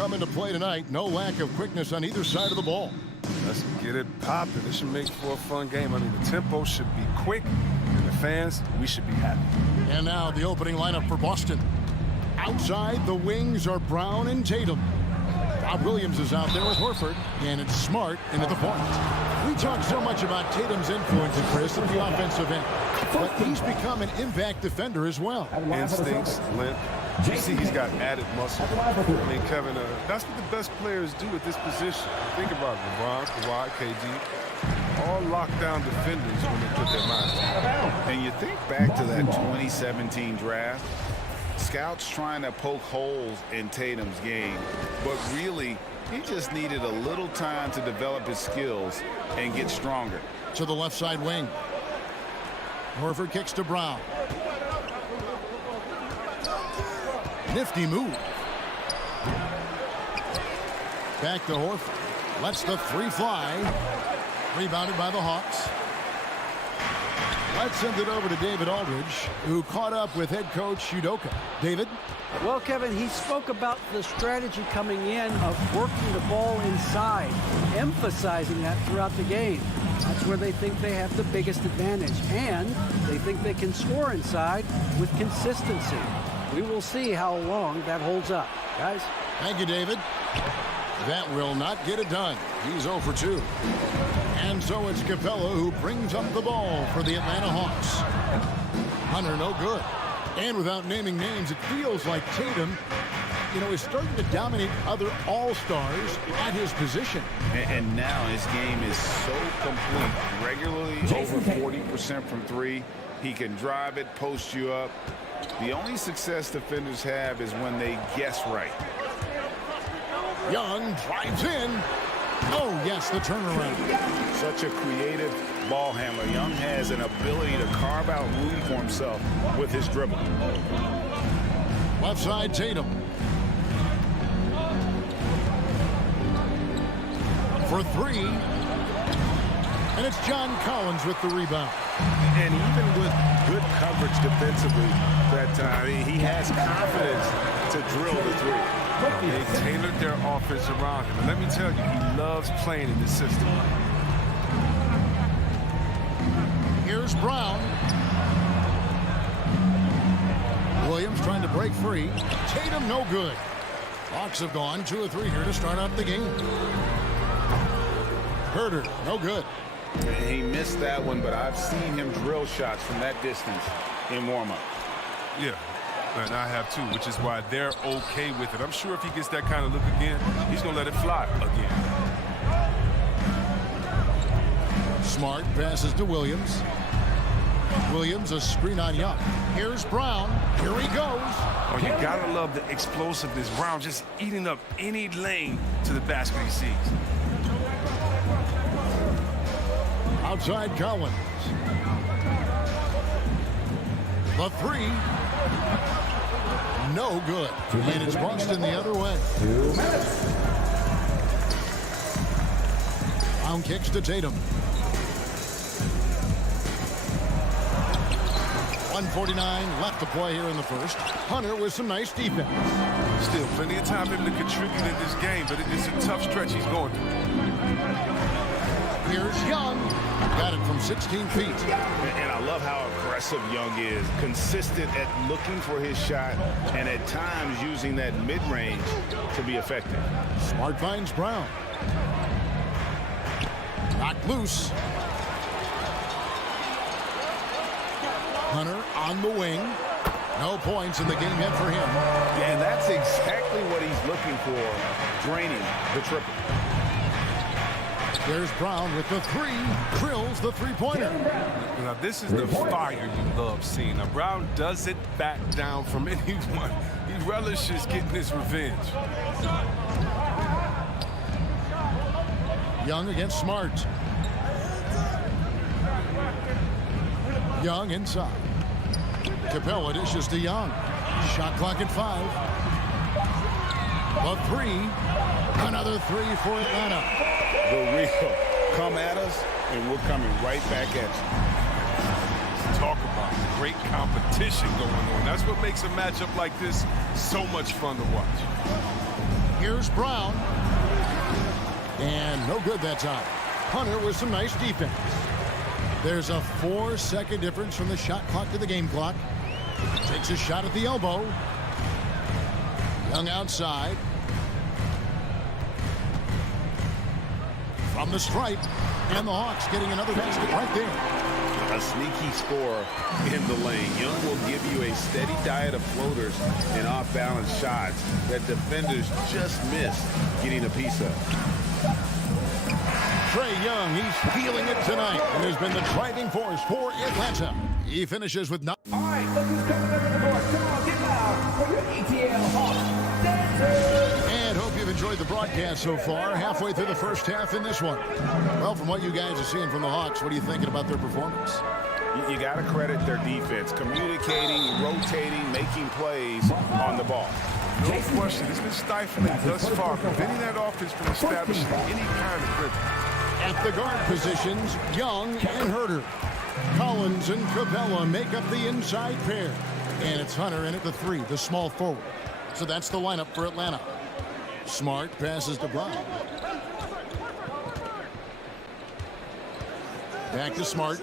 come into play tonight. No lack of quickness on either side of the ball. Let's get it popping. This should make for a fun game. I mean, the tempo should be quick, and the fans, we should be happy. And now the opening lineup for Boston. Outside, the wings are Brown and Tatum. Bob Williams is out there with Horford, and it's Smart into the point. We talk so much about Tatum's influence, Chris, at the offensive end, but he's become an impact defender as well. Instincts, length. You see he's got added muscle. I mean, Kevin, that's what the best players do at this position. Think about it. LeBron, Kawhi, KD, all lockdown defenders when they put their minds on it. And you think back to that 2017 draft, scouts trying to poke holes in Tatum's game, but really, he just needed a little time to develop his skills and get stronger. To the left side wing. Horford kicks to Brown. Nifty move. Back to Horford. Lets the three fly. Rebounded by the Hawks. Let's send it over to David Aldridge, who caught up with head coach Udoka. David? Well, Kevin, he spoke about the strategy coming in of working the ball inside, emphasizing that throughout the game. That's where they think they have the biggest advantage, and they think they can score inside with consistency. We will see how long that holds up. Guys? Thank you, David. That will not get it done. He's 0 for 2. And so it's Capella who brings up the ball for the Atlanta Hawks. Hunter, no good. And without naming names, it feels like Tatum, is starting to dominate other all-stars at his position. And now his game is so complete. Regularly over 40% from three. He can drive it, post you up. The only success defenders have is when they guess right. Young drives in. Oh, yes, the turnaround. Such a creative ball handler. Young has an ability to carve out room for himself with his dribble. Left side, Tatum. For three. And it's John Collins with the rebound. And even with good coverage defensively that time, he has confidence to drill the three. They tailored their offense around him. And let me tell you, he loves playing in this system. Here's Brown. Williams trying to break free. Tatum no good. Hawks have gone 2 of 3 here to start out the game. Herder, no good. He missed that one, but I've seen him drill shots from that distance in warm-up. Yeah, and I have too, which is why they're okay with it. I'm sure if he gets that kind of look again, he's going to let it fly again. Smart passes to Williams. Williams, a screen on Young. Here's Brown. Here he goes. Oh, you got to love the explosiveness. Brown just eating up any lane to the basket he sees. Outside Collins. The three. No good. And it's Boston the other way. 2 minutes. Brown kicks to Tatum. 1:49 left to play here in the first. Hunter with some nice defense. Still plenty of time for him to contribute in this game, but it's a tough stretch he's going through. Here's Young. Got it from 16 feet. And I love how aggressive Young is. Consistent at looking for his shot and at times using that mid-range to be effective. Smart finds Brown. Knocked loose. Hunter on the wing. No points in the game yet for him. And that's exactly what he's looking for, draining the triple. There's Brown with the three. Drills the three-pointer. Now, this is the fire you love seeing. Now, Brown doesn't back down from anyone. He relishes getting his revenge. Young against Smart. Young inside. Capella dishes to Young. Shot clock at 5. A three. Another three for Atlanta. The real. Come at us, and we're coming right back at you. Talk about great competition going on. That's what makes a matchup like this so much fun to watch. Here's Brown. And no good that time. Hunter with some nice defense. There's a 4-second difference from the shot clock to the game clock. Takes a shot at the elbow. Young outside. From the stripe. And the Hawks getting another basket right there. A sneaky score in the lane. Young will give you a steady diet of floaters and off-balance shots that defenders just miss getting a piece of. Trae Young, he's feeling it tonight and has been the driving force for Atlanta. He finishes with 9. All right, look who's coming up to the board. Come on, get loud for your ATL Hawks. Dancers! And hope you've enjoyed the broadcast so far. Halfway through the first half in this one. Well, from what you guys are seeing from the Hawks, what are you thinking about their performance? You got to credit their defense, communicating, rotating, making plays on the ball. No question. It's been stifling thus far, preventing that offense from establishing any kind of rhythm. At the guard positions, Young and Herter. Collins and Capella make up the inside pair. And it's Hunter in at the 3, the small forward. So that's the lineup for Atlanta. Smart passes to Brown. Back to Smart.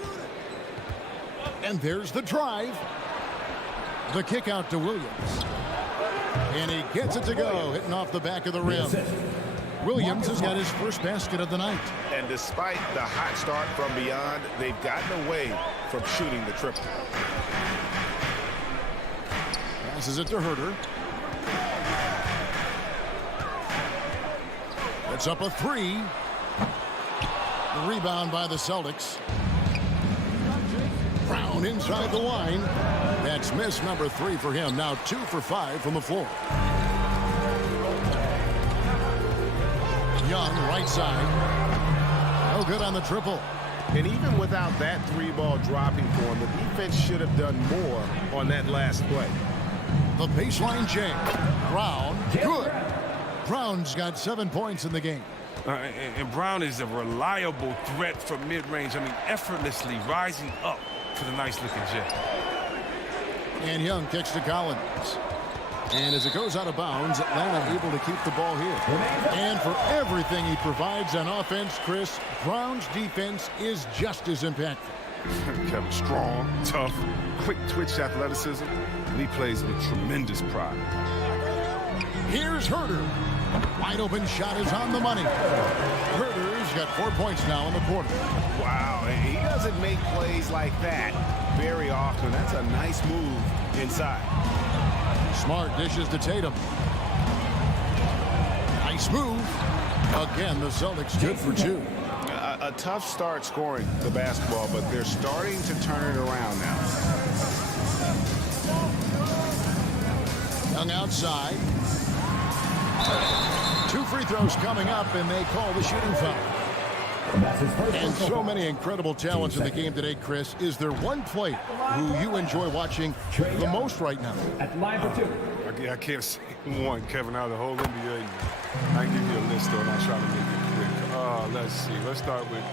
And there's the drive. The kick out to Williams. And he gets it to go, hitting off the back of the rim. Williams has got his first basket of the night. And despite the hot start from beyond, they've gotten away from shooting the triple. Passes it to Herter. It's up a 3. The rebound by the Celtics. Brown inside the line. That's miss number 3 for him. Now 2 for 5 from the floor. Young, right side. No good on the triple. And even without that 3-ball dropping for him, the defense should have done more on that last play. The baseline change. Brown, good. Brown's got 7 points in the game. And Brown is a reliable threat from mid-range. I mean, effortlessly rising up to the nice-looking jet. And Young kicks to Collins. And as it goes out of bounds, Atlanta able to keep the ball here. And for everything he provides on offense, Chris, Brown's defense is just as impactful. Kevin, strong, tough, quick twitch athleticism, and he plays with tremendous pride. Here's Herter. Wide open shot is on the money. Herter's got 4 points now in the quarter. Wow, he doesn't make plays like that very often. That's a nice move inside. Smart dishes to Tatum. Nice move. Again, the Celtics good for 2. A tough start scoring the basketball, but they're starting to turn it around now. Young outside. 2 free throws coming up, and they call the shooting foul. And so many incredible talents in the game today, Chris. Is there one player who you enjoy watching the most right now? At the line for 2. I can't say one, Kevin, out of the whole NBA. I can give you a list, though, and I'll try to make it quick. Let's see. Let's start with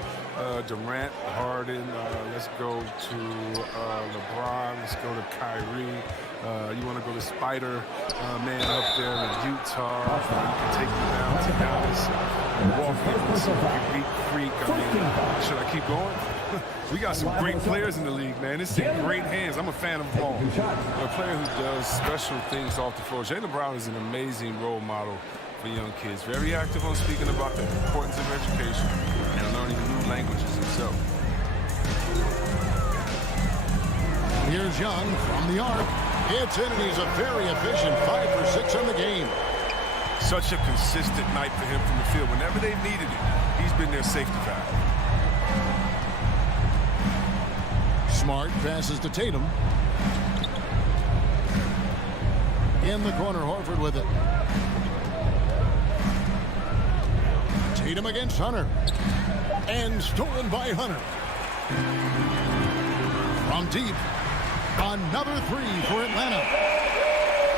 Durant, Harden. Let's go to LeBron. Let's go to Kyrie. You want to go to Spider Man up there in Utah. You can take me down to Dallas. Walk freak. I mean, should I keep going? We got some great players in the league, man. It's in great hands. I'm a fan of them all. A player who does special things off the floor. Jaylen Brown is an amazing role model for young kids. Very active on speaking about the importance of education and learning new languages himself. Here's Young from the arc. It's in, and he's a very efficient 5 for 6 on the game. Such a consistent night for him from the field. Whenever they've needed it, he's been their safety valve. Smart passes to Tatum. In the corner, Horford with it. Tatum against Hunter. And stolen by Hunter. From deep. Another 3 for Atlanta.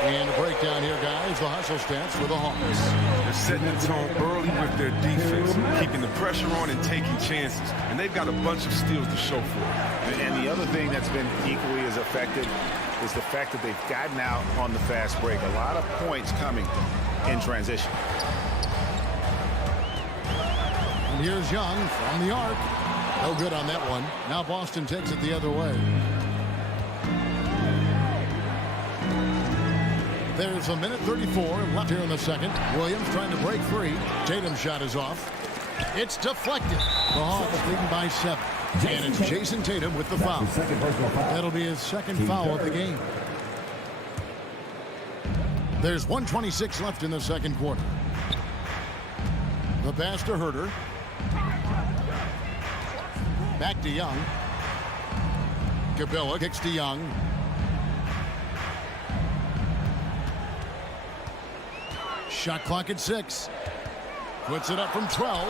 And a breakdown here, guys. The hustle stats for the Hawks. They're setting the tone early with their defense, keeping the pressure on and taking chances. And they've got a bunch of steals to show for it. And the other thing that's been equally as effective is the fact that they've gotten out on the fast break. A lot of points coming in transition. And here's Young from the arc. No good on that one. Now Boston takes it the other way. There's 1:34 left here in the second. Williams trying to break free. Tatum's shot is off. It's deflected. The Hawks leading by 7. And it's Jason Tatum with the foul. That'll be his second foul of the game. There's 1:26 left in the second quarter. The pass to Herter. Back to Young. Capella kicks to Young. Shot clock at 6. Puts it up from 12.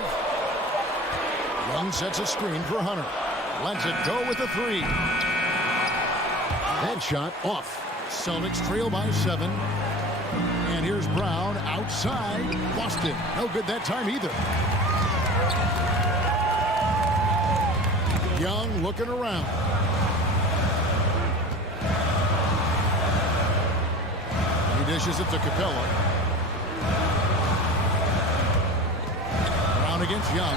Young sets a screen for Hunter. Lets it go with a 3. That shot off. Celtics trail by 7. And here's Brown outside. Lost it. No good that time either. Young looking around. He dishes it to Capella. Brown against Young.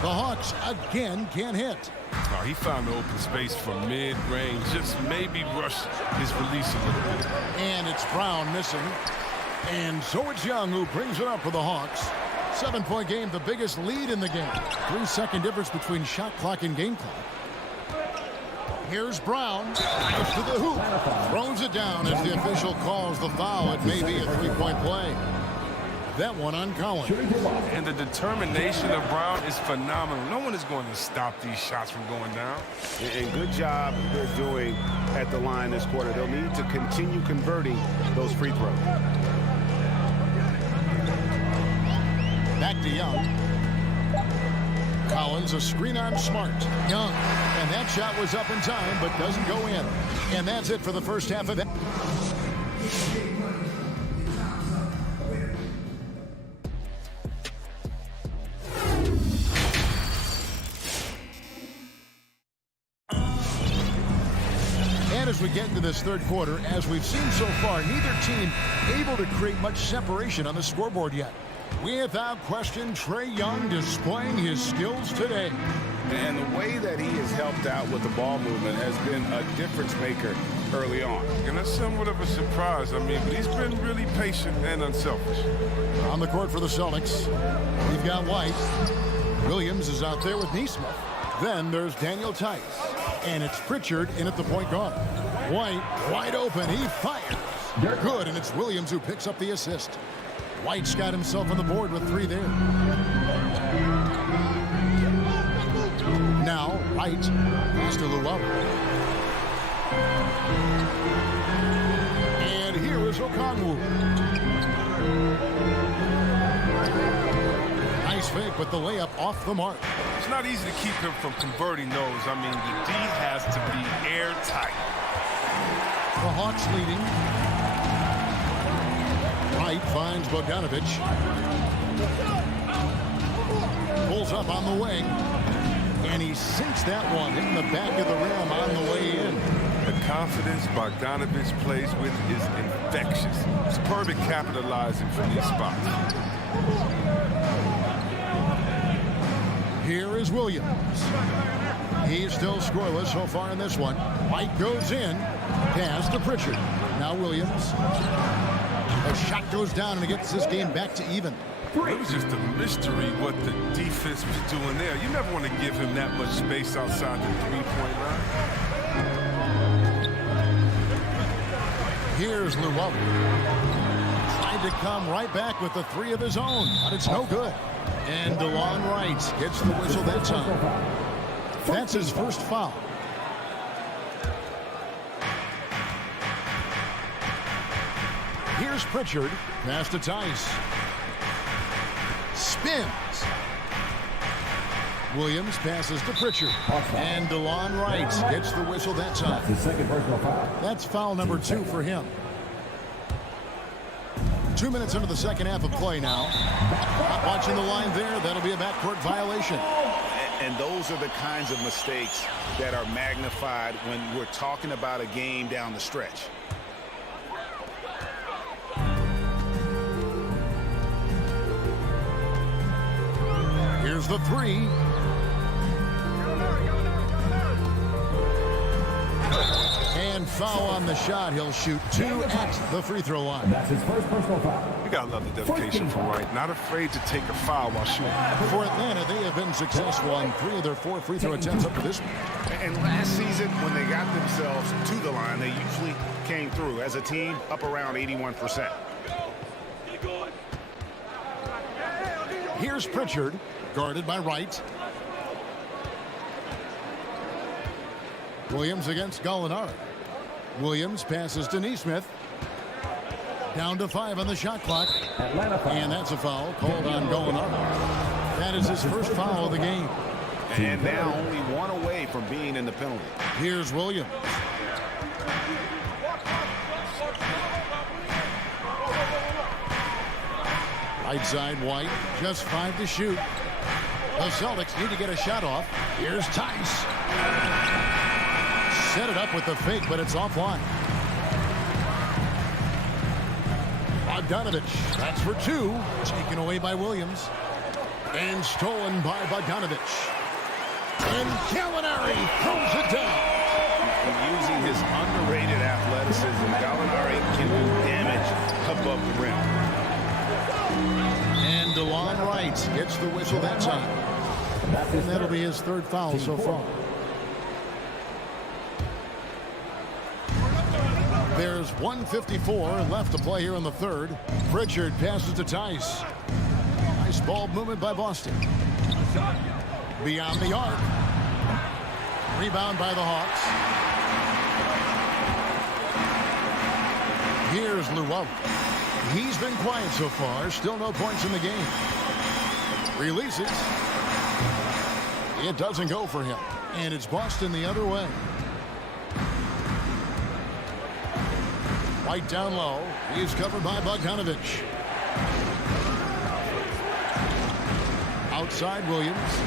The Hawks again can't hit. Oh, he found the open space from mid-range. Just maybe rush his release a little bit. And it's Brown missing. And so it's Young who brings it up for the Hawks. 7-point game, the biggest lead in the game. 3-second difference between shot clock and game clock. Here's Brown. Goes to the hoop. Throws it down as the official calls the foul. It may be a 3-point play. That one on Collins. And the determination of Brown is phenomenal. No one is going to stop these shots from going down. And good job they're doing at the line this quarter. They'll need to continue converting those free throws. Back to Young. Collins, a screen on Smart. Young. And that shot was up in time, but doesn't go in. And that's it for the first half of that. And as we get into this third quarter, as we've seen so far, neither team able to create much separation on the scoreboard yet. Without question, Trae Young displaying his skills today. And the way that he has helped out with the ball movement has been a difference maker early on. And that's somewhat of a surprise, but he's been really patient and unselfish. On the court for the Celtics, we've got White. Williams is out there with Nesmith. Then there's Daniel Tice. And it's Pritchard in at the point guard. White wide open. He fires. Good, and it's Williams who picks up the assist. White's got himself on the board with 3 there. Now, White pass to Llewellyn. And here is Okongwu. Nice fake, but the layup off the mark. It's not easy to keep him from converting those. The D has to be airtight. The Hawks leading. Wright finds Bogdanovich. Pulls up on the wing. And he sinks that one in the back of the rim on the way in. The confidence Bogdanovich plays with is infectious. Superb at capitalizing from these spots. Here is Williams. He's still scoreless so far in this one. White goes in. Pass to Pritchard. Now Williams. A shot goes down and it gets this game back to even. It was just a mystery what the defense was doing there. You never want to give him that much space outside the three-point line. Here's Llewellyn. Tried to come right back with the 3 of his own, but it's no good. And DeLon Wright gets the whistle that time. That's his first foul. Here's Pritchard. Pass to Tice. Spins. Williams passes to Pritchard. And DeLon Wright gets the whistle that time. That's his second personal foul. That's foul number 2 for him. 2 minutes into the second half of play now. Not watching the line there. That'll be a backcourt violation. And those are the kinds of mistakes that are magnified when we're talking about a game down the stretch. Here's the three. And foul on the shot. He'll shoot 2 at the free throw line. That's his first personal foul. You got to love the dedication from Wright. Not afraid to take a foul while shooting. For Atlanta, they have been successful on 3 of their 4 free throw attempts up to this point. And last season, when they got themselves to the line, they usually came through as a team up around 81%. Here's Pritchard, guarded by Wright. Williams against Gallinari. Williams passes to Neesmith. Down to 5 on the shot clock. And that's a foul called on Gallinari. That is his first foul of the game. And now only 1 away from being in the penalty. Here's Williams. Right side, White. Just 5 to shoot. The Celtics need to get a shot off. Here's Tice. Set it up with the fake, but it's offline. Bogdanovich. That's for 2. Taken away by Williams. And stolen by Bogdanovich. And Gallinari throws it down. Using his underrated athleticism, Gallinari can do damage above the rim. And DeLon Wright gets the whistle that time. And that'll be his 3rd foul so far. There's 1:54 left to play here in the 3rd. Pritchard passes to Tice. Nice ball movement by Boston. Beyond the arc. Rebound by the Hawks. Here's Luwawu. He's been quiet so far. Still no points in the game. Releases. It doesn't go for him. And it's Boston the other way. White down low. He's covered by Bogdanovich. Outside Williams.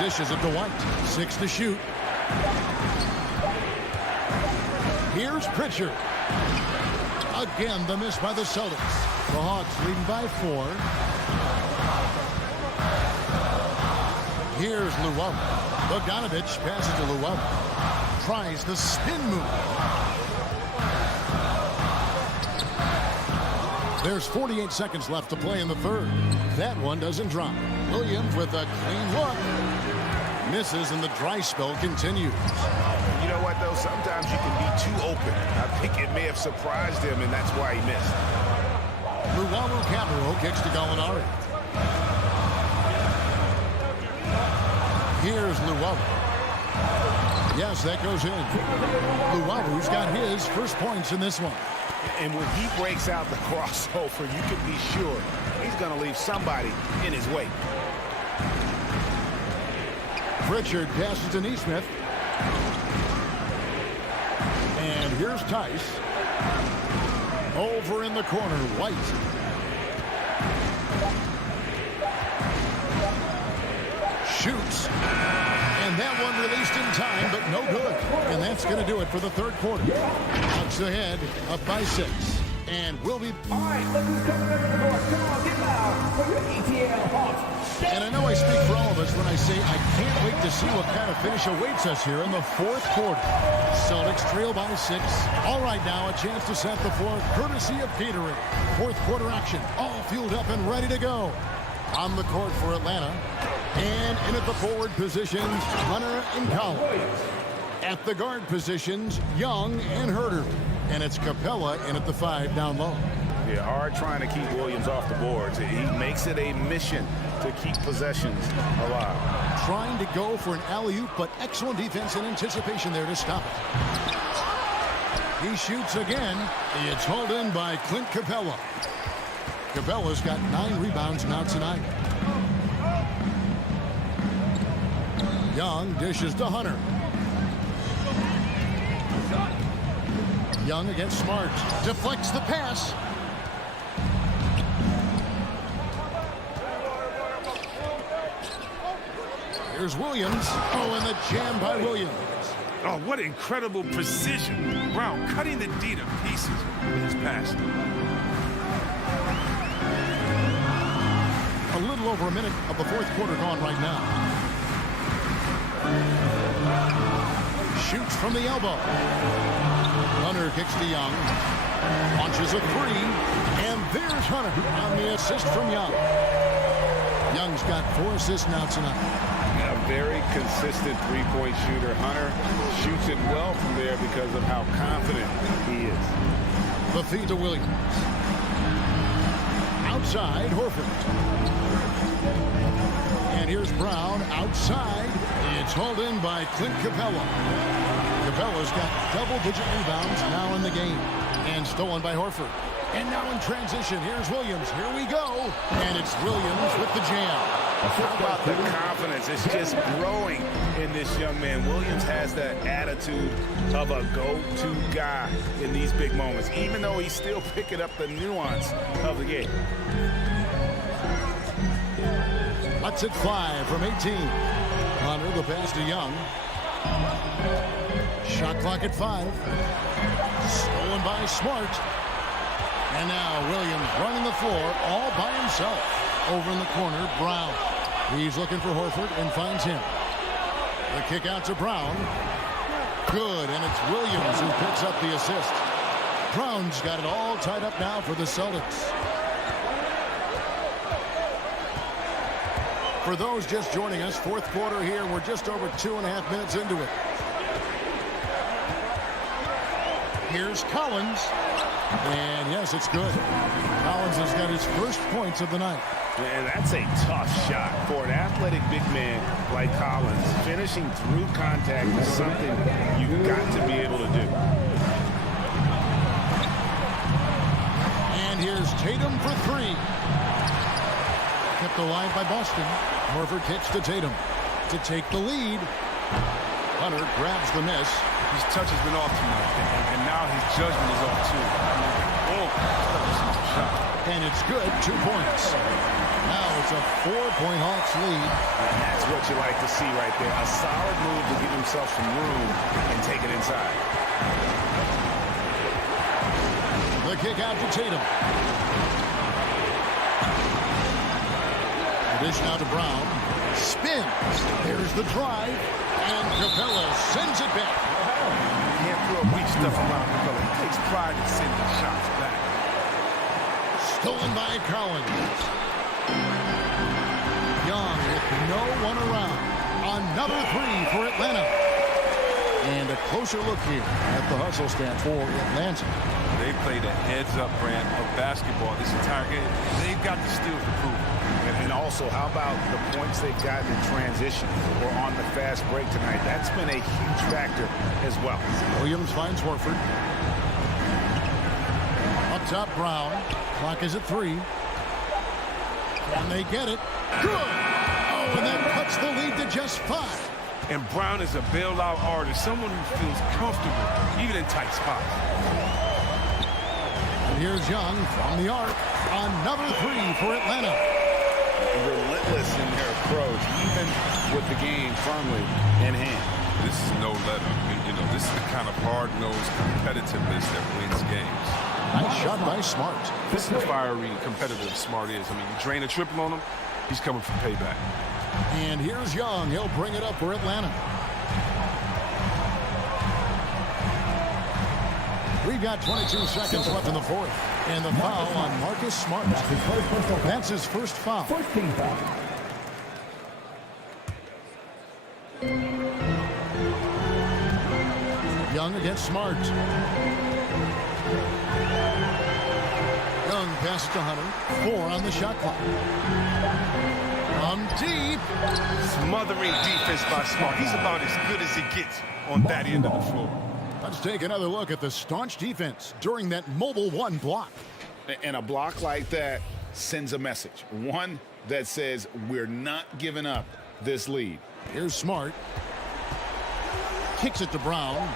Dishes it to White. 6 to shoot. Here's Pritchard. Again, the miss by the Celtics. The Hawks leading by 4. Here's Luwawu. Bogdanovich passes to Luwawu. Tries the spin move. There's 48 seconds left to play in the 3rd. That one doesn't drop. Williams with a clean look. Misses and the dry spell continues. You know what, though? Sometimes you can be too open. I think it may have surprised him, and that's why he missed. Luwawu-Cabarrot kicks to Gallinari. Here's Luwawu. Yes, that goes in. Luwawu's got his first points in this one. And when he breaks out the crossover, you can be sure he's going to leave somebody in his way. Pritchard passes to Neesmith. And here's Tice. Over in the corner, White. Shoots. And that one released in time, but no good. And that's going to do it for the 3rd quarter. Hawks ahead, up by 6. And we'll be... All right, look who's coming under the door. Come on, get loud for your ETL Hawks. And I know I speak for all of us when I say I can't wait to see what kind of finish awaits us here in the 4th quarter. Celtics trail by 6. All right, now a chance to set the floor courtesy of catering. 4th quarter action, all fueled up and ready to go. On the court for Atlanta. And in at the forward positions, Hunter and Collins. At the guard positions, Young and Herter. And it's Capella in at the 5 down low. Yeah, hard trying to keep Williams off the boards. He makes it a mission to keep possessions alive. Trying to go for an alley-oop, but excellent defense and anticipation there to stop it. He shoots again. It's hauled in by Clint Capella. Capella's got 9 rebounds now tonight. Young dishes to Hunter. Young against Smart. Deflects the pass. Here's Williams. Oh, and the jam by Williams. Oh, what incredible precision. Brown cutting the D to pieces with his pass. over a minute of the fourth quarter gone right now. Shoots from the elbow. Hunter kicks to Young. Launches a three. And there's Hunter on the assist from Young. Young's got 4 assists now tonight. A very consistent three-point shooter. Hunter shoots it well from there because of how confident he is. The feed to Williams. Outside, Horford. And here's Brown outside. It's hauled in by Clint Capella. Capella's got double-digit rebounds now in the game. And stolen by Horford. And now in transition, here's Williams. Here we go. And it's Williams with the jam. How about the confidence? It's just growing in this young man. Williams has that attitude of a go-to guy in these big moments, even though he's still picking up the nuance of the game. That's at 5 from 18. Hunter, the pass to Young. Shot clock at 5. Stolen by Smart. And now Williams running the floor all by himself. Over in the corner, Brown. He's looking for Horford and finds him. The kick out to Brown. Good, and it's Williams who picks up the assist. Brown's got it all tied up now for the Celtics. For those just joining us, fourth quarter here. We're just over 2.5 minutes into it. Here's Collins. And yes, it's good. Collins has got his first points of the night. And that's a tough shot for an athletic big man like Collins. Finishing through contact is something you've got to be able to do. And here's Tatum for 3. Kept alive by Boston. Horford kicks to Tatum to take the lead. Hunter grabs the miss. His touch has been off tonight, and now his judgment is off too. Shot. And it's good, 2 points. Now it's a 4-point Hawks lead. And that's what you like to see right there. A solid move to give himself some room and take it inside. The kick out to Tatum. The dish now to Brown. Spins. There's the drive. And Capella sends it back. You can't throw weak stuff around Capella. He takes pride in sending shots back. Stolen by Collins. Young with no one around. Another 3 for Atlanta. And a closer look here at the hustle stat for Atlanta. They played a heads-up brand of basketball this entire game. They've got the steals to prove it. And also, how about the points they've gotten in transition or on the fast break tonight? That's been a huge factor as well. Williams finds Horford. Up top, Brown. Clock is at 3. And they get it. Good! Oh, and that cuts the lead to just 5. And Brown is a bailout artist, someone who feels comfortable, even in tight spots. And here's Young from the arc. Another 3 for Atlanta. Relentless in their approach, even with the game firmly in hand. This is no letter. You know, this is the kind of hard-nosed competitiveness that wins games. Nice shot by Smart. This is the fiery, competitive Smart is. I mean, you drain a triple on him, he's coming for payback. And here's Young. He'll bring it up for Atlanta. We've got 22 seconds left in the fourth. And the foul on Marcus Smart. That's his first foul. First team foul. Young against Smart. Young passes to Hunter. 4 on the shot clock. From deep. Smothering defense by Smart. He's about as good as he gets on that end of the floor. Let's take another look at the staunch defense during that mobile 1 block. And a block like that sends a message. One that says we're not giving up this lead. Here's Smart. Kicks it to Brown.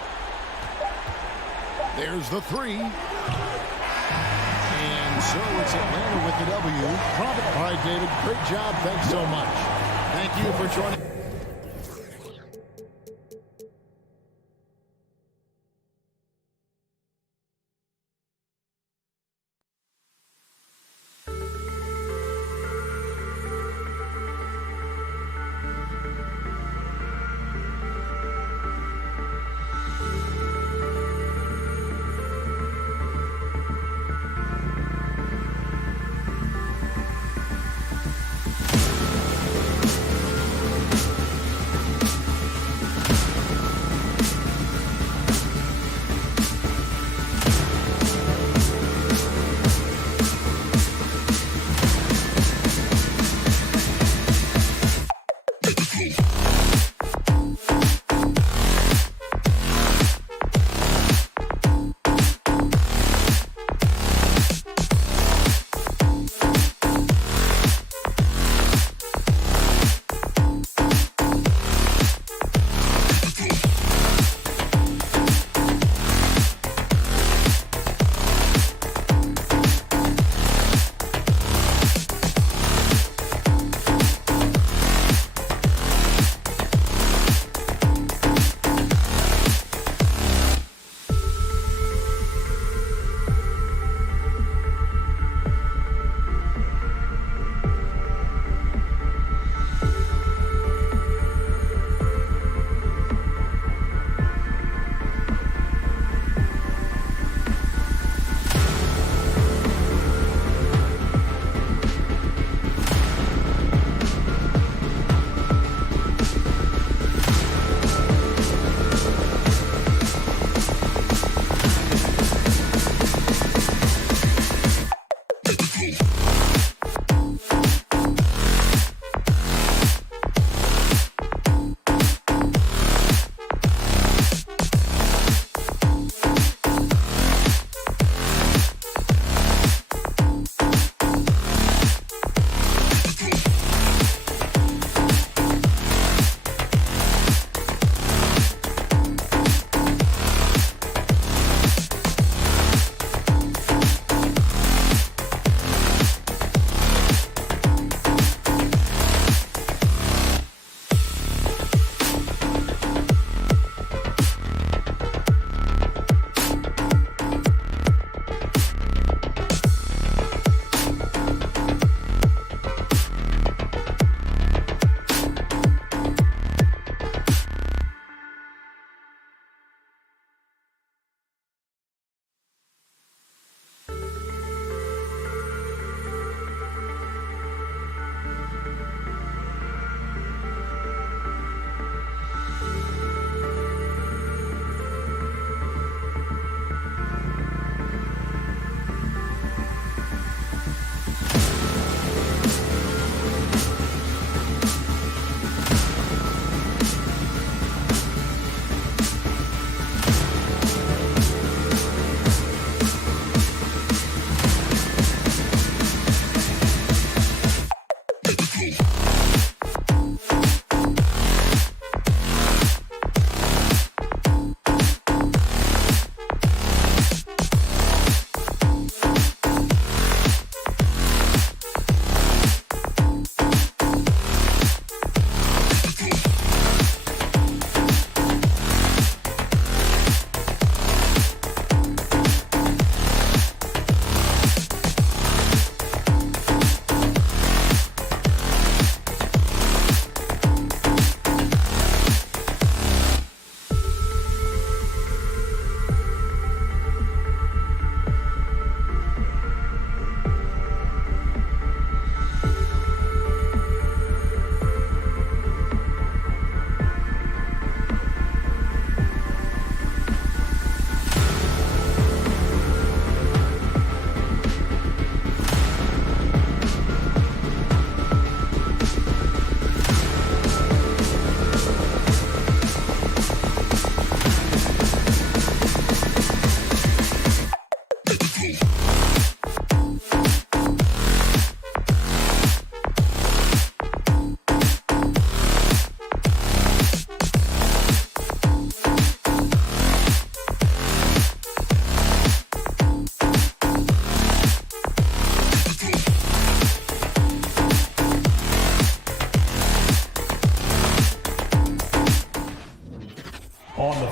There's the 3. And so it's Atlanta with the W. All right, David. Great job. Thanks so much. Thank you for joining.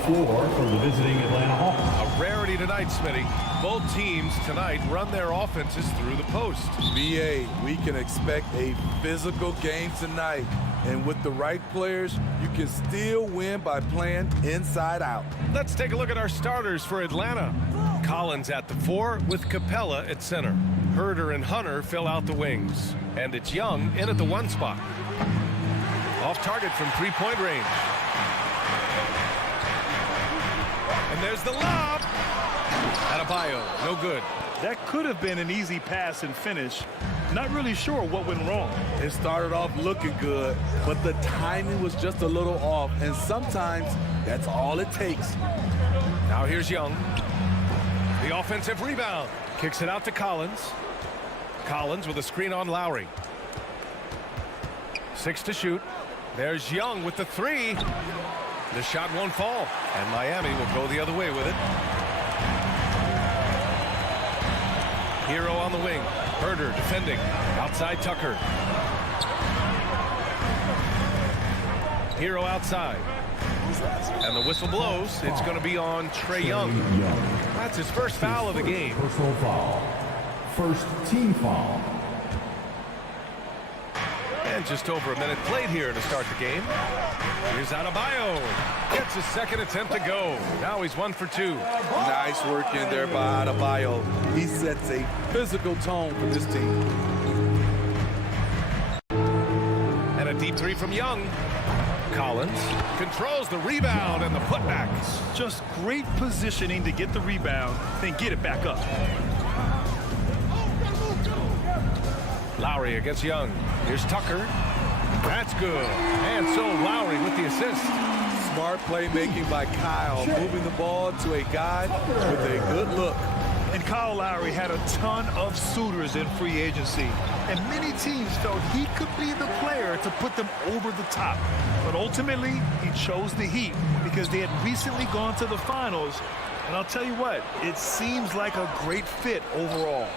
floor for the visiting Atlanta Hawks. A rarity tonight, Smitty. Both teams tonight run their offenses through the post. BA, we can expect a physical game tonight. And with the right players, you can still win by playing inside out. Let's take a look at our starters for Atlanta. Collins at the 4 with Capella at center. Herder and Hunter fill out the wings. And it's Young in at the 1 spot. Off target from 3-point range. And there's the lob. Adebayo, no good. That could have been an easy pass and finish. Not really sure what went wrong. It started off looking good, but the timing was just a little off, and sometimes that's all it takes. Now here's Young. The offensive rebound. Kicks it out to Collins. Collins with a screen on Lowry. 6 to shoot. There's Young with the 3. The shot won't fall, and Miami will go the other way with it. Hero on the wing. Herder defending. Outside Tucker. Hero outside. And the whistle blows. It's going to be on Trae Young. That's his first foul of the game. Personal foul. First team foul. And just over a minute played here to start the game. Here's Adebayo. Gets his second attempt to go. Now he's 1 for 2. Nice work in there by Adebayo. He sets a physical tone for this team. And a deep 3 from Young. Collins controls the rebound and the putback. Just great positioning to get the rebound, then get it back up. Lowry against Young. Here's Tucker. That's good. And so Lowry with the assist. Smart playmaking by Kyle, moving the ball to a guy with a good look. And Kyle Lowry had a ton of suitors in free agency, and many teams felt he could be the player to put them over the top. But ultimately, he chose the Heat because they had recently gone to the finals. And I'll tell you what, it seems like a great fit overall.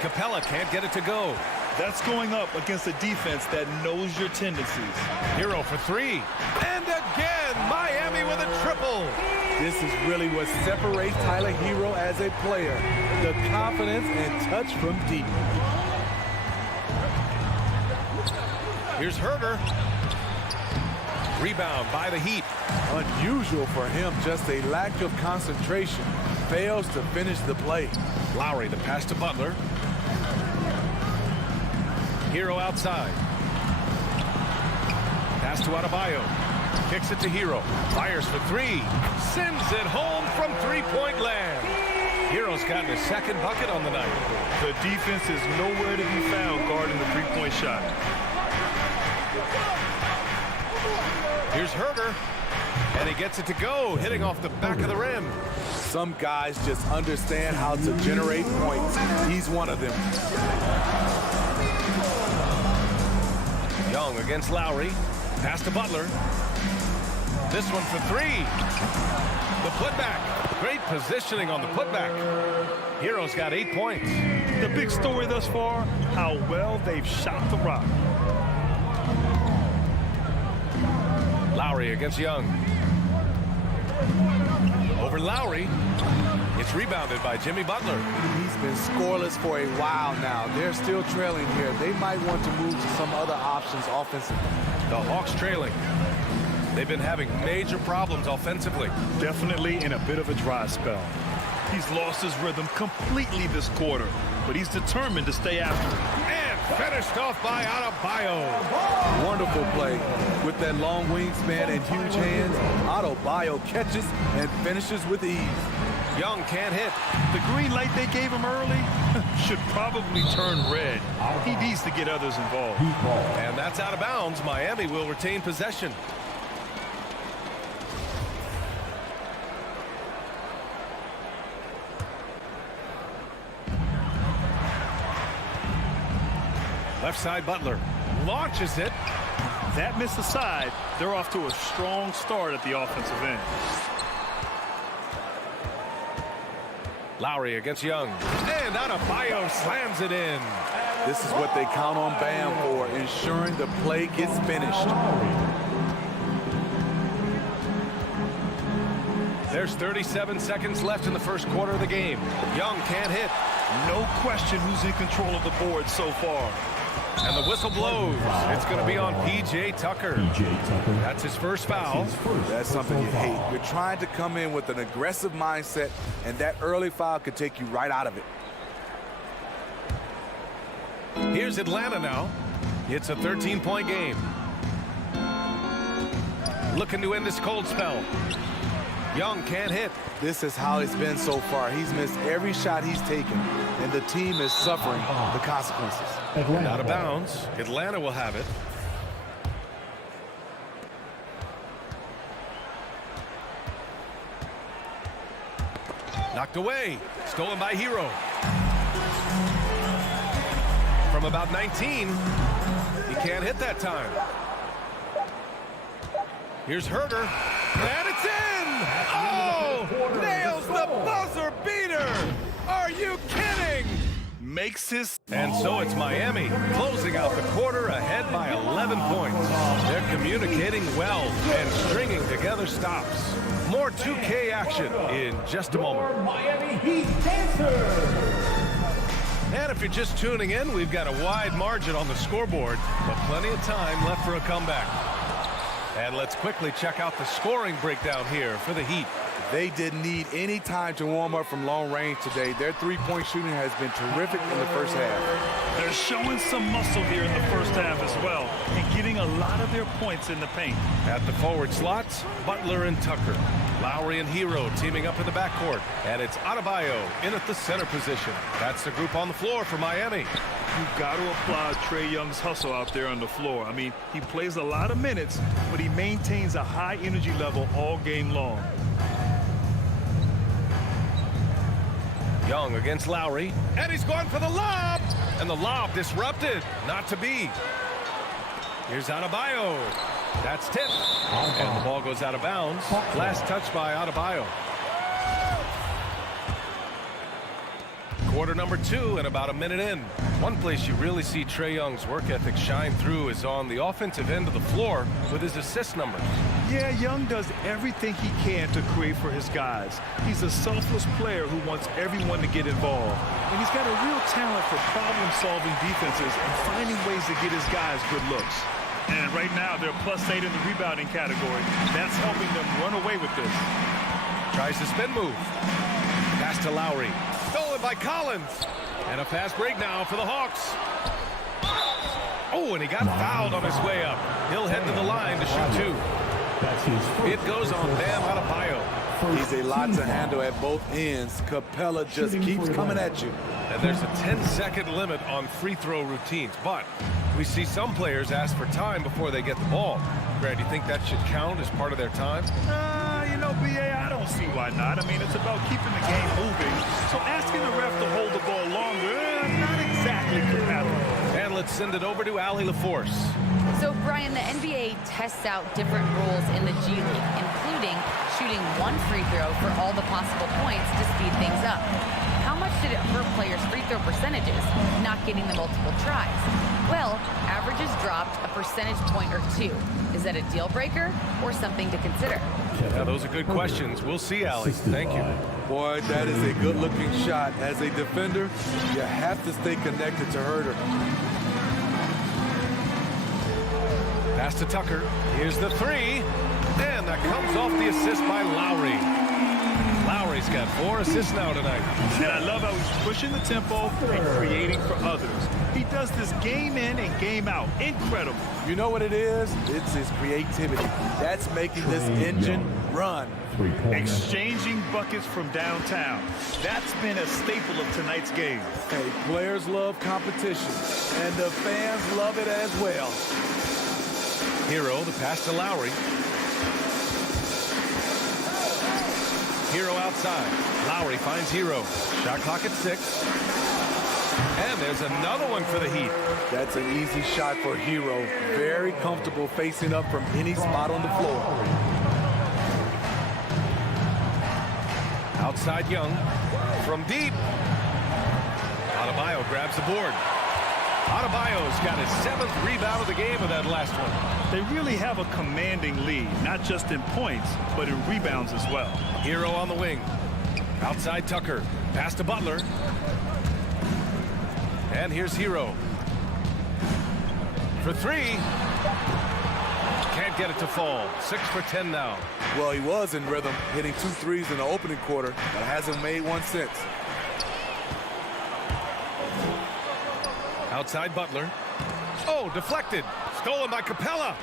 Capella can't get it to go. That's going up against a defense that knows your tendencies. Hero for 3. And again, Miami with a triple. This is really what separates Tyler Hero as a player. The confidence and touch from deep. Here's Herder. Rebound by the Heat. Unusual for him, just a lack of concentration. Fails to finish the play. Lowry, the pass to Butler. Hero outside. Pass to Adebayo. Kicks it to Hero. Fires for 3. Sends it home from 3-point land. Hero's gotten his second bucket on the night. The defense is nowhere to be found guarding the 3-point shot. Here's Herder. And he gets it to go, hitting off the back of the rim. Some guys just understand how to generate points. He's one of them. Young against Lowry. Pass to Butler. This one for 3. The putback. Great positioning on the putback. Hero's got 8 points. The big story thus far, how well they've shot the rock. Lowry against Young. Over Lowry. It's rebounded by Jimmy Butler. He's been scoreless for a while now. They're still trailing here. They might want to move to some other options offensively. The Hawks trailing. They've been having major problems offensively. Definitely in a bit of a dry spell. He's lost his rhythm completely this quarter, but he's determined to stay after it. And finished off by Adebayo. Wonderful play. With that long wingspan and huge hands, Adebayo catches and finishes with ease. Young can't hit. The green light they gave him early should probably turn red. He needs to get others involved. And that's out of bounds. Miami will retain possession. Left side Butler launches it. That missed aside. They're off to a strong start at the offensive end. Lowry against Young. And Adebayo slams it in. This is what they count on Bam for, ensuring the play gets finished. There's 37 seconds left in the first quarter of the game. Young can't hit. No question who's in control of the board so far. And the whistle blows. It's going to be on P.J. Tucker. That's his first foul. That's something you hate. You're trying to come in with an aggressive mindset, and that early foul could take you right out of it. Here's Atlanta now. It's a 13-point game. Looking to end this cold spell. Young can't hit. This is how it's been so far. He's missed every shot he's taken, and the team is suffering the consequences. Out of bounds. Atlanta will have it. Knocked away. Stolen by Hero. From about 19. He can't hit that time. Here's Herder. And it's in! Oh! Nails the buzzer beater! Are you kidding? Makes his... And so it's Miami closing out the quarter ahead by 11 points. They're communicating well and stringing together stops. More 2K action in just a moment. Miami Heat answer. And if you're just tuning in, we've got a wide margin on the scoreboard, but plenty of time left for a comeback. And let's quickly check out the scoring breakdown here for the Heat. They didn't need any time to warm up from long range today. Their three-point shooting has been terrific in the first half. They're showing some muscle here in the first half as well, and getting a lot of their points in the paint. At the forward slots, Butler and Tucker. Lowry and Hero teaming up in the backcourt. And it's Adebayo in at the center position. That's the group on the floor for Miami. You've got to applaud Trae Young's hustle out there on the floor. I mean, he plays a lot of minutes, but he maintains a high energy level all game long. Young against Lowry, and he's going for the lob, and the lob disrupted, not to be. Here's Adebayo. That's tipped, and the ball goes out of bounds. Last touch by Adebayo. Quarter number 2 and about a minute in. One place you really see Trae Young's work ethic shine through is on the offensive end of the floor with his assist numbers. Yeah, Young does everything he can to create for his guys. He's a selfless player who wants everyone to get involved. And he's got a real talent for problem-solving defenses and finding ways to get his guys good looks. And right now, they're +8 in the rebounding category. That's helping them run away with this. Tries the spin move. Pass to Lowry. Stolen by Collins. And a fast break now for the Hawks. Oh, and he got fouled on his way up. He'll head to the line to shoot 2. It goes on Bam Adebayo. He's a lot to handle at both ends. Capella just keeps coming at you. And there's a 10-second limit on free throw routines. But we see some players ask for time before they get the ball. Brad, do you think that should count as part of their time? You know, B.A., I don't see why not. I mean, it's about keeping the game moving. So asking the ref to hold the ball longer, not exactly compatible. And let's send it over to Allie LaForce. So, Brian, the NBA tests out different rules in the G League, including shooting one free throw for all the possible points to speed things up. How much did it hurt players' free throw percentages, not getting the multiple tries? Well, averages dropped a percentage point or 2. Is that a deal breaker or something to consider? Yeah, those are good questions. We'll see, Allie. Thank you. Boy, that is a good-looking shot. As a defender, you have to stay connected to Herder. Pass to Tucker. Here's the 3. And that comes off the assist by Lowry. Lowry's got 4 assists now tonight. And I love how he's pushing the tempo and creating for others. He does this game in and game out. Incredible. You know what it is? It's his creativity. That's making this engine run. Exchanging buckets from downtown. That's been a staple of tonight's game. Hey, players love competition, and the fans love it as well. Hero, the pass to Lowry. Hero outside. Lowry finds Hero. Shot clock at 6. And there's another one for the Heat. That's an easy shot for Hero. Very comfortable facing up from any spot on the floor. Outside Young. From deep. Adebayo grabs the board. Adebayo's got his 7th rebound of the game with that last one. They really have a commanding lead, not just in points, but in rebounds as well. Hero on the wing. Outside Tucker. Pass to Butler. And here's Hero. For 3. Can't get it to fall. 6 for 10 now. Well, he was in rhythm, hitting 2 threes in the opening quarter, but hasn't made one since. Outside Butler. Oh, deflected. Stolen by Capella.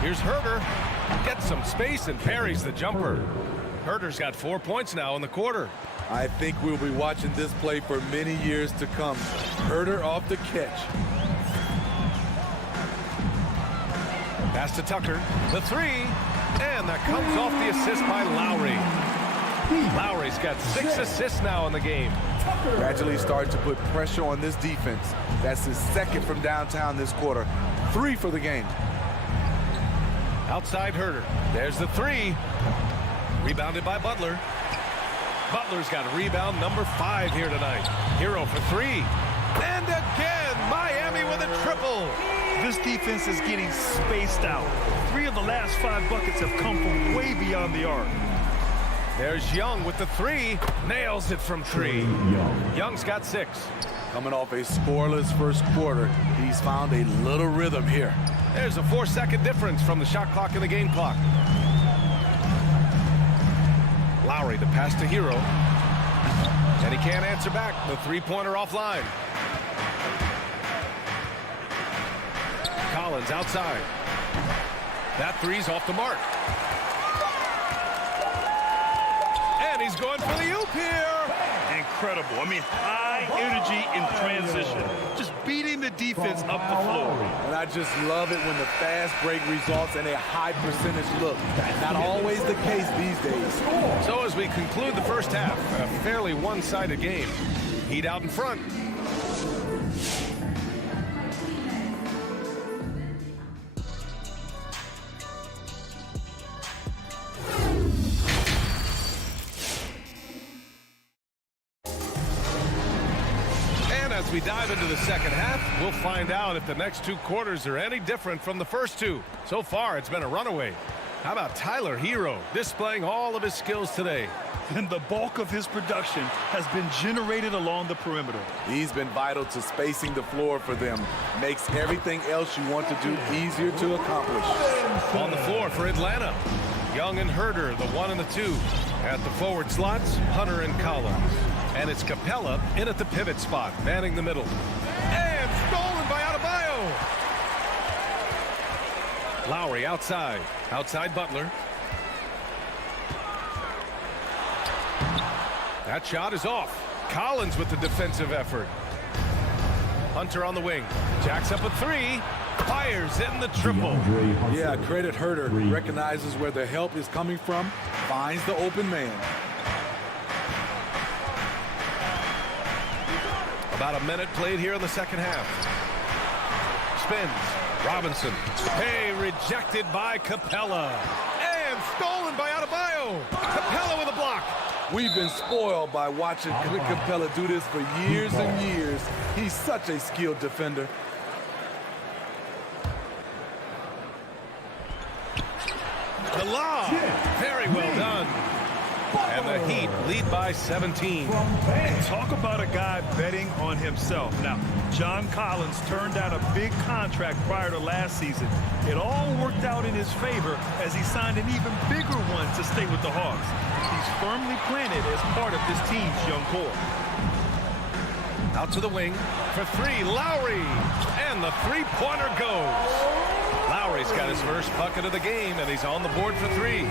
Here's Herder. Gets some space and parries the jumper. Herder's got 4 points now in the quarter. I think we'll be watching this play for many years to come. Herder off the catch. Pass to Tucker. The 3. And that comes off the assist by Lowry. Lowry's got 6 assists now in the game. Gradually starting to put pressure on this defense. That's his 2nd from downtown this quarter. 3 for the game. Outside Herder. There's the 3. Rebounded by Butler. Butler's got rebound number 5 here tonight. Hero for 3. And again, Miami with a triple. This defense is getting spaced out. 3 of the last 5 buckets have come from way beyond the arc. There's Young with the 3. Nails it from 3. Young's got 6. Coming off a scoreless first quarter, he's found a little rhythm here. There's a 4-second difference from the shot clock and the game clock. Lowry, the pass to Hero. And he can't answer back. The 3-pointer offline. Collins outside. That 3's off the mark. And he's going for the oop here. Incredible. I mean, high energy in transition. Just beating the defense up the floor. And I just love it when the fast break results in a high percentage look. Not always the case these days. So as we conclude the first half, a fairly one-sided game. Heat out in front. As we dive into the second half, we'll find out if the next 2 quarters are any different from the first 2. So far, it's been a runaway. How about Tyler Hero displaying all of his skills today? And the bulk of his production has been generated along the perimeter. He's been vital to spacing the floor for them. Makes everything else you want to do easier to accomplish. On the floor for Atlanta, Young and Herder, the 1 and the 2. At the forward slots, Hunter and Collins. And it's Capella in at the pivot spot, manning the middle. And stolen by Adebayo. Lowry outside. Outside Butler. That shot is off. Collins with the defensive effort. Hunter on the wing. Jacks up a 3. Fires in the triple. Yeah, credit Herder. Recognizes where the help is coming from. Finds the open man. About a minute played here in the second half. Spins. Robinson. Hey, rejected by Capella. And stolen by Adebayo. Capella with a block. We've been spoiled by watching Clint Capella do this for years and years. He's such a skilled defender. The lob. Very well done. And the Heat lead by 17. Talk about a guy betting on himself. Now, John Collins turned down a big contract prior to last season. It all worked out in his favor as he signed an even bigger one to stay with the Hawks. He's firmly planted as part of this team's young core. Out to the wing for 3, Lowry. And the 3-pointer goes. Lowry's got his first bucket of the game, and he's on the board for 3.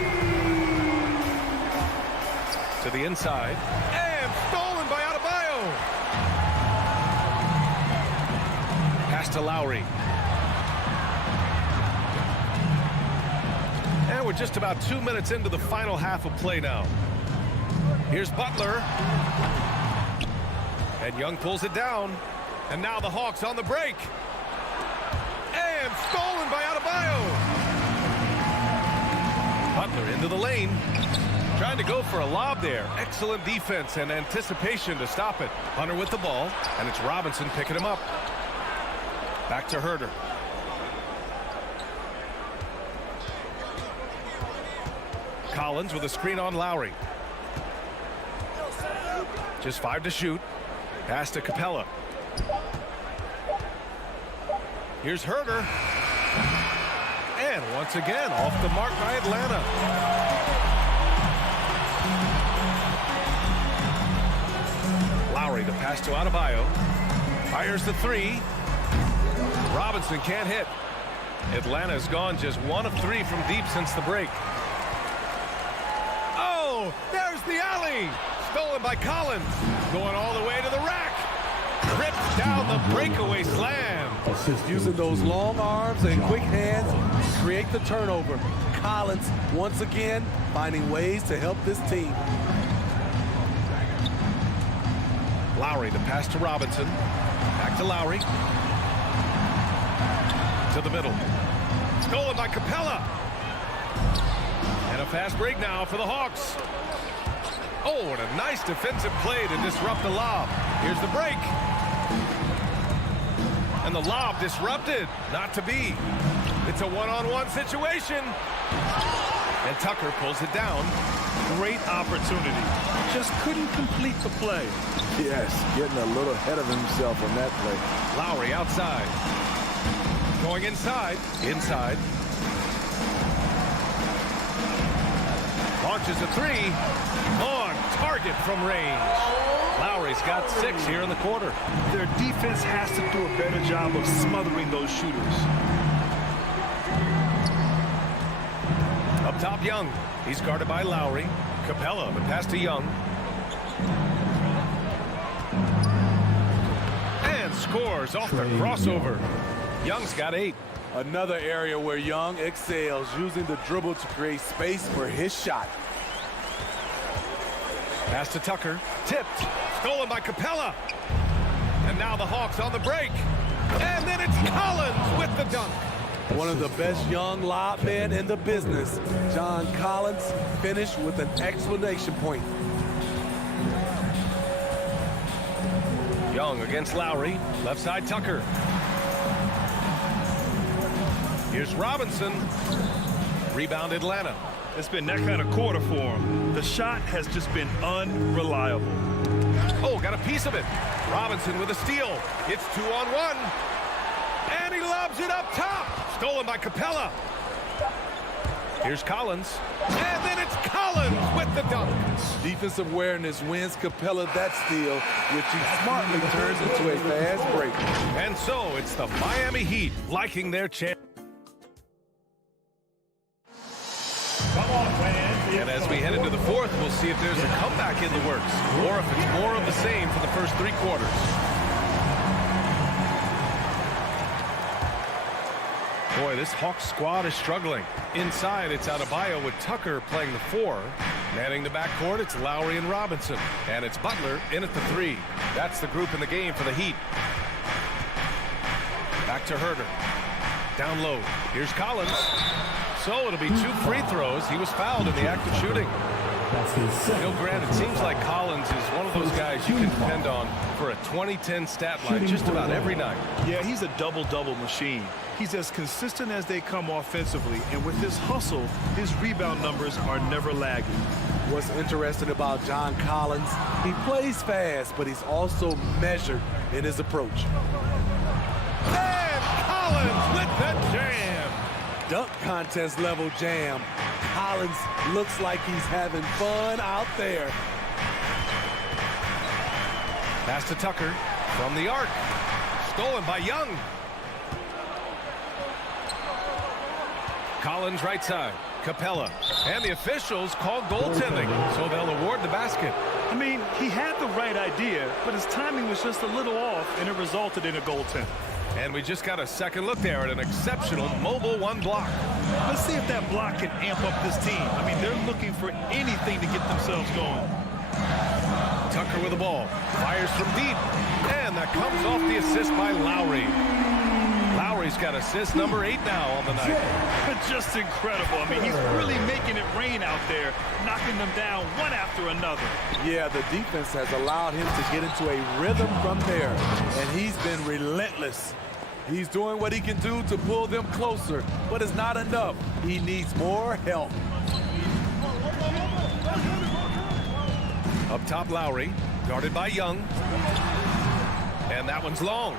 To the inside. And stolen by Adebayo. Pass to Lowry. And we're just about 2 minutes into the final half of play now. Here's Butler. And Young pulls it down. And now the Hawks on the break. And stolen by Adebayo. Butler into the lane. Trying to go for a lob there. Excellent defense and anticipation to stop it. Hunter with the ball, and it's Robinson picking him up. Back to Herder. Collins with a screen on Lowry. Just 5 to shoot. Pass to Capella. Here's Herder. And once again, off the mark by Atlanta. Lowry, the pass to Adebayo. Fires the 3. Robinson can't hit. Atlanta's gone just 1 of 3 from deep since the break. Oh, there's the alley. Stolen by Collins. Going all the way to the rack. Ripped down the breakaway slam. Using those long arms and quick hands to create the turnover. Collins, once again, finding ways to help this team. Lowry, the pass to Robinson. Back to Lowry. To the middle. Stolen by Capella. And a fast break now for the Hawks. Oh, and a nice defensive play to disrupt the lob. Here's the break. And the lob disrupted. Not to be. It's a one-on-one situation. And Tucker pulls it down. Great opportunity. Just couldn't complete the play. Yes, getting a little ahead of himself on that play. Lowry outside. Going inside. Inside. Launches a 3. On target from range. Lowry's got 6 here in the quarter. Their defense has to do a better job of smothering those shooters. Up top, Young. He's guarded by Lowry. Capella, the pass to Young. And scores off the crossover. Young's got 8. Another area where Young excels, using the dribble to create space for his shot. Pass to Tucker. Tipped. Stolen by Capella. And now the Hawks on the break. And then it's Collins with the dunk. One of the best young lob men in the business. John Collins finished with an exclamation point. Young against Lowry. Left side Tucker. Here's Robinson. Rebound Atlanta. It's been that kind of quarter for him. The shot has just been unreliable. Oh, got a piece of it. Robinson with a steal. It's 2-on-1. And he lobs it up top. Stolen by Capella. Here's Collins. And then it's Collins with the dunk. Defensive awareness wins Capella that steal, which he smartly turns into a fast break. And so it's the Miami Heat liking their chance. And as we head into the fourth, we'll see if there's a comeback in the works or if it's more of the same for the first 3 quarters. Boy, this Hawks squad is struggling. Inside, it's Adebayo with Tucker playing the 4. Manning the backcourt, it's Lowry and Robinson. And it's Butler in at the 3. That's the group in the game for the Heat. Back to Herder. Down low. Here's Collins. So it'll be 2 free throws. He was fouled in the act of shooting. Grant, it seems like Collins is one of those guys you can depend on for a 2010 stat line just about every night. Yeah, he's a double-double machine. He's as consistent as they come offensively, and with his hustle, his rebound numbers are never lagging. What's interesting about John Collins, he plays fast, but he's also measured in his approach. And Collins with the jam. Dunk contest level jam. Collins looks like he's having fun out there. Pass to Tucker from the arc. Stolen by Young. Collins right side. Capella. And the officials call goaltending, so they'll award the basket. I mean, he had the right idea, but his timing was just a little off, and it resulted in a goaltend. And we just got a second look there at an exceptional mobile 1 block. Let's see if that block can amp up this team. I mean, they're looking for anything to get themselves going. Tucker with the ball. Fires from deep. And that comes off the assist by Lowry. Lowry's got assist number 8 now on the night. Just incredible. I mean, he's really making it rain out there, knocking them down one after another. Yeah, the defense has allowed him to get into a rhythm from there, and he's been relentless. He's doing what he can do to pull them closer, but it's not enough. He needs more help. Up top, Lowry, guarded by Young. And that one's long.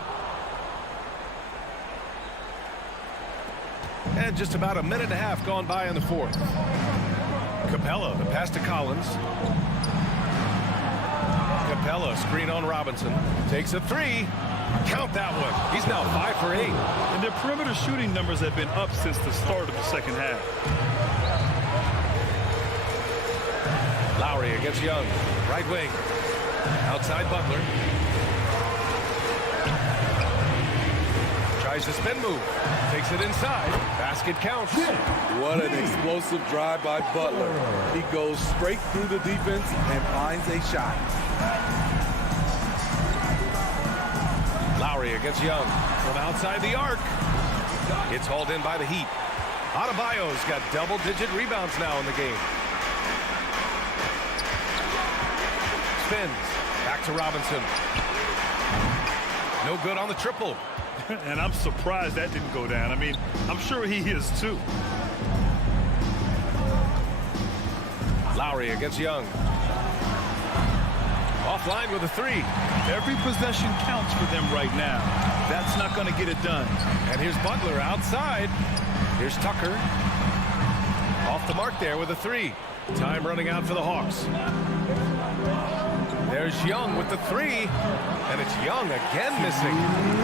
And just about a minute and a half gone by in the fourth. Capella, the pass to Collins. Capella, screen on Robinson. Takes a 3. Count that one. He's now 5 for 8. And their perimeter shooting numbers have been up since the start of the second half. Lowry against Young. Right wing. Outside Butler. Tries the spin move. Takes it inside. Basket counts. What an explosive drive by Butler. He goes straight through the defense and finds a shot. Lowry against Young. From outside the arc. It's hauled in by the Heat. Adebayo's got double-digit rebounds now in the game. Spins. Back to Robinson. No good on the triple. And I'm surprised that didn't go down. I mean, I'm sure he is too. Lowry against Young. Offline with a 3. Every possession counts for them right now. That's not going to get it done. And here's Butler outside. Here's Tucker. Off the mark there with a 3. Time running out for the Hawks. There's Young with the 3. And it's Young again missing.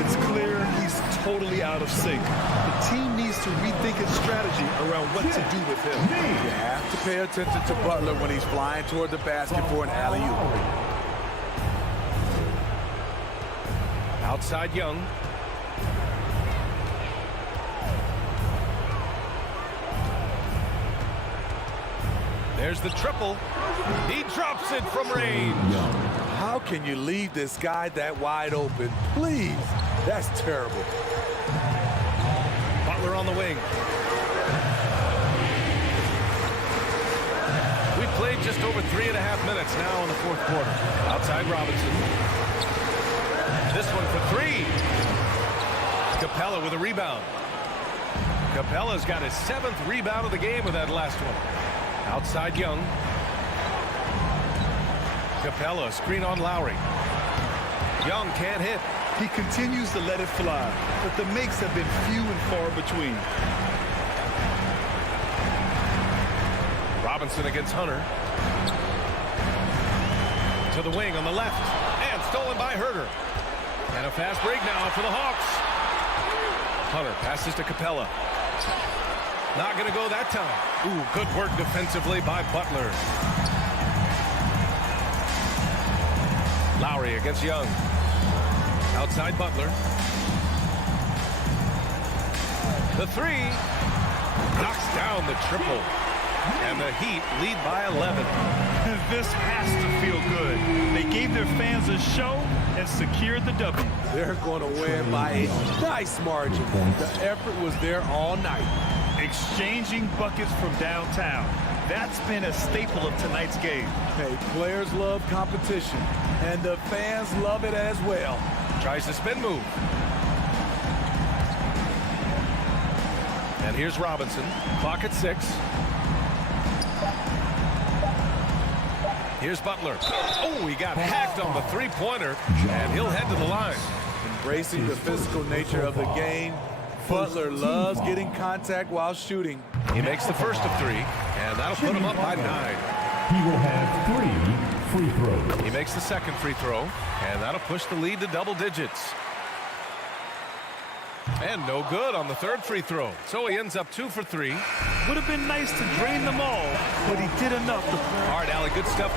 It's clear he's totally out of sync. The team needs to rethink its strategy around what to do with him. You have to pay attention to Butler when he's flying toward the basket for an alley-oop. Outside Young. There's the triple. He drops it from range. How can you leave this guy that wide open? Please. That's terrible. Butler on the wing. We've played just over 3.5 minutes now in the fourth quarter. Outside Robinson. This one for 3. Capella with a rebound. Capella's got his 7th rebound of the game with that last one. Outside Young. Capella, screen on Lowry. Young can't hit. He continues to let it fly, but the makes have been few and far between. Robinson against Hunter. To the wing on the left. And stolen by Herter. And a fast break now for the Hawks. Hunter passes to Capella. Not going to go that time. Ooh, good work defensively by Butler. Lowry against Young. Outside Butler. The 3. Knocks down the triple. And the Heat lead by 11. This has to feel good. They gave their fans a show and secured the W. They're going to win by a nice margin. The effort was there all night. Exchanging buckets from downtown. That's been a staple of tonight's game. Hey, players love competition, and the fans love it as well. Tries the spin move. And here's Robinson. Clock at 6. Here's Butler. Oh, he got hacked on the three-pointer, and he'll head to the line. Embracing the physical nature of the game, Butler loves getting contact while shooting. He makes the first of 3, and that'll put him up by 9. He will have 3 free throws. He makes the second free throw, and that'll push the lead to double digits. And no good on the third free throw. So he ends up 2 for 3. Would have been nice to drain them all, but he did enough to... All right, Allie, good stuff.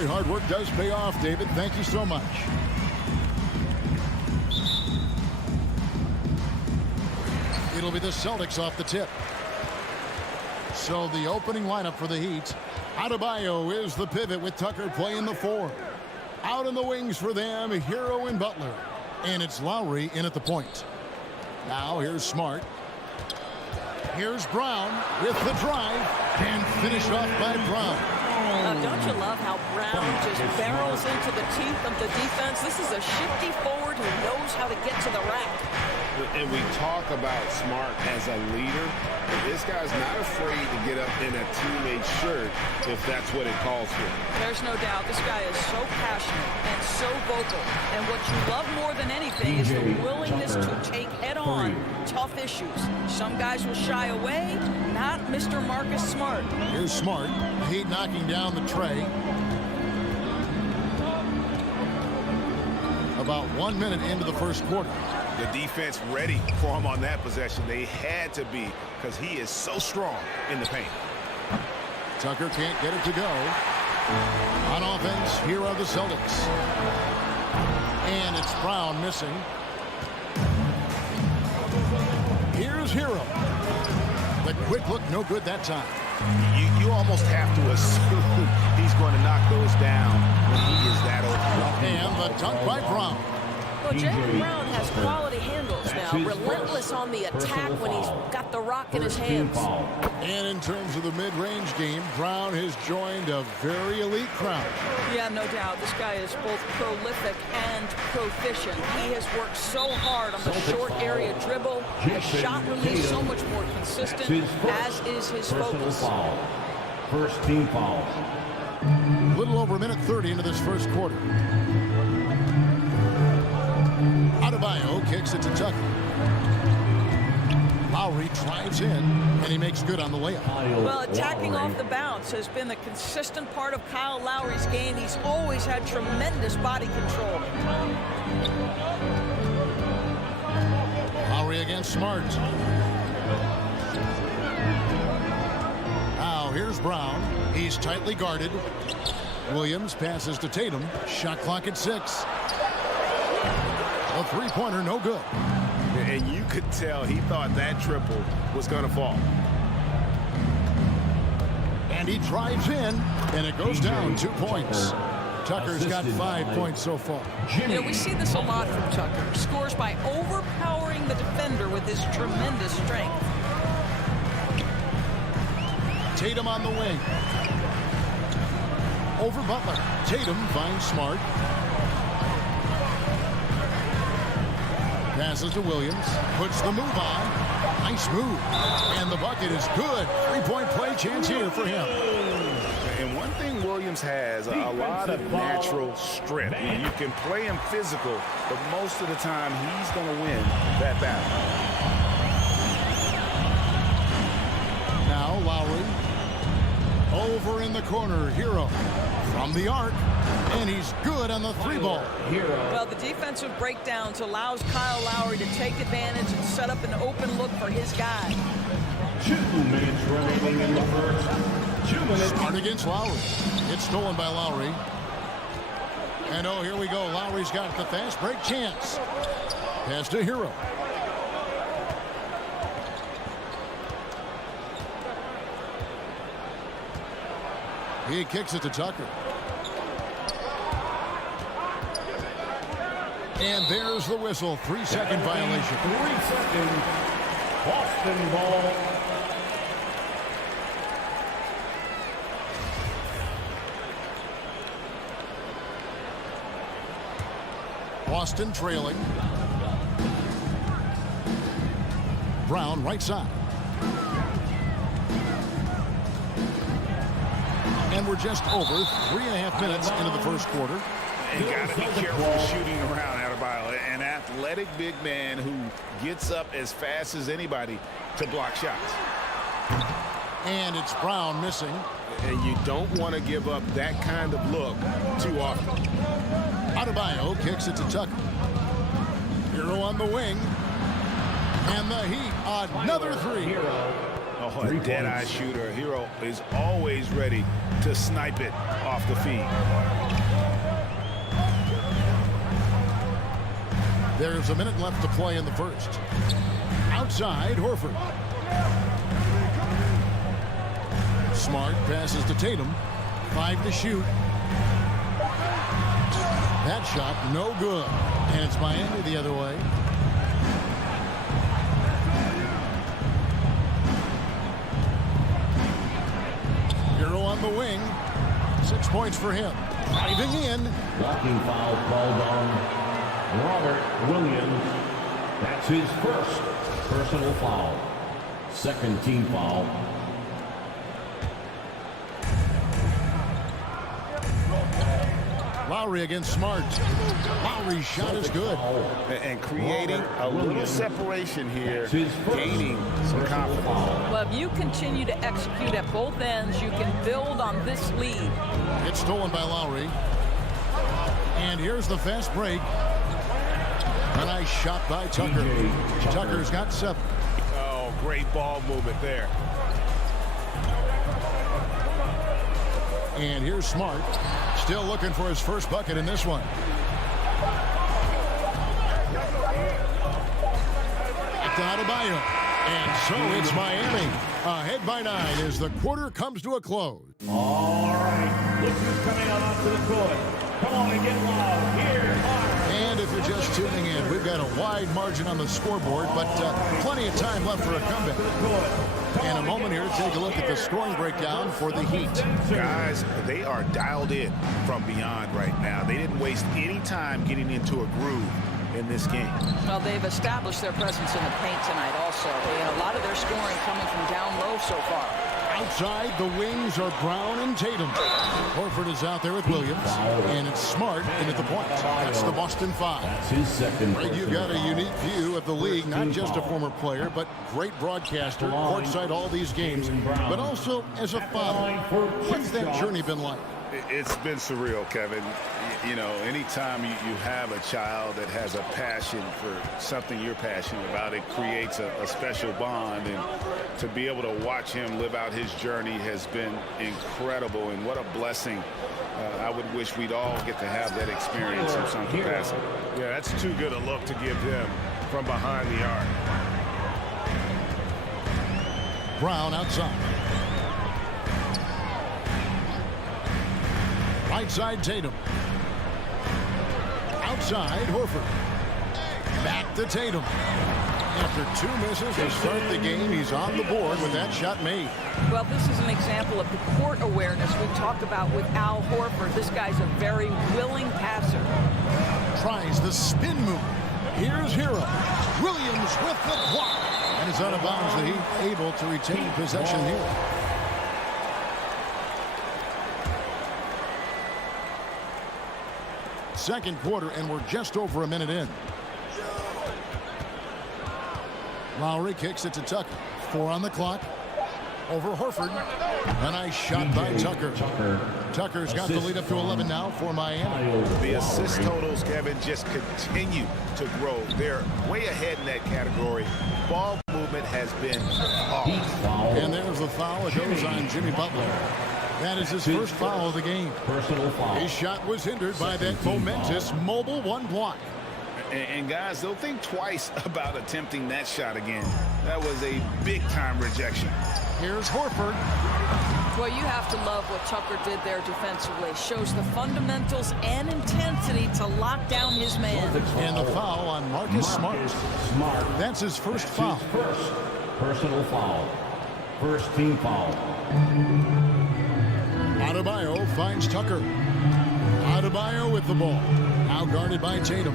Mandatory hard work does pay off, David. Thank you so much. It'll be the Celtics off the tip. So the opening lineup for the Heat. Adebayo is the pivot with Tucker playing the 4. Out in the wings for them, Hero and Butler. And it's Lowry in at the point. Now here's Smart. Here's Brown with the drive. And finished off by Brown. Now, don't you love how Brown just barrels into the teeth of the defense? This is a shifty forward who knows how to get to the rack. And we talk about Smart as a leader, but this guy's not afraid to get up in a teammate's shirt if that's what it calls for. There's no doubt this guy is so passionate and so vocal. And what you love more than anything is the willingness to take head-on tough issues. Some guys will shy away, not Mr. Marcus Smart. Here's Smart. Heat knocking down the tray. About 1 minute into the first quarter. The defense ready for him on that possession. They had to be, because he is so strong in the paint. Tucker can't get it to go. On offense, here are the Celtics. And it's Brown missing. Here's Hero. The quick look, no good that time. You almost have to assume he's going to knock those down when he is that open. And the dunk by Brown. Well, Jaylen Brown has quality handles now, relentless on the attack when he's got the rock in his hands. And in terms of the mid-range game, Brown has joined a very elite crowd. Yeah, no doubt. This guy is both prolific and proficient. He has worked so hard on the short area dribble. His shot release so much more consistent, as is his focus. First team foul. A little over a minute 30 into this first quarter. Adebayo kicks it to Tucker. Lowry drives in, and he makes good on the layup. Well, attacking off the bounce has been the consistent part of Kyle Lowry's game. He's always had tremendous body control. Lowry against Smart. Now here's Brown. He's tightly guarded. Williams passes to Tatum. Shot clock at 6. A three-pointer, no good. And you could tell he thought that triple was going to fall. And he drives in, and it goes down 2 points. Tucker's got 5 points so far. You know, we see this a lot from Tucker. Scores by overpowering the defender with his tremendous strength. Tatum on the wing. Over Butler. Tatum finds Smart. Passes to Williams. Puts the move on. Nice move. And the bucket is good. Three-point play chance here for him. And one thing Williams has, a lot of natural strength. You can play him physical, but most of the time he's going to win that battle. Now Lowry. Over in the corner. Hero from the arc. And he's good on the three ball. Well, the defensive breakdowns allows Kyle Lowry to take advantage and set up an open look for his guy. 2 minutes remaining in the first. 2 minutes. Smart against Lowry. It's stolen by Lowry. And oh, here we go. Lowry's got the fast break chance. Pass to Hero. He kicks it to Tucker. And there's the whistle. 3-second violation. 3 seconds. Boston ball. Boston trailing. Brown right side. And we're just over 3.5 minutes into the first quarter. And got to be careful shooting around Adebayo. An athletic big man who gets up as fast as anybody to block shots. And it's Brown missing. And you don't want to give up that kind of look too often. Adebayo kicks it to Tucker. Hero on the wing. And the Heat, another three. Oh, a dead-eye shooter. A hero is always ready to snipe it off the feed. There's a minute left to play in the first. Outside, Horford. Smart passes to Tatum. 5 to shoot. That shot, no good. And it's Miami the other way. Hero on the wing. 6 points for him. Driving in. Blocking foul called on Robert Williams. That's his first personal foul. Second team foul. Lowry against Smart. Lowry's shot is good. And creating a little separation here, gaining some confidence. Well, if you continue to execute at both ends, you can build on this lead. It's stolen by Lowry. And here's the fast break. A nice shot by Tucker. Tucker's got 7. Oh, great ball movement there. And here's Smart. Still looking for his first bucket in this one. Back to Adebayo. And so it's Miami. Ahead by 9 as the quarter comes to a close. All right. Look who's coming on up to the court. Come on and get loud. Here are. And if you're just tuning in, we've got a wide margin on the scoreboard, but plenty of time left for a comeback. In a moment here to take a look at the scoring breakdown for the Heat. Guys, they are dialed in from beyond right now. They didn't waste any time getting into a groove in this game. Well, they've established their presence in the paint tonight also. And a lot of their scoring coming from down low so far. Outside, the wings are Brown and Tatum. Horford is out there with Williams, and it's Smart in at the point. That's the Boston 5. That's his second. Greg, you've got a unique view of the league, not just a former player, but great broadcaster, courtside all these games, but also as a father. What's that journey been like? It's been surreal, Kevin. You know, anytime you have a child that has a passion for something you're passionate about, it creates a special bond. And to be able to watch him live out his journey has been incredible. And what a blessing. I would wish we'd all get to have that experience in some capacity. Yeah, that's too good a look to give him from behind the arc. Brown outside. Right side, Tatum. Outside, Horford. Back to Tatum. After 2 misses to start the game, he's on the board with that shot made. Well, this is an example of the court awareness we talked about with Al Horford. This guy's a very willing passer. Tries the spin move. Here's Hero. Williams with the block. And it's out of bounds. The Heat able to retain possession here. Second quarter, and we're just over a minute in. Lowry kicks it to Tucker. 4 on the clock. Over Horford. A nice shot by Tucker. Tucker's got the lead up to 11 now for Miami. The assist totals, Kevin, just continue to grow. They're way ahead in that category. Ball movement has been off. And there's the foul. It goes on Jimmy Butler. That is his first foul of the game. Personal foul. His shot was hindered by that momentous mobile 1 block. And guys, they'll think twice about attempting that shot again. That was a big-time rejection. Here's Horford. Well, you have to love what Tucker did there defensively. Shows the fundamentals and intensity to lock down his man. And the foul on Marcus Smart. That's his first foul. First personal foul. First team foul. Adebayo finds Tucker. Adebayo with the ball. Now guarded by Tatum.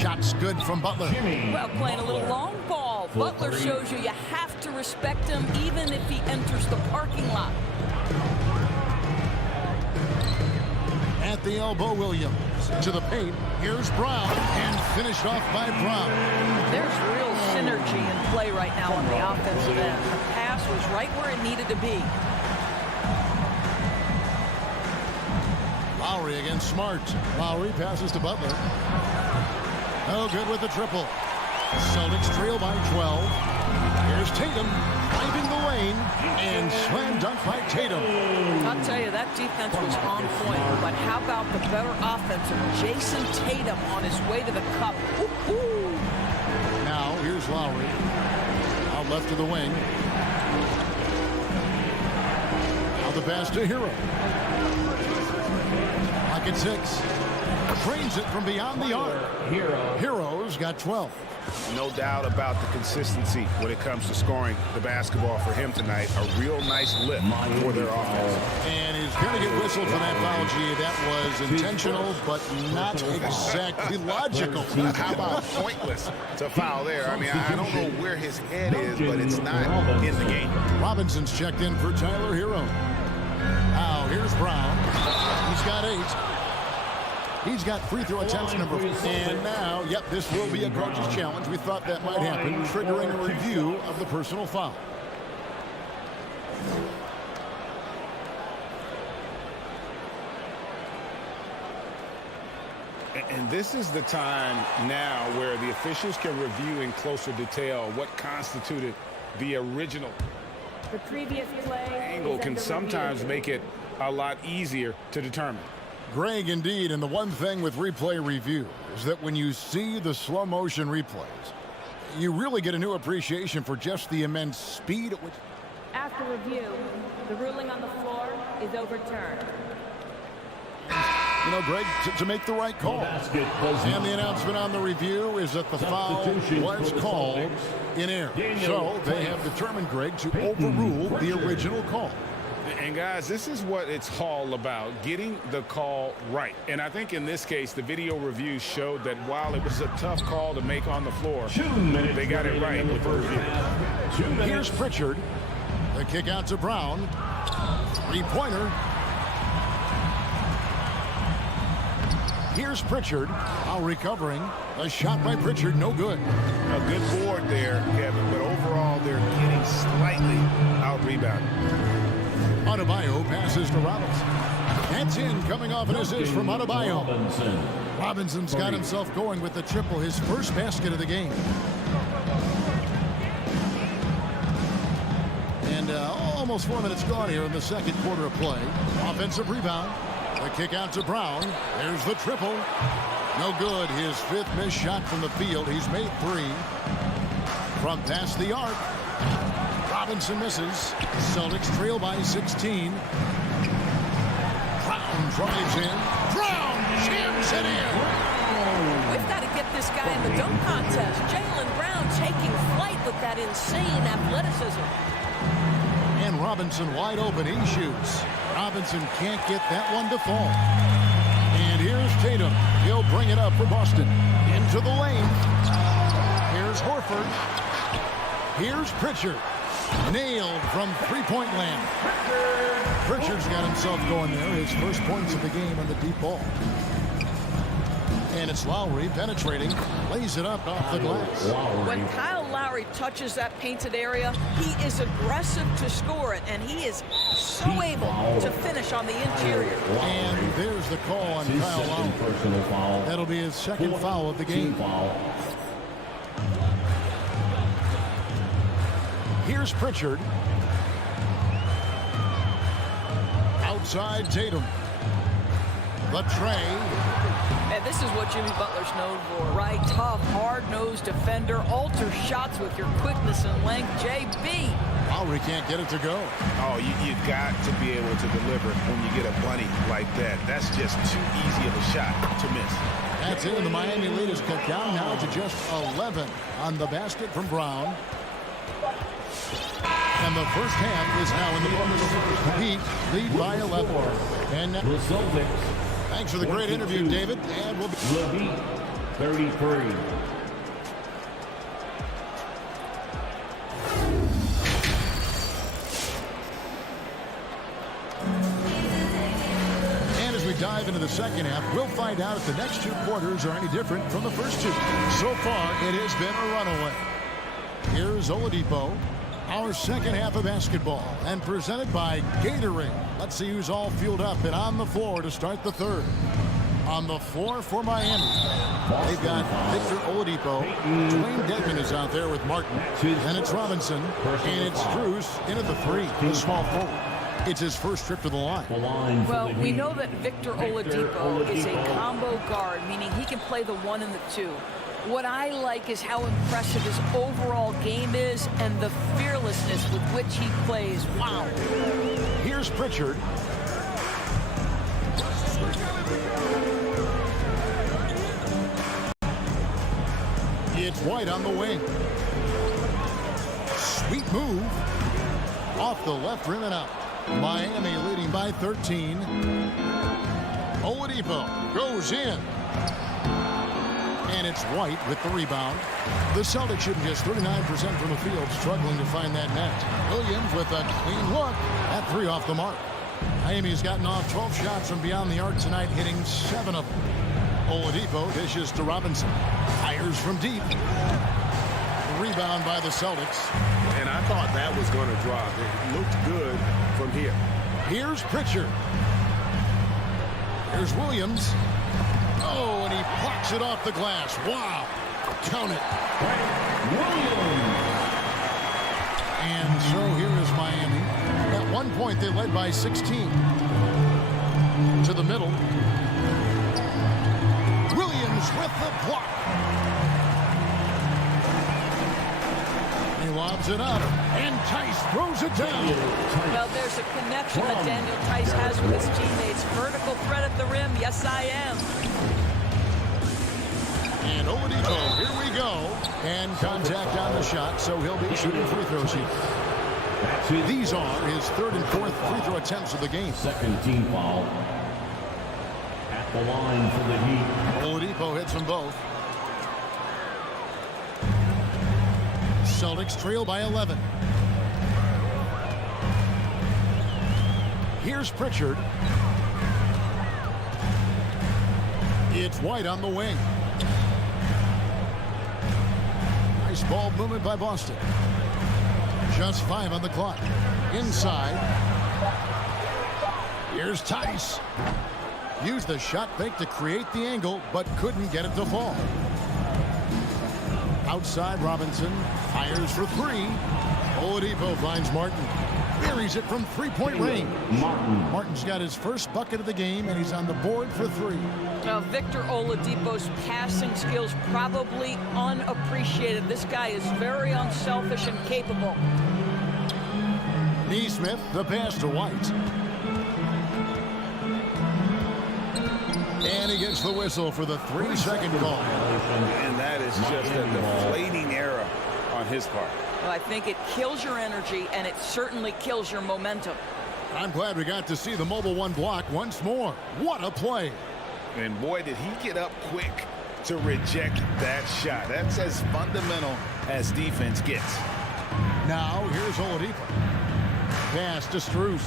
Shot's good from Butler. Well, playing a little long ball. Butler shows you have to respect him even if he enters the parking lot. At the elbow, Williams. To the paint. Here's Brown. And finished off by Brown. There's real synergy in play right now on the offensive end. The pass was right where it needed to be. Lowry against Smart. Lowry passes to Butler. No good with the triple. Celtics trail by 12. Here's Tatum driving the lane and slam dunk by Tatum. I'll tell you, that defense was on point, but how about the better offense of Jason Tatum on his way to the cup? Woo-hoo. Now, here's Lowry. Out left of the wing. Now the pass to Hero. Lock at 6. Trains it from beyond the arc. Hero's got 12. No doubt about the consistency when it comes to scoring the basketball for him tonight. A real nice lift for their offense. And he's going to get whistled for that foul, G. That was intentional, but not exactly logical. How about pointless to foul there? I mean, I don't know where his head is, but it's not in the game. Robinson's checked in for Tyler Hero. Now, here's Brown. He's got 8. He's got free throw attempt number 4. And now, yep, this will be a coach's challenge. We thought that might happen, triggering a review of the personal foul. And this is the time now where the officials can review in closer detail what constituted the original. The previous play Angle can sometimes make it a lot easier to determine. Greg, indeed, and the one thing with replay review is that when you see the slow motion replays, you really get a new appreciation for just the immense speed at which... After review, the ruling on the floor is overturned. You know, Greg, to make the right call. And the announcement on the review is that the foul was called in error. So they have determined, Greg, to overrule the original call. And guys, this is what it's all about, getting the call right. And I think in this case, the video review showed that while it was a tough call to make on the floor, they got it right with the review. Here's Pritchard. The kick out to Brown. Three-pointer. Here's Pritchard. Now recovering. A shot by Pritchard, no good. A good board there, Kevin, but overall they're getting slightly out-rebounded. Adebayo passes to Robinson. That's in, coming off an assist from Adebayo. Robinson's got himself going with the triple, his first basket of the game. And almost 4 minutes gone here in the second quarter of play. Offensive rebound. The kick out to Brown. There's the triple. No good. His 5th missed shot from the field. He's made 3. From past the arc. Robinson misses. Celtics trail by 16. Brown drives in. Brown jams it in. We've got to get this guy in the dunk contest. Jaylen Brown taking flight with that insane athleticism. And Robinson wide open. He shoots. Robinson can't get that one to fall. And here's Tatum. He'll bring it up for Boston. Into the lane. Here's Horford. Here's Pritchard. Nailed from three-point land. Pritchard's got himself going there. His first points of the game on the deep ball. And it's Lowry penetrating. Lays it up off the glass. When Kyle Lowry touches that painted area, he is aggressive to score it, and he is so able to finish on the interior. And there's the call on Kyle Lowry. That'll be his second foul of the game. Here's Pritchard. Outside Tatum. The tray. And this is what Jimmy Butler's known for, right? Tough, hard-nosed defender, alter shots with your quickness and length. JB. Lowry can't get it to go. Oh, you've got to be able to deliver when you get a bunny like that. That's just too easy of a shot to miss. That's it, and the Miami lead is cut down now to just 11 on the basket from Brown. And the first half is now in the books. Heat lead by 11. And now, The Celtics. thanks for the great interview, David. And we'll be... The Heat, 33. And as we dive into the second half, we'll find out if the next 2 quarters are any different from the first 2. So far, it has been a runaway. Here's Oladipo. Our second half of basketball, and presented by Gatorade. Let's see who's all fueled up and on the floor to start the third. On the floor for Miami, they've got Victor Oladipo. Dwayne Dedmon is out there with Martin. And it's Robinson. And it's Strus in at the 3, the small forward. It's his first trip to the line. Well, we know that Victor Oladipo is a combo guard, meaning he can play the 1 and the 2. What I like is how impressive his overall game is and the fearlessness with which he plays. Wow. Here's Pritchard. It's White on the wing. Sweet move. Off the left rim and out. Miami leading by 13. Oladipo goes in. And it's White with the rebound. The Celtics shooting just 39% from the field, struggling to find that net. Williams with a clean look. That 3 off the mark. Miami's gotten off 12 shots from beyond the arc tonight, hitting 7 of them. Oladipo dishes to Robinson. Fires from deep. Rebound by the Celtics. And I thought that was going to drop. It looked good from here. Here's Pritchard. Here's Williams. Oh, and he blocks it off the glass. Wow. Count it. Williams. And so here is Miami. At one point, they led by 16. To the middle. Williams with the block. He lobs it out. And Tice throws it down. Well, there's a connection that Daniel Tice has with his teammates. Vertical threat at the rim. Yes, I am. And Oladipo, here we go. And contact on the shot, so he'll be shooting free throws here. These are his 3rd and 4th free throw attempts of the game. Second team foul. At the line for the Heat. Oladipo hits them both. Celtics trail by 11. Here's Pritchard. It's White on the wing. Nice ball movement by Boston. Just 5 on the clock. Inside. Here's Tice. Used the shot fake to create the angle, but couldn't get it to fall. Outside, Robinson fires for 3. Oladipo finds Martin. Buries it from 3-point range. Martin's got his first bucket of the game, and he's on the board for 3. Now, Victor Oladipo's passing skills probably unappreciated. This guy is very unselfish and capable. Neesmith, the pass to White. And he gets the whistle for the 3-second call. And that is just a deflating error on his part. Well, I think it kills your energy, and it certainly kills your momentum. I'm glad we got to see the mobile 1 block once more. What a play. And boy, did he get up quick to reject that shot. That's as fundamental as defense gets. Now, here's Oladipo. Pass to Strus.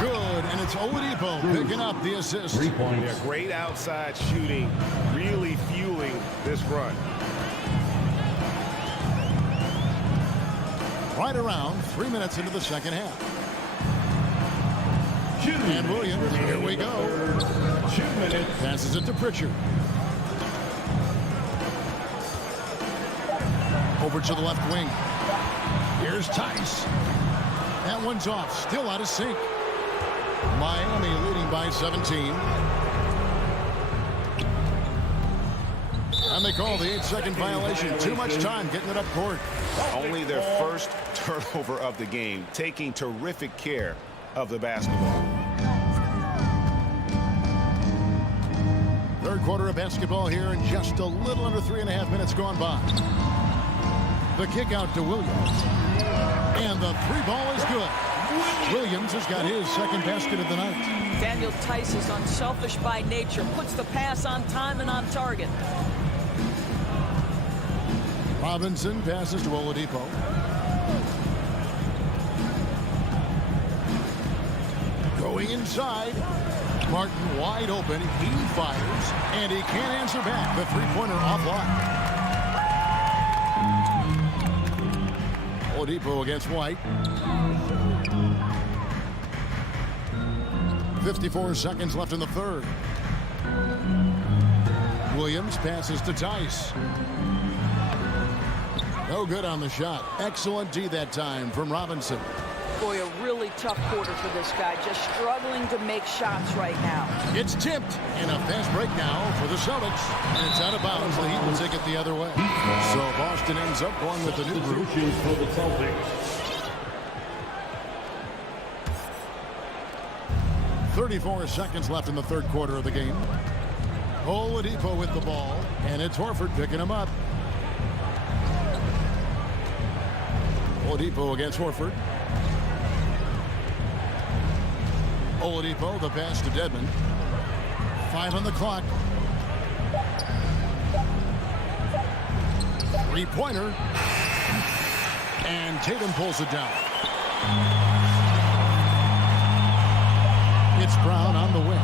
Good, and it's Oladipo picking up the assist. 3 points. Yeah, great outside shooting, really fueling this run. Right around 3 minutes into the second half. And Williams, here we go. 2 minutes. Passes it to Pritchard. Over to the left wing. Here's Tice. That one's off, still out of sync. Miami leading by 17. And they call the 8-second violation. Too much time getting it up court. Only their first turnover of the game, taking terrific care of the basketball. Third quarter of basketball here, and just a little under 3.5 minutes gone by. The kick out to Williams. And the 3 ball is good. Williams has got his second basket of the night. Daniel Tice is unselfish by nature, puts the pass on time and on target. Robinson passes to Oladipo. Going inside. Martin wide open. He fires, and he can't answer back. The 3-pointer offline. Oladipo against White. 54 seconds left in the third. Williams passes to Tice. No good on the shot. Excellent D that time from Robinson. Boy, a really tough quarter for this guy. Just struggling to make shots right now. It's tipped, and a fast break now for the Celtics. And it's out of bounds. The Heat will take it the other way. So Boston ends up going with the new group. For the Celtics. 34 seconds left in the third quarter of the game. Oladipo with the ball, and it's Horford picking him up. Oladipo against Horford. Oladipo, the pass to Dedmon. 5 on the clock. Three-pointer. And Tatum pulls it down. It's Brown on the wing.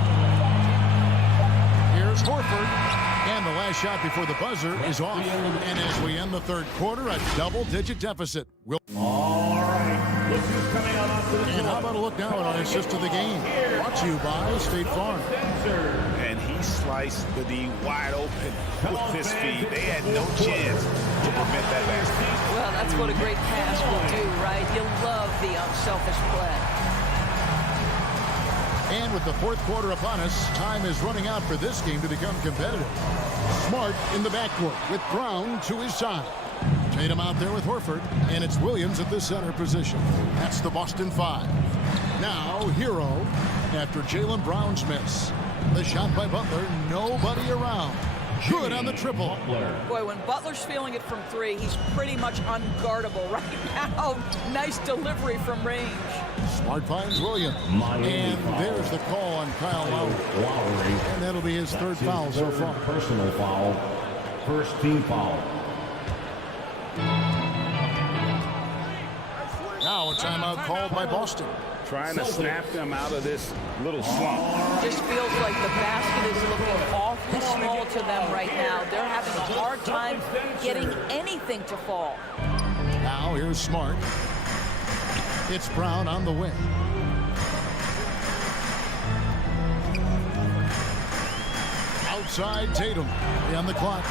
Here's Horford. And the last shot before the buzzer is off. And as we end the third quarter, a double-digit deficit. All right. Look who's coming out onto the And how about a look now at our assist of the game? Brought to you by State Farm. And he sliced the D wide open with his feet. They had no chance to prevent that basket. Well, that's what a great pass will do, right? You love the unselfish play. And with the fourth quarter upon us, time is running out for this game to become competitive. Smart in the backcourt with Brown to his side. Tatum out there with Horford, and it's Williams at the center position. That's the Boston 5. Now, Hero after Jaylen Brown's miss. The shot by Butler, nobody around. Good on the triple. Boy, when Butler's feeling it from three, he's pretty much unguardable right now. Nice delivery from range. Smart finds Williams. And there's the call on Kyle Lowry. And that'll be his third foul so far. Personal foul. First team foul. Now a timeout called by Boston. Trying to snap them out of this little slump. Just feels like the basket is looking awfully small to them right now. They're having a hard time getting anything to fall. Now here's Smart. It's Brown on the wing. Outside Tatum. On the clock.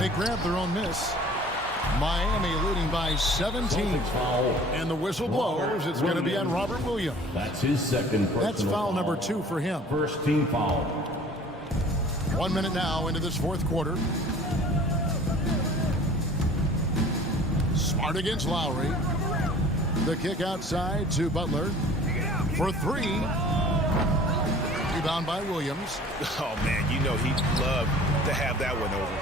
They grab their own miss. Miami leading by 17. And the whistle blows. It's going to be on Robert Williams. That's his second personal That's foul number 2 for him. First team foul. 1 minute now into this fourth quarter. Smart against Lowry. The kick outside to Butler for 3. Rebound by Williams. Oh, man, you know he'd love to have that one over.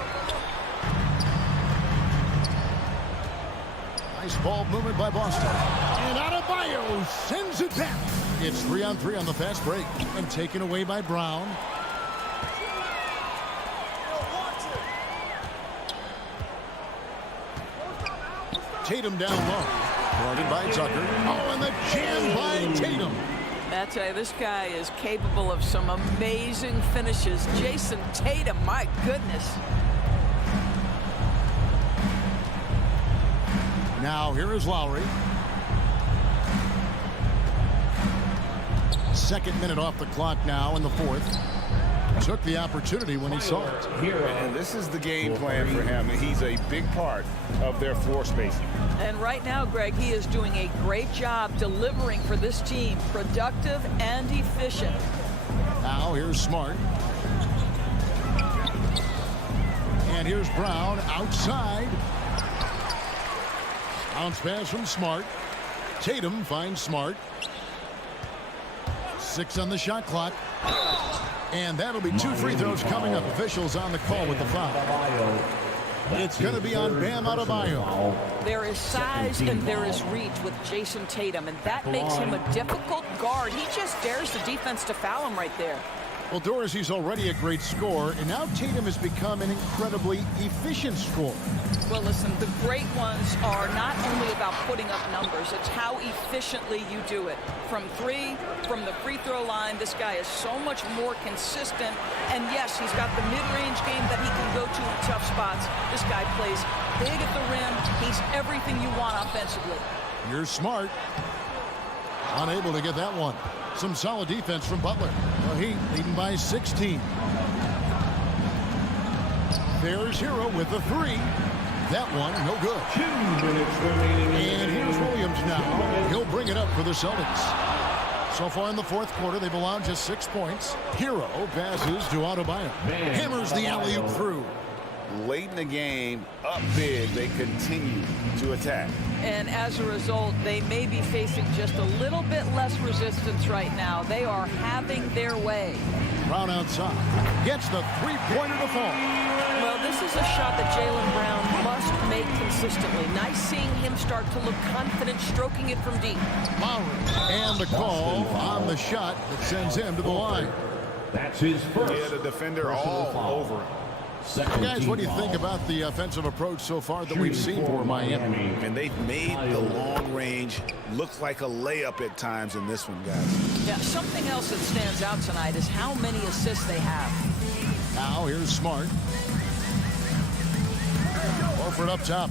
Nice ball movement by Boston. And Adebayo sends it back. It's 3-on-3 on the fast break. And taken away by Brown. Tatum down low. Guarded by Tucker. Oh, and the jam by Tatum. I tell you, this guy is capable of some amazing finishes. Jason Tatum, my goodness. Now here is Lowry. Second minute off the clock now in the fourth. Took the opportunity when he saw it. And this is the game plan for him. He's a big part of their floor spacing. And right now, Greg, he is doing a great job delivering for this team. Productive and efficient. Now here's Smart. And here's Brown outside. Bounce pass from Smart. Tatum finds Smart. 6 on the shot clock. And that'll be 2 free throws coming up. Officials on the call with the foul. It's going to be on Bam Adebayo. There is size and there is reach with Jason Tatum, and that makes him a difficult guard. He just dares the defense to foul him right there. Well, Dorsey's already a great scorer, and now Tatum has become an incredibly efficient scorer. Well, listen, the great ones are not only about putting up numbers, it's how efficiently you do it. From 3, from the free throw line, this guy is so much more consistent. And yes, he's got the mid-range game that he can go to in tough spots. This guy plays big at the rim. He's everything you want offensively. You're Smart. Unable to get that one. Some solid defense from Butler. The Heat leading by 16. There's Hero with the three. That one, no good. 2 minutes remaining. And here's Williams now. He'll bring it up for the Celtics. So far in the fourth quarter, they've allowed just 6 points. Hero passes to Adebayo. Hammers the alley-oop through. Late in the game, up big, they continue to attack. And as a result, they may be facing just a little bit less resistance right now. They are having their way. Brown outside. Gets the three-pointer to fall. Well, this is a shot that Jaylen Brown must make consistently. Nice seeing him start to look confident, stroking it from deep. Lowry. And the call on the shot that sends him to the line. That's his first. Yeah, the defender all over him. Guys, what do you think about the offensive approach so far that we've seen for Miami? And they've made the long range look like a layup at times in this one, guys. Yeah, something else that stands out tonight is how many assists they have. Now here's Smart. Horford up top.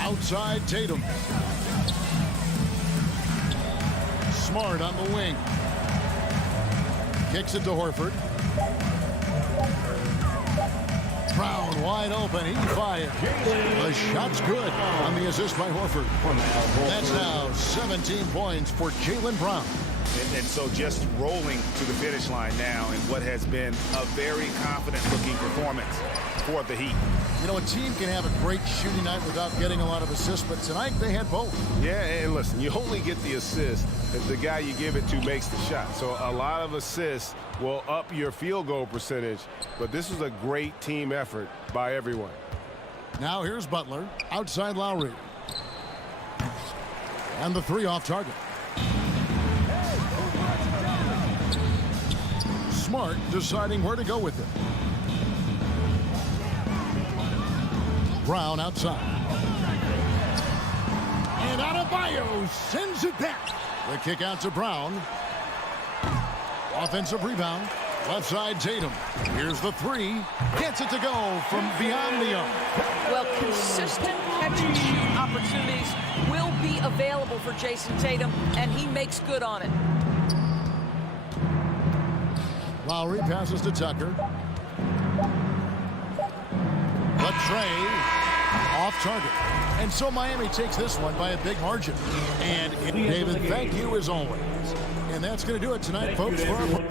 Outside Tatum. Smart on the wing. Kicks it to Horford. Brown wide open. He fired. The shot's good on the assist by Horford. That's now 17 points for Jaylen Brown. And so just rolling to the finish line now in what has been a very confident-looking performance for the Heat. You know, a team can have a great shooting night without getting a lot of assists, but tonight they had both. Yeah, and listen, you only get the assist if the guy you give it to makes the shot. So a lot of assists will up your field goal percentage, but this was a great team effort by everyone. Now here's Butler. Outside Lowry. And the three off target. Smart deciding where to go with it. Brown outside. And Adebayo sends it back. The kick out to Brown. Offensive rebound. Left side Tatum. Here's the three. Gets it to go from beyond the arc. Well, consistent catch and shoot opportunities will be available for Jason Tatum, and he makes good on it. Lowry passes to Tucker. The tray off target. And so Miami takes this one by a big margin. And David, thank you as always. And that's going to do it tonight, folks. For our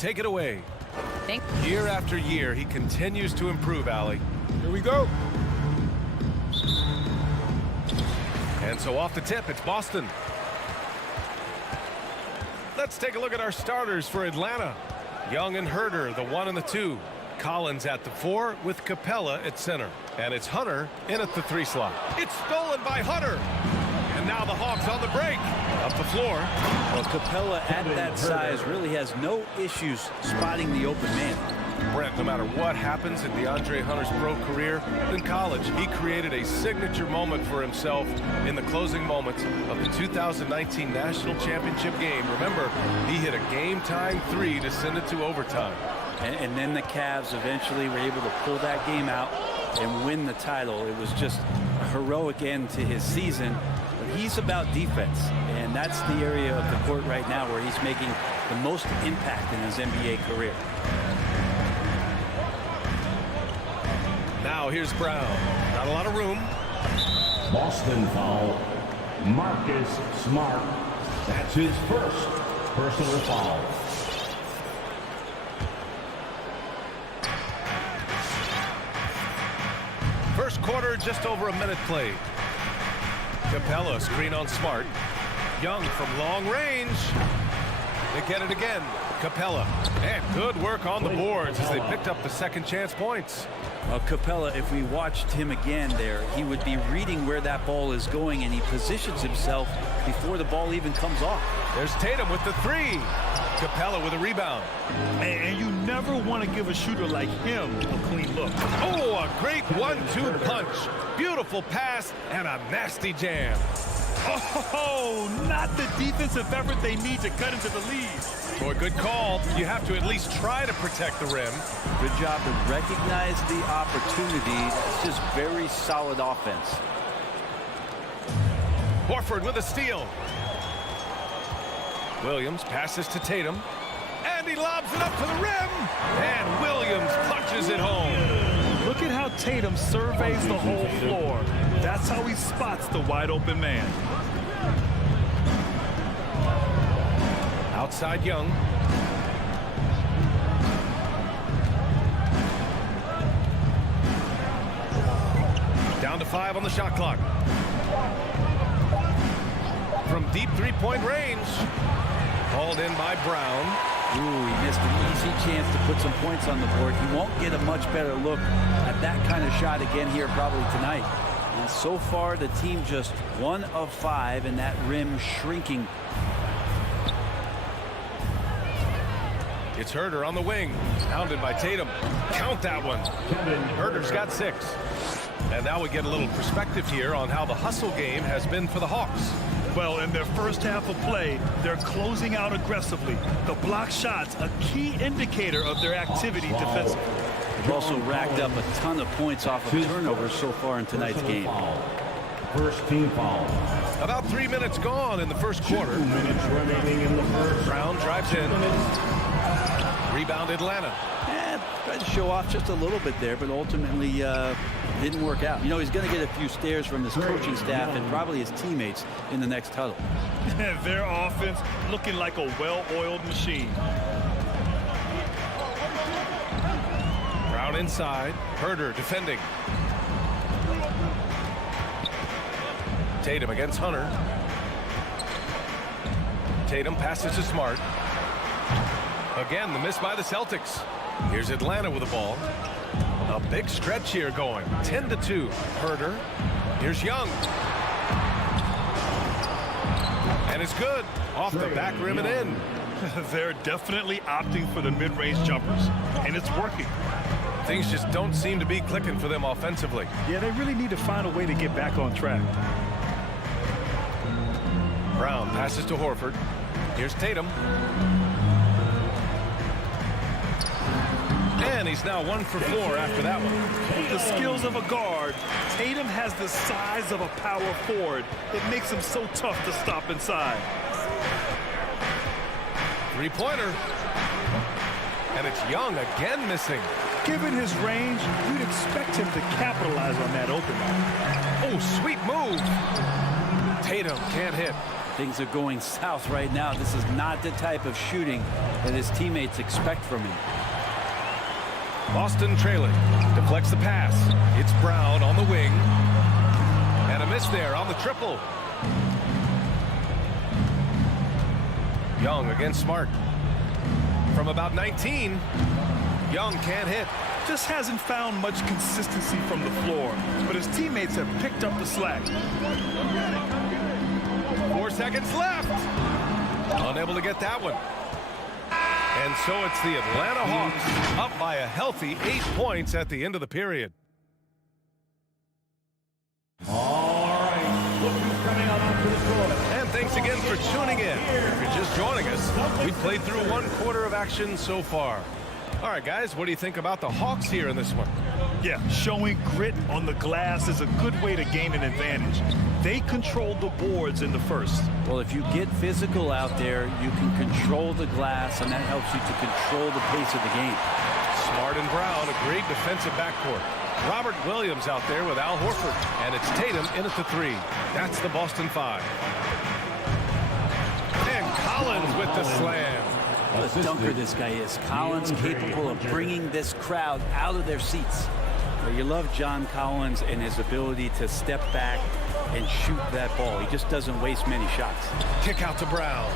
take it away. Year after year, he continues to improve, Allie. Here we go. And so off the tip, it's Boston. Let's take a look at our starters for Atlanta. Young and Herder, the 1 and the 2. Collins at the 4 with Capella at center. And it's Hunter in at the 3 slot. It's stolen by Hunter. And now the Hawks on the break. Up the floor. Well, Capella at that size really has no issues spotting the open man. Brent, no matter what happens in DeAndre Hunter's pro career, in college, he created a signature moment for himself in the closing moments of the 2019 National Championship game. Remember, he hit a game-tying 3 to send it to overtime. And then the Cavs eventually were able to pull that game out and win the title. It was just a heroic end to his season. But he's about defense, and that's the area of the court right now where he's making the most impact in his NBA career. Now here's Brown. Not a lot of room. Boston foul. Marcus Smart. That's his first personal foul. First quarter, just over a minute played. Capella screen on Smart. Young from long range. They get it again. Capella. And good work on the boards as they picked up the second chance points. Capella, if we watched him again there, he would be reading where that ball is going, and he positions himself before the ball even comes off. There's Tatum with the 3. Capella with a rebound. And you never want to give a shooter like him a clean look. Oh, a great 1-2 punch. Beautiful pass and a nasty jam. Oh, not the defensive effort they need to cut into the lead. Boy, good call. You have to at least try to protect the rim. Good job to recognize the opportunity. That's just very solid offense. Horford with a steal. Williams passes to Tatum. And he lobs it up to the rim. And Williams punches it home. Look at how Tatum surveys the whole floor. That's how he spots the wide open man. Outside Young. Down to 5 on the shot clock. From deep three-point range. Hauled in by Brown. Ooh, he missed an easy chance to put some points on the board. He won't get a much better look at that kind of shot again here probably tonight. And so far, the team just 1 of 5, and that rim shrinking. It's Herder on the wing. Pounded by Tatum. Count that one. Herder's got 6. And now we get a little perspective here on how the hustle game has been for the Hawks. Well, in their first half of play, they're closing out aggressively. The block shots, a key indicator of their activity defensively. They've also racked up a ton of points off of turnovers so far in tonight's game. First team foul. About 3 minutes gone in the first quarter. 2 minutes remaining in the first. Brown drives in. Rebound Atlanta. Tried to show off just a little bit there, but ultimately didn't work out. You know, he's going to get a few stares from his coaching staff and probably his teammates in the next huddle. Their offense looking like a well-oiled machine. Brown inside. Herder defending. Tatum against Hunter. Tatum passes to Smart. Again, the miss by the Celtics. Here's Atlanta with the ball. A big stretch here going. 10-2. Herder. Here's Young. And it's good. Off the back rim and in. They're definitely opting for the mid-range jumpers, and it's working. Things just don't seem to be clicking for them offensively. Yeah, they really need to find a way to get back on track. Brown passes to Horford. Here's Tatum. And he's now 1 for 4 after that one. The skills of a guard. Tatum has the size of a power forward. It makes him so tough to stop inside. Three-pointer. And it's Young again missing. Given his range, you'd expect him to capitalize on that opening. Oh, sweet move. Tatum can't hit. Things are going south right now. This is not the type of shooting that his teammates expect from him. Boston trailing. Deflects the pass. It's Brown on the wing. And a miss there on the triple. Young against Smart. From about 19, Young can't hit. Just hasn't found much consistency from the floor, but his teammates have picked up the slack. 4 seconds left. Unable to get that one. And so it's the Atlanta Hawks up by a healthy 8 points at the end of the period. All right, look who's coming out onto the court. And thanks again for tuning in. If you're just joining us, we played through 1 quarter of action so far. All right, guys, what do you think about the Hawks here in this one? Yeah, showing grit on the glass is a good way to gain an advantage. They controlled the boards in the first. Well, if you get physical out there, you can control the glass, and that helps you to control the pace of the game. Smart and Brown, a great defensive backcourt. Robert Williams out there with Al Horford. And it's Tatum in at the 3. That's the Boston 5. And Collins with the slam. What a dunker this guy is. Collins capable of bringing this crowd out of their seats. But you love John Collins and his ability to step back and shoot that ball. He just doesn't waste many shots. Kick out to Brown.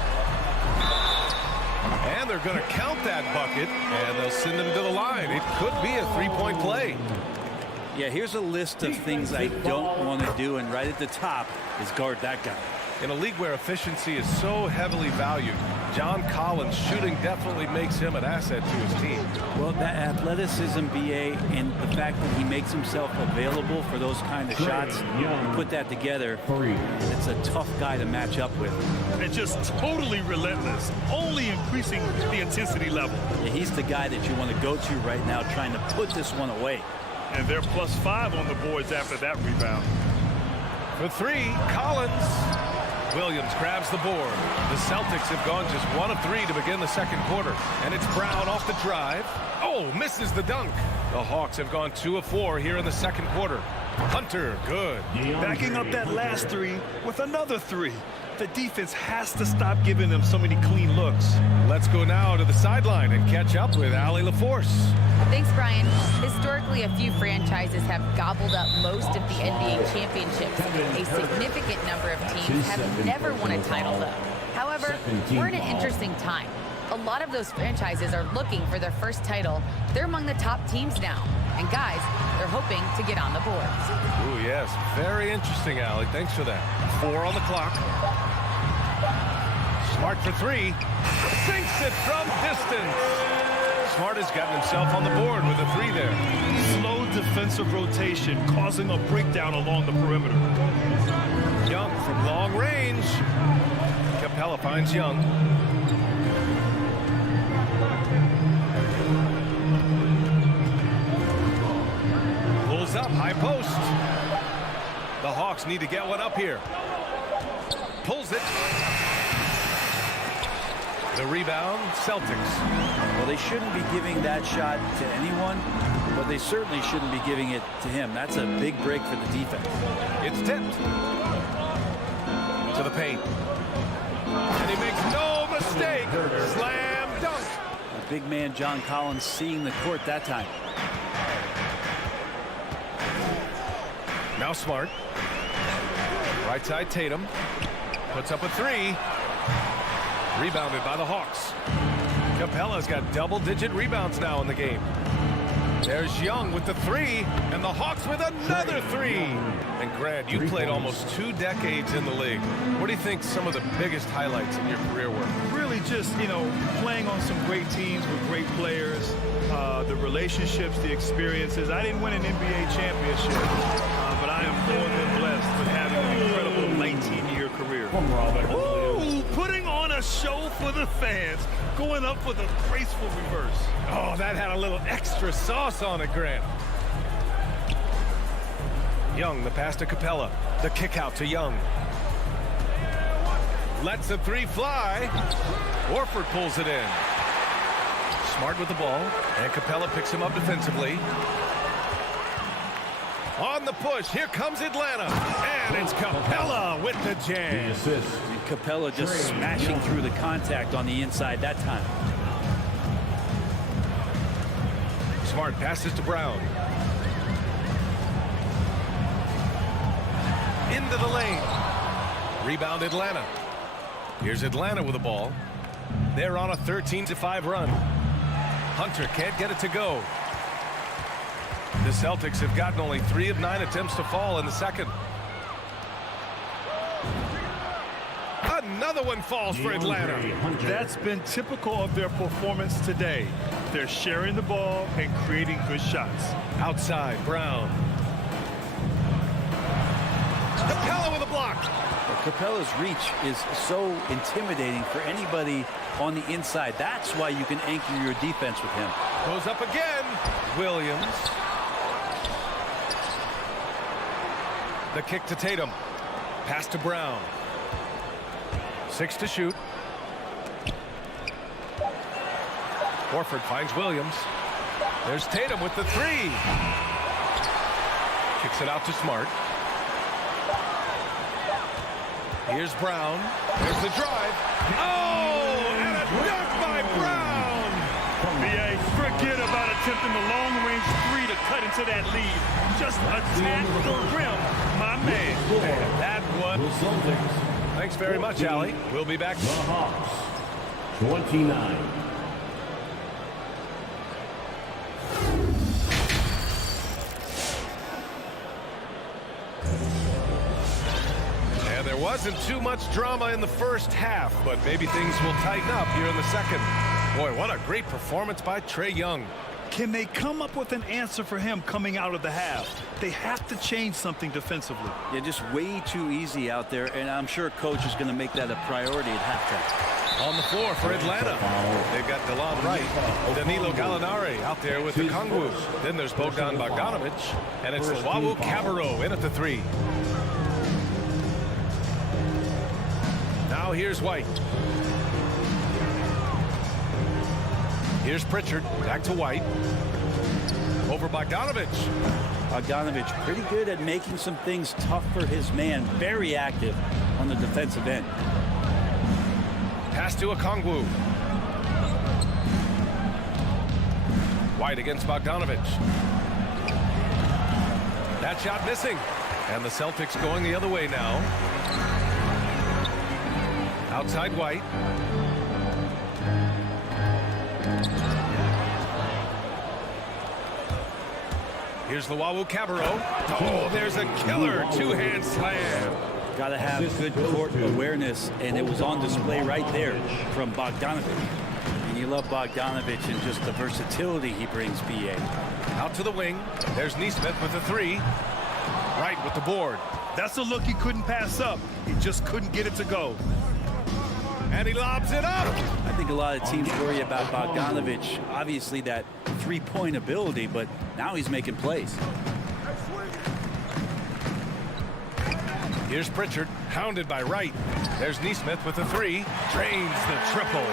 And they're going to count that bucket, and they'll send him to the line. It could be a 3-point play. Yeah, here's a list of things I don't want to do, and right at the top is guard that guy. In a league where efficiency is so heavily valued, John Collins' shooting definitely makes him an asset to his team. Well, that athleticism, BA, and the fact that he makes himself available for those kind of shots, you put that together, it's a tough guy to match up with. And just totally relentless, only increasing the intensity level. Yeah, he's the guy that you want to go to right now, trying to put this one away. And they're +5 on the boards after that rebound. For 3, Collins. Williams grabs the board. The Celtics have gone just 1 of 3 to begin the second quarter. And it's Brown off the drive. Oh, misses the dunk. The Hawks have gone 2 of 4 here in the second quarter. Hunter, good. Backing up that last 3 with another 3. The defense has to stop giving them so many clean looks. Let's go now to the sideline and catch up with Allie LaForce. Thanks, Brian. Historically, a few franchises have gobbled up most of the NBA championships. A significant number of teams have never won a title, though. However, we're in an interesting time. A lot of those franchises are looking for their first title. They're among the top teams now. And guys, they're hoping to get on the boards. Ooh, yes. Very interesting, Allie. Thanks for that. 4 on the clock. Smart for 3. Sinks it from distance. Smart has gotten himself on the board with a 3 there. Slow defensive rotation causing a breakdown along the perimeter. Young from long range. Capella finds Young. Pulls up, high post. The Hawks need to get one up here. Pulls it. The rebound, Celtics. Well, they shouldn't be giving that shot to anyone, but they certainly shouldn't be giving it to him. That's a big break for the defense. It's tipped. To the paint. And he makes no mistake. Slam dunk. A big man, John Collins, seeing the court that time. Now Smart. Right side Tatum. Puts up a 3. Rebounded by the Hawks. Capella's got double-digit rebounds now in the game. There's Young with the 3, and the Hawks with another 3. And Grant, you played almost 2 decades in the league. What do you think some of the biggest highlights in your career were? Really just, playing on some great teams with great players, the relationships, the experiences. I didn't win an NBA championship, but I am more than blessed with having an incredible 19-year career. Ooh, putting on a show for the fans, going up with a graceful reverse. Oh, that had a little extra sauce on it, Grant. Young, the pass to Capella. The kick out to Young. Lets the 3 fly. Horford pulls it in. Smart with the ball, and Capella picks him up defensively. On the push, here comes Atlanta. And it's Capella with the The jam. assist. And Capella just smashing through the contact on the inside that time. Smart passes to Brown. Into the lane. Rebound Atlanta. Here's Atlanta with the ball. They're on a 13-5 run. Hunter can't get it to go. The Celtics have gotten only 3 of 9 attempts to fall in the second. Another one falls for Atlanta. That's been typical of their performance today. They're sharing the ball and creating good shots. Outside, Brown. Capella with a block. Well, Capella's reach is so intimidating for anybody on the inside. That's why you can anchor your defense with him. Goes up again. Williams. The kick to Tatum. Pass to Brown. 6 to shoot. Horford finds Williams. There's Tatum with the 3. Kicks it out to Smart. Here's Brown. There's the drive. Oh, and a dunk by Brown. BA, forget about attempting the long-range 3 to cut into that lead. Just attack the rim, my man. And that one. The Celtics. Thanks very much, Allie. We'll be back. The Hawks. 29. And there wasn't too much drama in the first half, but maybe things will tighten up here in the second. Boy, what a great performance by Trae Young. Can they come up with an answer for him coming out of the half? They have to change something defensively. Yeah, just way too easy out there, and I'm sure coach is going to make that a priority at halftime. On the floor for Atlanta. They've got DeLon Wright, Danilo Gallinari out there with the Kongwu. Then there's Bogdan Bogdanovic, and it's Luau Cabarrot in at the 3. Now here's White. Here's Pritchard, back to White. Over Bogdanovic. Bogdanovic pretty good at making some things tough for his man. Very active on the defensive end. Pass to Okongwu. White against Bogdanovic. That shot missing. And the Celtics going the other way now. Outside White. Here's Luau Cabarrot. Oh, there's a killer two-hand slam. Got to have good court awareness, and it was on display right there from Bogdanovic. And you love Bogdanovic and just the versatility he brings, BA. Out to the wing. There's Nesmith with the 3. Right with the board. That's a look he couldn't pass up. He just couldn't get it to go. And he lobs it up. I think a lot of teams worry about Bogdanovic. Obviously that three-point ability, but now he's making plays. Here's Pritchard, hounded by Wright. There's Nesmith with the 3. Drains the triple.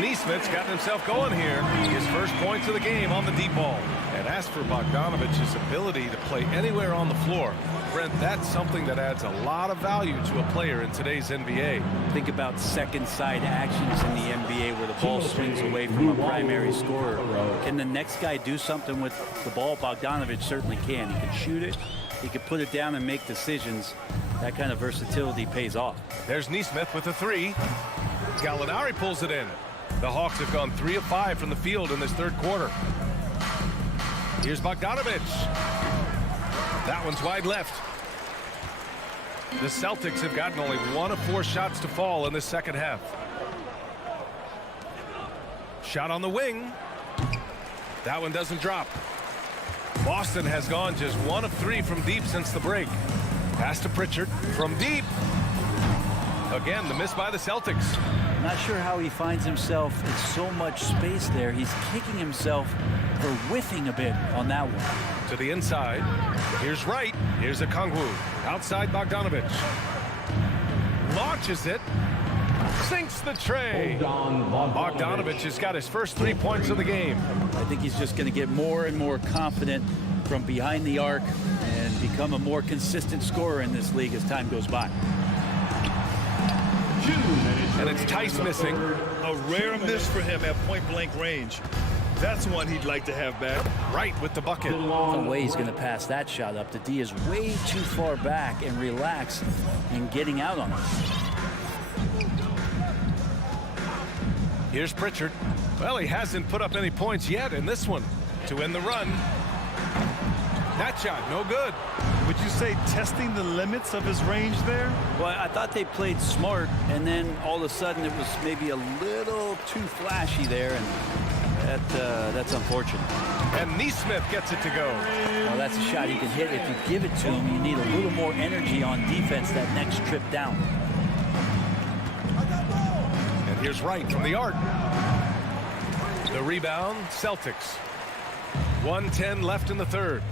Nesmith's gotten himself going here. His first points of the game on the deep ball. And as for Bogdanovic's ability to play anywhere on the floor, Brent, that's something that adds a lot of value to a player in today's NBA. Think about second side actions in the NBA where the ball swings away from a primary scorer. Can the next guy do something with the ball? Bogdanovic certainly can. He can shoot it. He can put it down and make decisions. That kind of versatility pays off. There's Nesmith with the 3. Gallinari pulls it in. The Hawks have gone 3 of 5 from the field in this third quarter. Here's Bogdanovic. That one's wide left. The Celtics have gotten only 1 of 4 shots to fall in this second half. Shot on the wing. That one doesn't drop. Boston has gone just 1 of 3 from deep since the break. Pass to Pritchard from deep. Again, the miss by the Celtics. Not sure how he finds himself in so much space there. He's kicking himself for whiffing a bit on that one. To the inside. Here's Wright. Here's Okongwu. Outside Bogdanovic. Launches it. Sinks the tray. Bogdanovic has got his first 3 points of the game. I think he's just going to get more and more confident from behind the arc, and and become a more consistent scorer in this league as time goes by. And it's Tice missing. A rare miss for him at point-blank range. That's one he'd like to have back. Right with the bucket. No way he's going to pass that shot up. The D is way too far back and relaxed in getting out on it. Here's Pritchard. Well, he hasn't put up any points yet in this one to end the run. That shot, no good. Would you say testing the limits of his range there? Well, I thought they played smart, and then all of a sudden it was maybe a little too flashy there, and that's unfortunate. And Neesmith gets it to go. Well, that's a shot you can hit. If you give it to him, you need a little more energy on defense that next trip down. And here's Wright from the arc. The rebound, Celtics. 1:10 left in the third.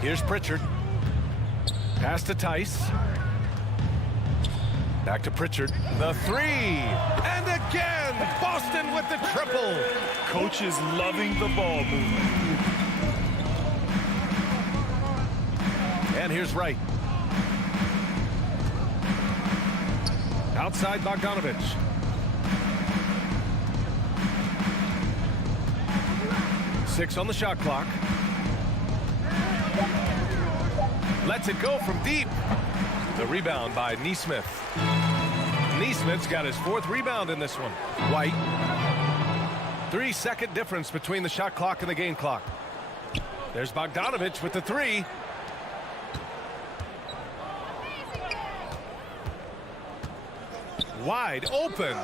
Here's Pritchard. Pass to Tice. Back to Pritchard. The three. And again, Boston with the triple. Coach is loving the ball movement. And here's Wright. Outside Bogdanovich. Six on the shot clock. Lets it go from deep. The rebound by Neesmith. Neesmith's got his fourth rebound in this one. White. 3-second difference between the shot clock and the game clock. There's Bogdanovich with the three. Wide open.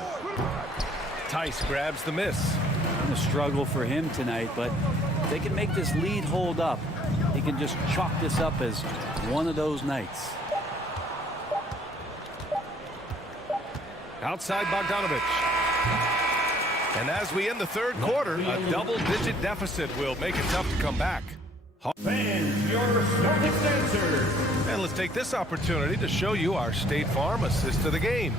Tice grabs the miss. A struggle for him tonight, but if they can make this lead hold up, he can just chalk this up as one of those nights. Outside Bogdanovich. And as we end the third quarter, a double-digit deficit will make it tough to come back. Fans, your Celtics answer. And let's take this opportunity to show you our State Farm assist of the game.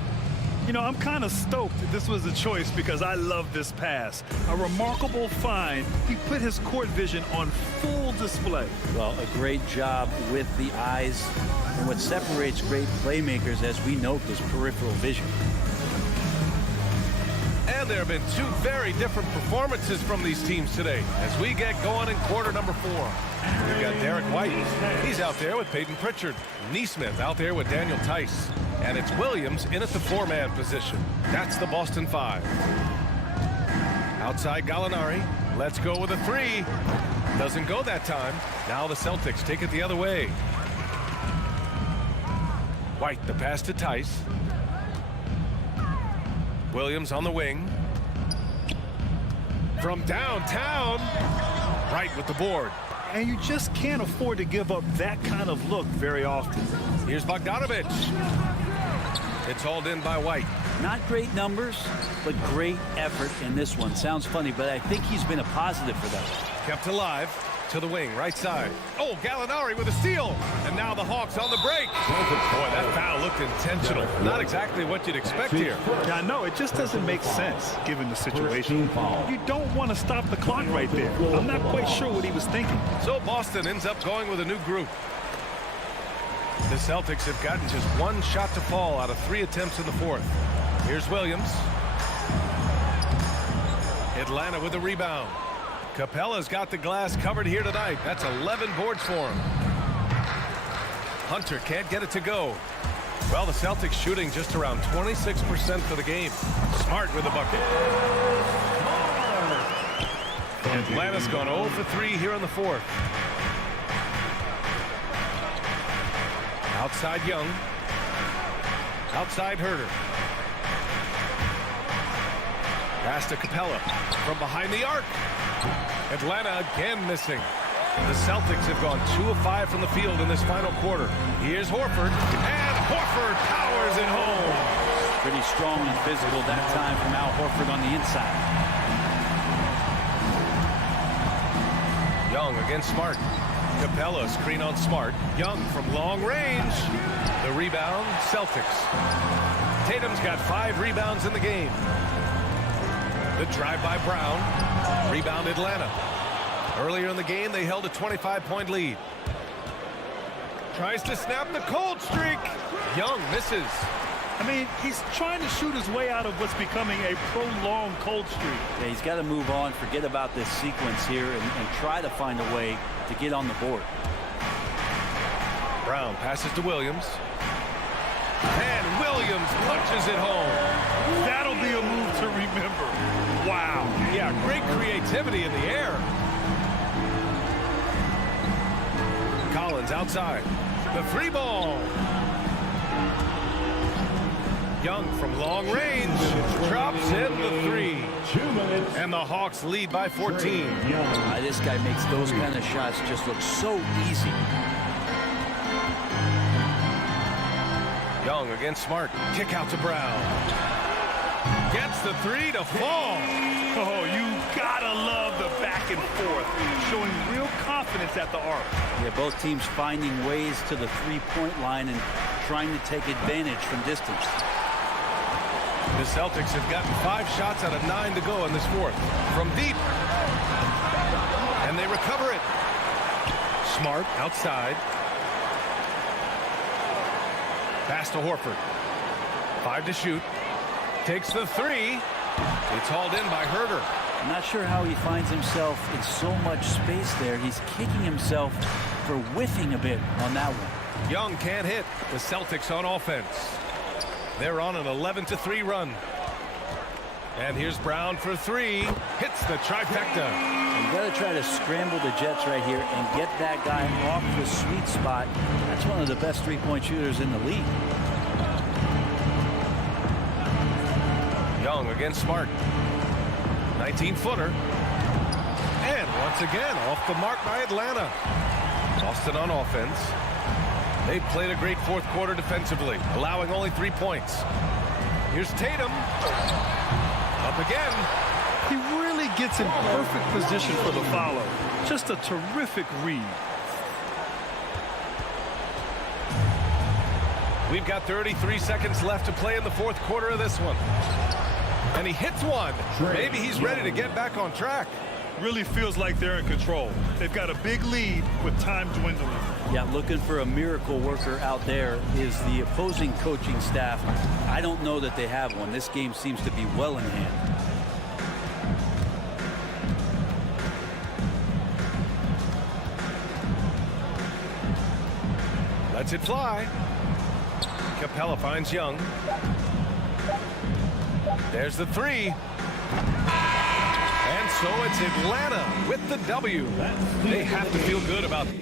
You know, I'm kind of stoked that this was a choice because I love this pass. A remarkable find. He put his court vision on full display. Well, a great job with the eyes. And what separates great playmakers, as we note, is peripheral vision. And there have been two very different performances from these teams today as we get going in quarter number 4. We've got Derek White. He's out there with Peyton Pritchard. Neesmith out there with Daniel Tice. And it's Williams in at the 4-man position. That's the Boston 5. Outside Gallinari. Let's go with a three. Doesn't go that time. Now the Celtics take it the other way. White, the pass to Tice. Williams on the wing. From downtown. Right with the board. And you just can't afford to give up that kind of look very often. Here's Bogdanovich. It's hauled in by White. Not great numbers, but great effort in this one. Sounds funny, but I think he's been a positive for them. Kept alive to the wing, right side. Oh, Gallinari with a steal. And now the Hawks on the break. Boy, that foul looked intentional. Not exactly what you'd expect here. Yeah, I know. It just doesn't make sense given the situation. You don't want to stop the clock right there. I'm not quite sure what he was thinking. So Boston ends up going with a new group. The Celtics have gotten just one shot to fall out of 3 attempts in the fourth. Here's Williams. Atlanta with a rebound. Capella's got the glass covered here tonight. That's 11 boards for him. Hunter can't get it to go. Well, the Celtics shooting just around 26% for the game. Smart with the bucket. Atlanta's gone 0 for 3 here in the fourth. Outside Young. Outside Herter. Pass to Capella from behind the arc. Atlanta again missing. The Celtics have gone 2 of 5 from the field in this final quarter. Here's Horford, and Horford powers it home. Pretty strong and physical that time from Al Horford on the inside. Young against Smart. Capella screen on Smart. Young from long range. The rebound, Celtics. Tatum's got 5 rebounds in the game. The drive by Brown. Rebound Atlanta. Earlier in the game, they held a 25-point lead. Tries to snap the cold streak. Young misses. I mean, he's trying to shoot his way out of what's becoming a prolonged cold streak. Yeah, he's got to move on, forget about this sequence here, and try to find a way to get on the board. Brown passes to Williams. And Williams punches it home. That'll be a move to remember. Wow. Yeah, great creativity in the air. Collins outside. The three ball. Young from long range drops in the three. 2 minutes. And the Hawks lead by 14. This guy makes those kind of shots just look so easy. Young against Smart. Kick out to Brown. Gets the three to fall. Oh, you gotta love the back and forth, showing real confidence at the arc. Yeah, both teams finding ways to the three-point line and trying to take advantage from distance. The Celtics have gotten 5 shots out of 9 to go in this fourth. From deep. And they recover it. Smart outside. Pass to Horford. 5 to shoot. Takes the three. It's hauled in by Herter. I'm not sure how he finds himself in so much space there. He's kicking himself for whiffing a bit on that one. Young can't hit. The Celtics on offense. They're on an 11-3 run. And here's Brown for 3. Hits the trifecta. You got to try to scramble the Jets right here and get that guy off the sweet spot. That's one of the best three-point shooters in the league. Young against Smart. 19-footer. And once again, off the mark by Atlanta. Boston on offense. They've played a great fourth quarter defensively, allowing only 3 points. Here's Tatum. Up again. He really gets in perfect position for the follow. Just a terrific read. We've got 33 seconds left to play in the fourth quarter of this one. And he hits one. Maybe he's ready to get back on track. Really feels like they're in control. They've got a big lead with time dwindling. Yeah, looking for a miracle worker out there is the opposing coaching staff. I don't know that they have one. This game seems to be well in hand. Lets it fly. Capella finds Young. There's the three. And so it's Atlanta with the W. They have to feel good about it.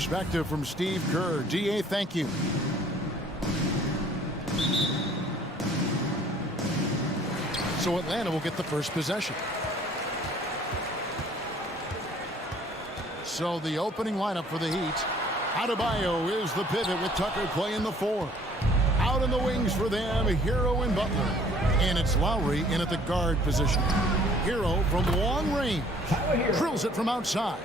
perspective from Steve Kerr. DA, thank you. So Atlanta will get the first possession. So the opening lineup for the Heat. Adebayo is the pivot with Tucker playing the 4. Out in the wings for them, Hero and Butler. And it's Lowry in at the guard position. Hero from long range. Drills it from outside.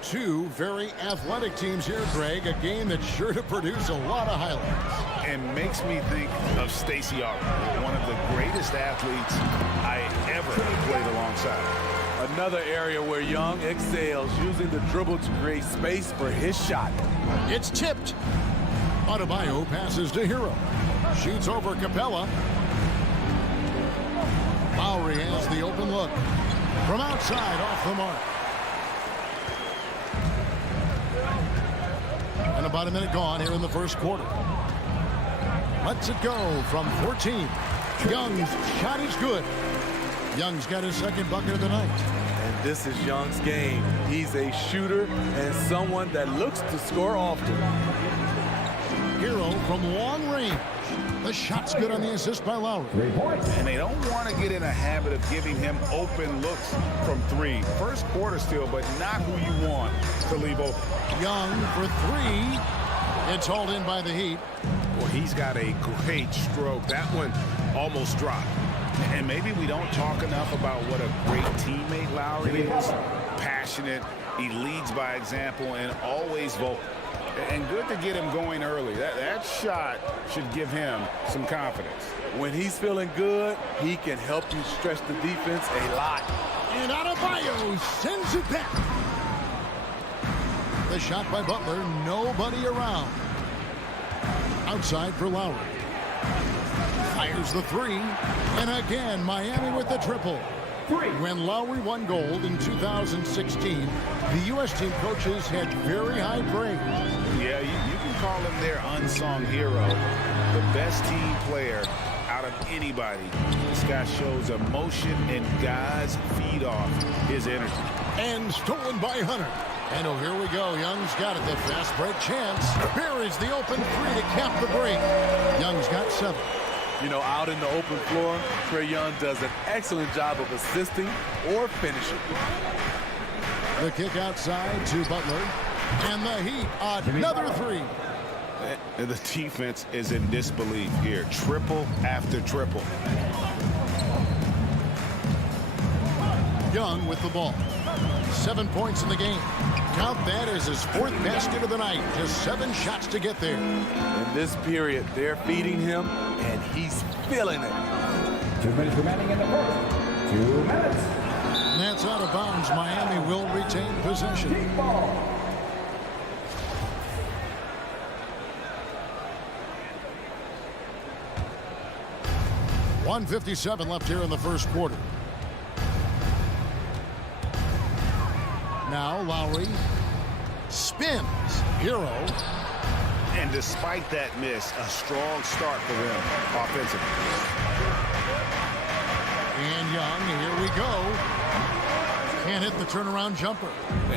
Two very athletic teams here, Greg. A game that's sure to produce a lot of highlights. And makes me think of Stacey Augmon, one of the greatest athletes I ever played alongside. Another area where Young excels, using the dribble to create space for his shot. It's tipped. Adebayo passes to Hero. Shoots over Capella. Lowry has the open look. From outside, off the mark. And about a minute gone here in the first quarter. Lets it go from 14. Young's shot is good. Young's got his second bucket of the night. And this is Young's game. He's a shooter and someone that looks to score often. Hero from long range. The shot's good on the assist by Lowry. And they don't want to get in a habit of giving him open looks from 3. First quarter still, but not who you want to leave open. Young for 3. It's hauled in by the Heat. Well, he's got a great stroke. That one almost dropped. And maybe we don't talk enough about what a great teammate Lowry is. Passionate, he leads by example, and always vocal. And good to get him going early. That shot should give him some confidence. When he's feeling good, he can help you stretch the defense a lot. And Adebayo sends it back. The shot by Butler, nobody around. Outside for Lowry. Fires the 3. And again, Miami with the triple. When Lowry won gold in 2016, the U.S. team coaches had very high praise. Yeah, you can call him their unsung hero. The best team player out of anybody. This guy shows emotion, and guys feed off his energy. And stolen by Hunter. And oh, here we go. Young's got it. The fast break chance. Buries the open 3 to cap the break. Young's got 7. You know, out in the open floor, Trae Young does an excellent job of assisting or finishing. The kick outside to Butler. And the Heat, another 3. The defense is in disbelief here. Triple after triple. Young with the ball. 7 points in the game. Count that as his 4th basket of the night. Just 7 shots to get there. In this period, they're feeding him, and he's feeling it. 2 minutes remaining in the first. 2 minutes. And that's out of bounds. Miami will retain possession. 1:57 left here in the first quarter. Now Lowry spins. Hero. And despite that miss, a strong start for them offensively. And Young, here we go. Can't hit the turnaround jumper.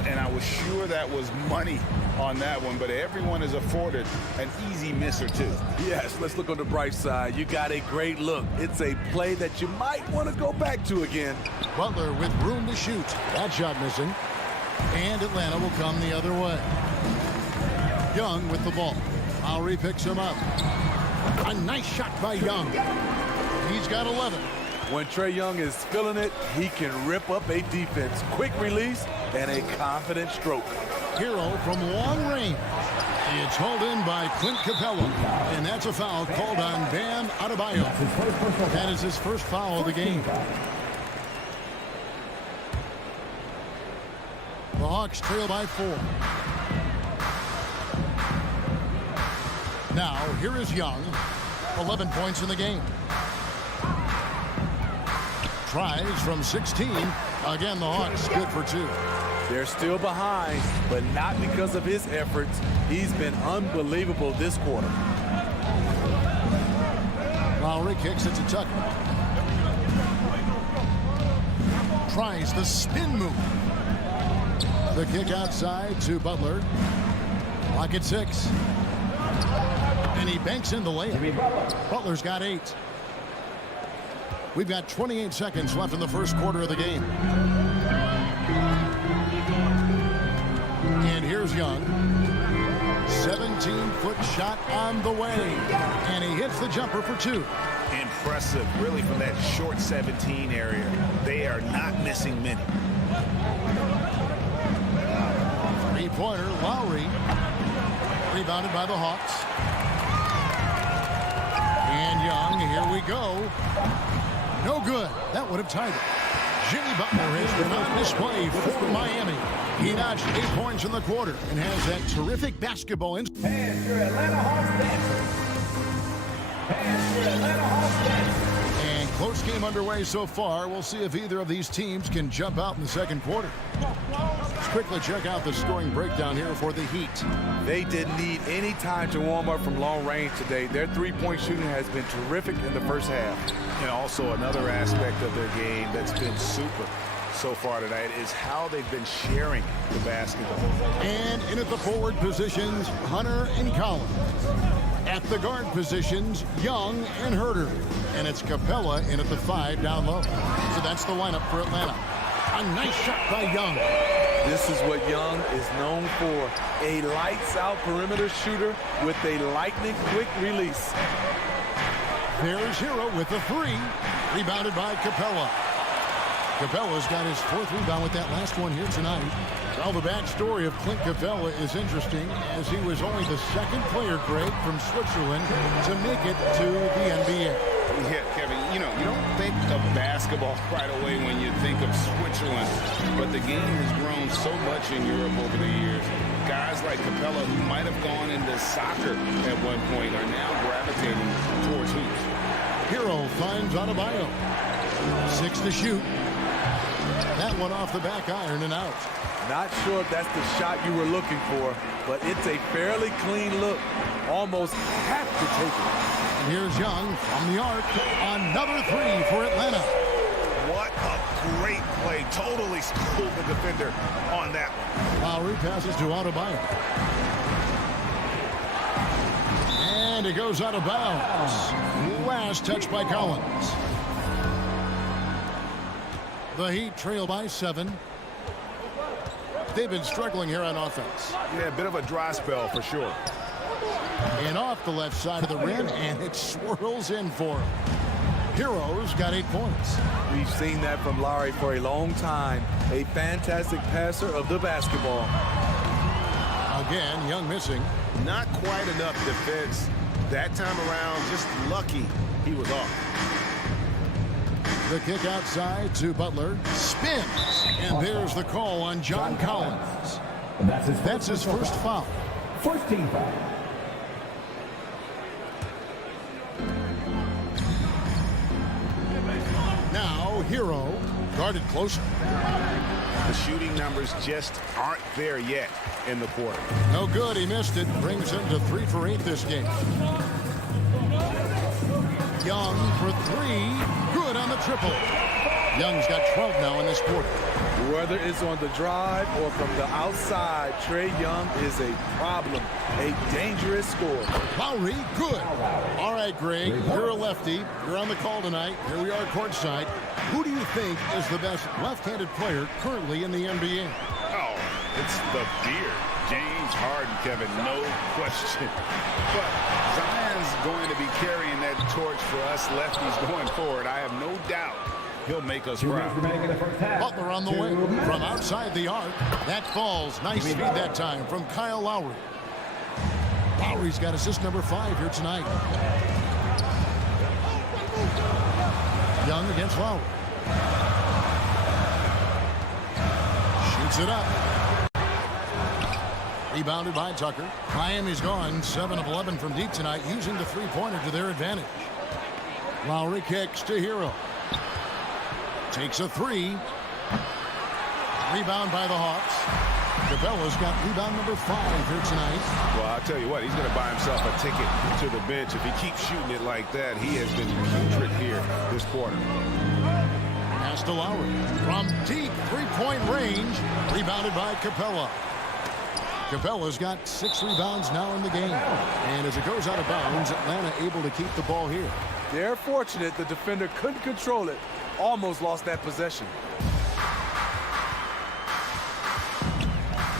And I was sure that was money on that one, but everyone is afforded an easy miss or 2. Yes, let's look on the bright side. You got a great look. It's a play that you might want to go back to again. Butler with room to shoot. That shot missing. And Atlanta will come the other way. Young with the ball. Lowry picks him up. A nice shot by Young. He's got 11. When Trae Young is feeling it, he can rip up a defense. Quick release and a confident stroke. Hero from long range. It's hauled in by Clint Capella. And that's a foul called on Bam Adebayo. That is his first foul of the game. The Hawks trail by 4. Now, here is Young. 11 points in the game. Tries from 16. Again, the Hawks good for 2. They're still behind, but not because of his efforts. He's been unbelievable this quarter. Lowry kicks it to Tucker. Tries the spin move. The kick outside to Butler. Clock at 6. And he banks in the layup. Butler's got 8. We've got 28 seconds left in the first quarter of the game. And here's Young. 17-foot shot on the way. And he hits the jumper for 2. Impressive, really, from that short 17 area. They are not missing many. Three-pointer, Lowry. Rebounded by the Hawks. And Young, here we go. No good. That would have tied it. Jimmy Butler has been on display for Miami. He notched 8 points in the quarter and has that terrific basketball instinct. And your Atlanta Hawks dancer. And your Atlanta Hawks dancer. And close game underway so far. We'll see if either of these teams can jump out in the second quarter. Let's quickly check out the scoring breakdown here for the Heat. They didn't need any time to warm up from long range today. Their three-point shooting has been terrific in the first half. And also another aspect of their game that's been super so far tonight is how they've been sharing the basketball. And in at the forward positions, Hunter and Collins. At the guard positions, Young and Herter. And it's Capella in at the 5 down low. So that's the lineup for Atlanta. A nice shot by Young. This is what Young is known for. A lights-out perimeter shooter with a lightning-quick release. There's Hero with the 3. Rebounded by Capella. Capella's got his 4th rebound with that last one here tonight. Well, the backstory of Clint Capella is interesting, as he was only the 2nd player, Greg, from Switzerland to make it to the NBA. Yeah, Kevin, you don't think of basketball right away when you think of Switzerland, but the game has grown so much in Europe over the years. Guys like Capella, who might have gone into soccer at one point, are now gravitating towards hoops. Hero finds Adebayo. 6 to shoot. That one off the back iron and out. Not sure if that's the shot you were looking for, but it's a fairly clean look. Almost have to take it. And here's Young from the arc. Another 3 for Atlanta. What a great play. Totally schooled the defender on that one. Lowry passes to Adebayo. And it goes out of bounds. Last touch by Collins. The Heat trail by 7. They've been struggling here on offense. Yeah, a bit of a dry spell for sure. And off the left side of the rim, and it swirls in for him. Hero's got 8 points. We've seen that from Lowry for a long time. A fantastic passer of the basketball. Again, Young missing. Not quite enough defense. That time around, just lucky he was off. The kick outside to Butler. Spins. And there's the call on John Collins. That's his first foul. First team foul. Now Hero guarded closer. The shooting numbers just aren't there yet in the quarter. No good. He missed it. Brings him to 3 for 8 this game. Young for 3. Good on the triple. Young's got 12 now in this quarter. Whether it's on the drive or from the outside, Trae Young is a problem, a dangerous scorer. Lowry, good. All right, Greg, you're a lefty. You're on the call tonight. Here we are courtside. Who do you think is the best left-handed player currently in the NBA? Oh, it's the beard. James Harden, Kevin, no question. But Zion's going to be carrying that torch for us lefties going forward. I have no doubt he'll make us proud. Butler on the way from outside the arc. That falls. Nice feed that time from Kyle Lowry. Lowry's got assist number 5 here tonight. Young against Lowry. Shoots it up. Rebounded by Tucker. Miami's gone 7 of 11 from deep tonight, using the three-pointer to their advantage. Lowry kicks to Hero. Takes a 3. Rebound by the Hawks. Capella's got rebound number 5 here tonight. Well, I'll tell you what, he's going to buy himself a ticket to the bench. If he keeps shooting it like that, he has been putrid here this quarter. Pass to Lowry. From deep three-point range. Rebounded by Capella. Capella's got 6 rebounds now in the game. And as it goes out of bounds, Atlanta able to keep the ball here. They're fortunate the defender couldn't control it. Almost lost that possession.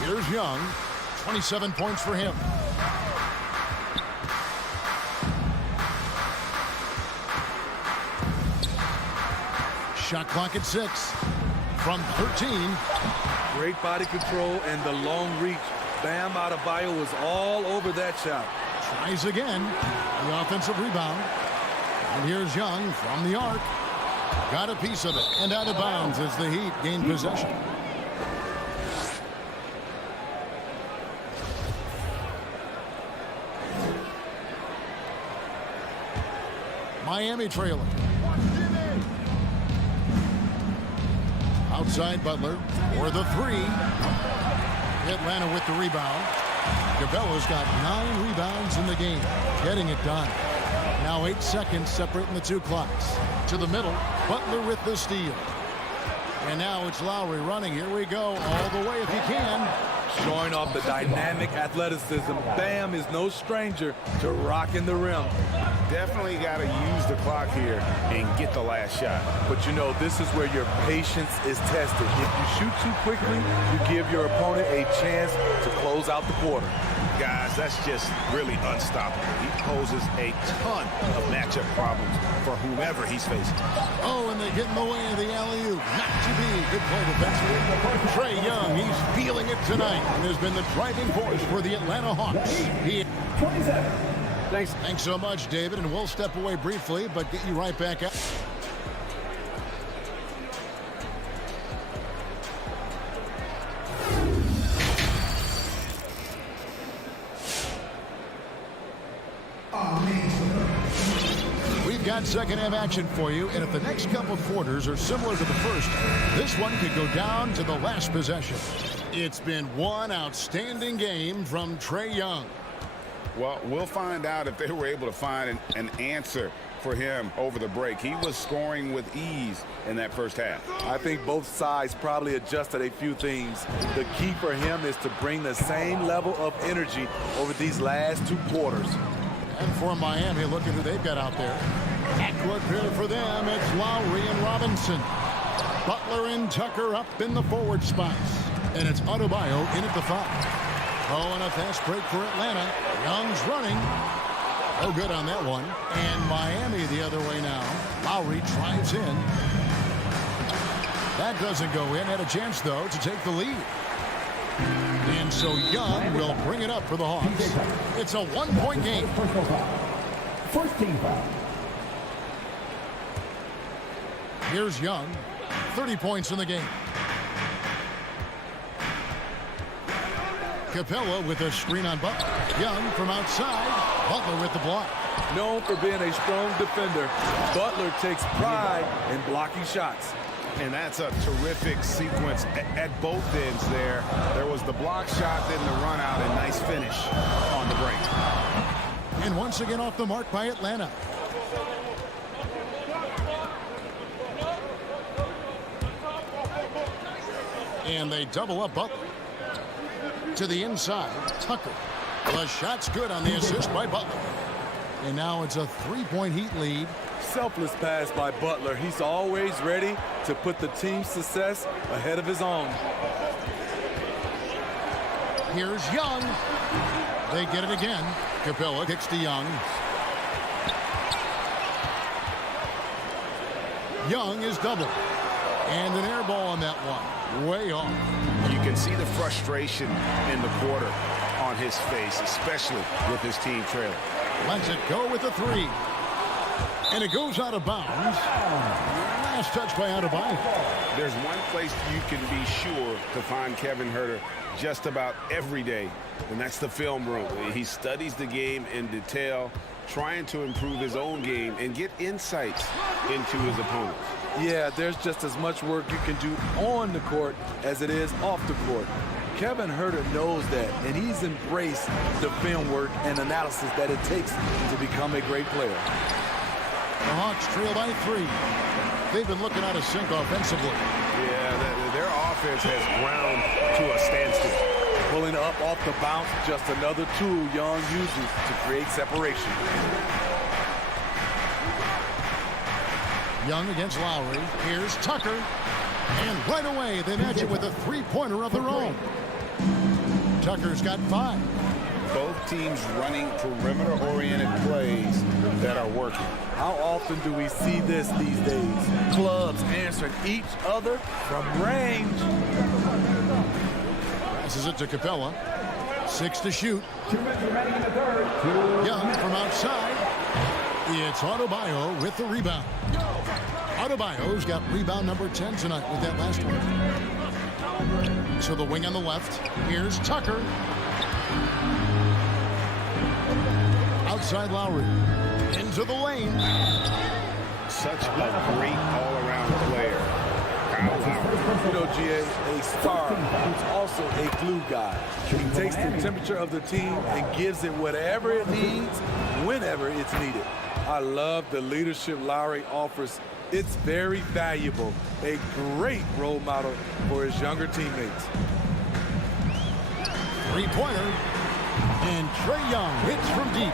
Here's Young. 27 points for him. Shot clock at 6. From 13. Great body control and the long reach. Bam Adebayo was all over that shot. Tries again. The offensive rebound. And here's Young from the arc. Got a piece of it. And out of bounds as the Heat gain possession. Miami trailing. Outside Butler for the 3. Atlanta with the rebound. Capella's got 9 rebounds in the game. Getting it done. Now 8 seconds separating the 2 clocks. To the middle. Butler with the steal. And now it's Lowry running. Here we go. All the way if he can. Showing off the dynamic athleticism. Bam is no stranger to rocking the rim. Definitely got to use the clock here and get the last shot. But you know, this is where your patience is tested. If you shoot too quickly, you give your opponent a chance to close out the quarter. Guys, that's just really unstoppable. He poses a ton of matchup problems for whomever he's facing. Oh, and they get in the way of the alley-oop. Not to be. Good play defensively. Trae Young, he's feeling it tonight and has been the driving force for the Atlanta Hawks. 27. Thanks so much, David, and we'll step away briefly, but get you right back up. We've got second half action for you, and if the next couple quarters are similar to the first, this one could go down to the last possession. It's been one outstanding game from Trae Young. Well, we'll find out if they were able to find an answer for him over the break. He was scoring with ease in that first half. I think both sides probably adjusted a few things. The key for him is to bring the same level of energy over these last 2 quarters. And for Miami, look at who they've got out there. Backcourt pair for them, it's Lowry and Robinson. Butler and Tucker up in the forward spots. And it's Adebayo in at the 5. Oh, and a fast break for Atlanta. Young's running. Oh, good on that one. And Miami the other way now. Lowry drives in. That doesn't go in. Had a chance, though, to take the lead. And so Young will bring it up for the Hawks. It's a 1-point game. First team foul. Here's Young. 30 points in the game. Capella with a screen on Butler. Young from outside. Butler with the block. Known for being a strong defender, Butler takes pride in blocking shots. And that's a terrific sequence at both ends there. There was the block shot, then the run out, and nice finish on the break. And once again off the mark by Atlanta. And they double up Butler. To the inside, Tucker. The shot's good on the assist by Butler. And now it's a 3-point Heat lead. Selfless pass by Butler. He's always ready to put the team's success ahead of his own. Here's Young. They get it again. Capella kicks to Young. Young is doubled. And an air ball on that one. Way off. You can see the frustration in the quarter on his face, especially with his team trailing. Lets it go with a 3. And it goes out of bounds. Last touch by Adebayo. There's one place you can be sure to find Kevin Huerter just about every day, and that's the film room. He studies the game in detail, trying to improve his own game and get insights into his opponents. Yeah, there's just as much work you can do on the court as it is off the court. Kevin Huerter knows that, and he's embraced the film work and analysis that it takes to become a great player. The Hawks trail by 3. They've been looking out of sync offensively. Yeah, their offense has ground to a standstill. Pulling up off the bounce, just another tool Young uses to create separation. Young against Lowry. Here's Tucker. And right away, they match it with a three-pointer of their own. Tucker's got 5. Both teams running perimeter-oriented plays that are working. How often do we see this these days? Clubs answering each other from range. Passes it to Capella. 6 to shoot. Young from outside. It's Adebayo with the rebound. Adebayo's got rebound number 10 tonight with that last one. So the wing on the left. Here's Tucker. Outside Lowry. Into the lane. Such a great all-around player. Kyle Lowry. You know, GA, a star who's also a glue guy. He takes the temperature of the team and gives it whatever it needs, whenever it's needed. I love the leadership Lowry offers. It's very valuable. A great role model for his younger teammates. Three-pointer. And Trae Young hits from deep.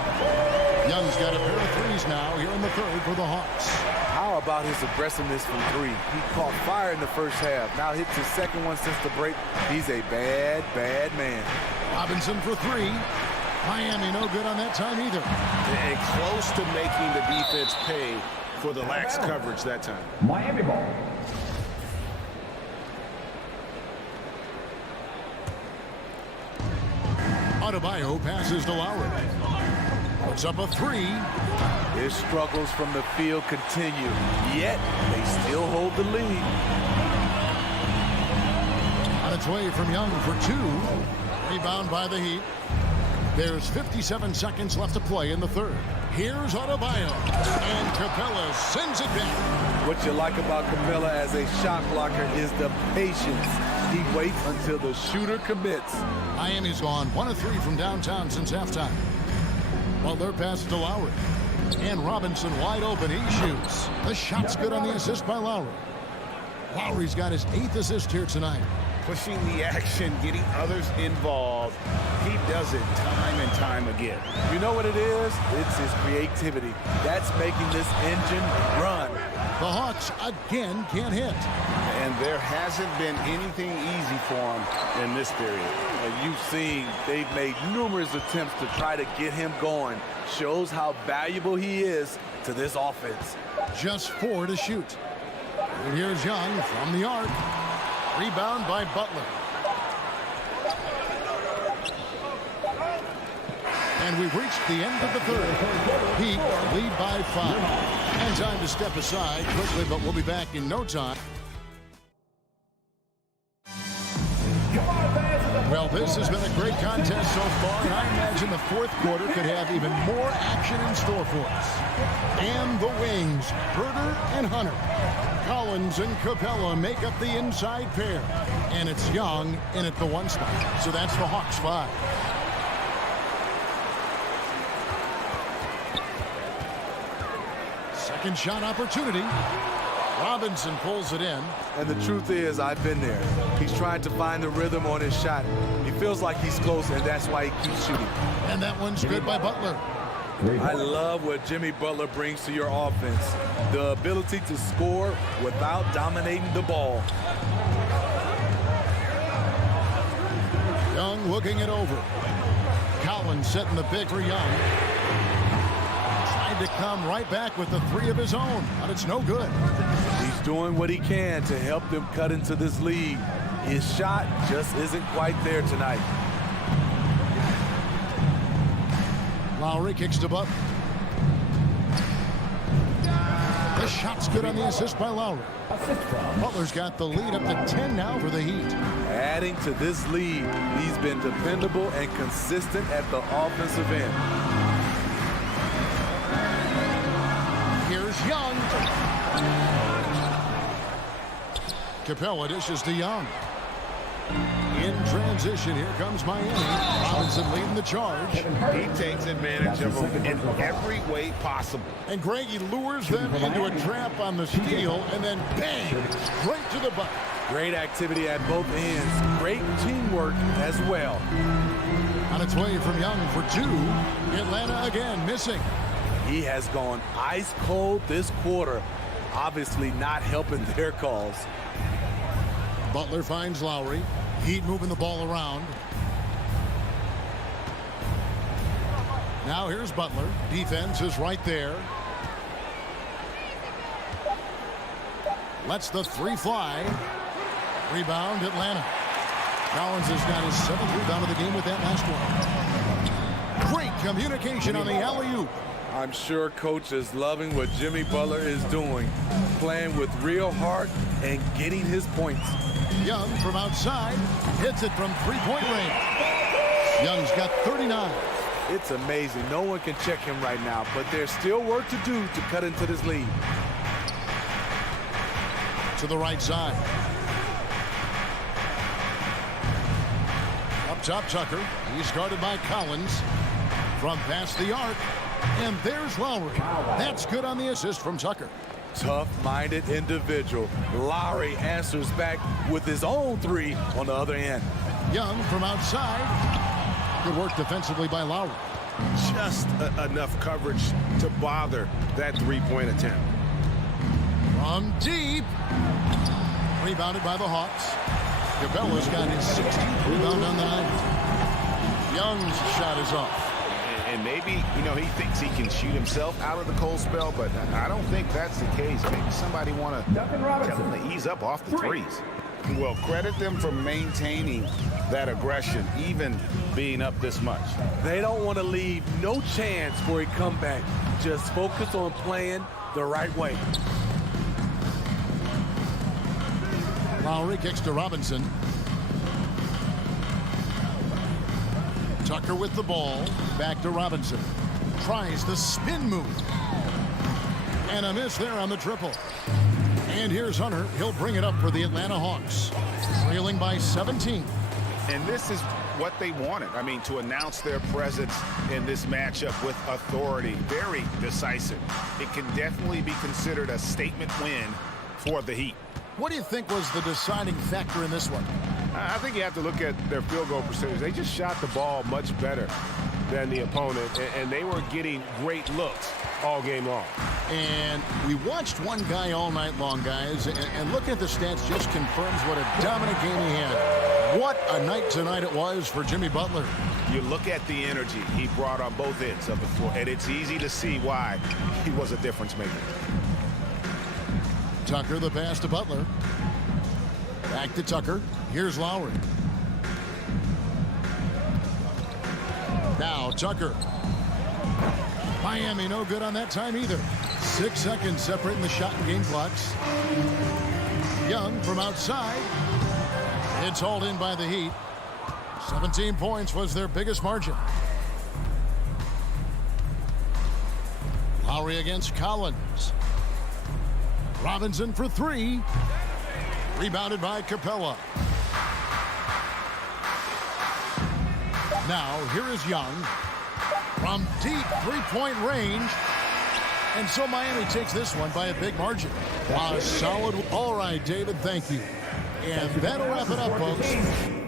Young's got a pair of threes now here in the third for the Hawks. How about his aggressiveness from 3? He caught fire in the first half. Now hits his second one since the break. He's a bad, bad man. Robinson for 3. Miami no good on that time either. And close to making the defense pay for the lax coverage that time. Miami ball. Adebayo passes to Lowry. Puts up a 3. His struggles from the field continue, yet they still hold the lead. On its way from Young for 2. Rebound by the Heat. There's 57 seconds left to play in the third. Here's Adebayo. And Capella sends it back. What you like about Capella as a shot blocker is the patience. He waits until the shooter commits. Miami's gone 1 of 3 from downtown since halftime. Butler passes to Lowry. And Robinson wide open. He shoots. The shot's good on the assist by Lowry. Lowry's got his 8th assist here tonight. Pushing the action, getting others involved. He does it time and time again. You know what it is? It's his creativity. That's making this engine run. The Hawks again can't hit. And there hasn't been anything easy for him in this period. And you've seen they've made numerous attempts to try to get him going. Shows how valuable he is to this offense. Just 4 to shoot. And here's Young from the arc. Rebound by Butler. And we've reached the end of the third. Heat lead by 5. And time to step aside quickly, but we'll be back in no time. Well, this has been a great contest so far, and I imagine the fourth quarter could have even more action in store for us. And the wings, Herter and Hunter. Collins and Capella make up the inside pair. And it's Young in at the 1 spot. So that's the Hawks 5. Second shot opportunity. Robinson pulls it in. And the truth is, I've been there. He's trying to find the rhythm on his shot. He feels like he's close, and that's why he keeps shooting. And that one's good by Butler. I love what Jimmy Butler brings to your offense. The ability to score without dominating the ball. Young looking it over. Collins setting the big for Young. Tried to come right back with the 3 of his own, but it's no good. He's doing what he can to help them cut into this lead. His shot just isn't quite there tonight. Lowry kicks to Butler. The shot's good on the assist by Lowry. Butler's got the lead up to 10 now for the Heat. Adding to this lead, he's been dependable and consistent at the offensive end. Here's Young. Capella dishes to Young. In transition, here comes Miami. Robinson leading the charge. He takes advantage of them in every way possible. And Greg, he lures them into a trap on the steal, and then bang, straight to the bucket. Great activity at both ends. Great teamwork as well. On its way from Young for two. Atlanta again missing. He has gone ice cold this quarter. Obviously not helping their cause. Butler finds Lowry. Heat moving the ball around. Now here's Butler. Defense is right there. Lets the three fly. Rebound Atlanta. Collins has got his 7th rebound of the game with that last one. Great communication on the alley-oop. I'm sure coach is loving what Jimmy Butler is doing. Playing with real heart and getting his points. Young from outside hits it from three-point range. Young's got 39. It's amazing. No one can check him right now, but there's still work to do to cut into this lead. To the right side. Up top, Tucker. He's guarded by Collins. From past the arc. And there's Lowry. That's good on the assist from Tucker. Tough-minded individual. Lowry answers back with his own three on the other end. Young from outside. Good work defensively by Lowry. Just enough coverage to bother that three-point attempt. From deep. Rebounded by the Hawks. Capella's got his 16th rebound on the night. Young's shot is off. And maybe, you know, he thinks he can shoot himself out of the cold spell, but I don't think that's the case. Maybe somebody want to tell him to ease up off the threes. Well, credit them for maintaining that aggression, even being up this much. They don't want to leave no chance for a comeback. Just focus on playing the right way. Lowry kicks to Robinson. Tucker with the ball. Back to Robinson. Tries the spin move. And a miss there on the triple. And here's Hunter. He'll bring it up for the Atlanta Hawks. Trailing by 17. And this is what they wanted. I mean, to announce their presence in this matchup with authority. Very decisive. It can definitely be considered a statement win for the Heat. What do you think was the deciding factor in this one? I think you have to look at their field goal percentage. They just shot the ball much better than the opponent, and they were getting great looks all game long. And we watched one guy all night long, guys, and looking at the stats just confirms what a dominant game he had. What a night tonight it was for Jimmy Butler. You look at the energy he brought on both ends of the floor, and it's easy to see why he was a difference maker. Tucker, the pass to Butler. Back to Tucker. Here's Lowry. Now Tucker. Miami no good on that time either. 6 seconds separating the shot and game clocks. Young from outside. It's hauled in by the Heat. 17 points was their biggest margin. Lowry against Collins. Robinson for three. Rebounded by Capella. Now, here is Young. From deep three-point range. And so Miami takes this one by a big margin. A solid. All right, David, thank you. And that'll wrap it up, folks.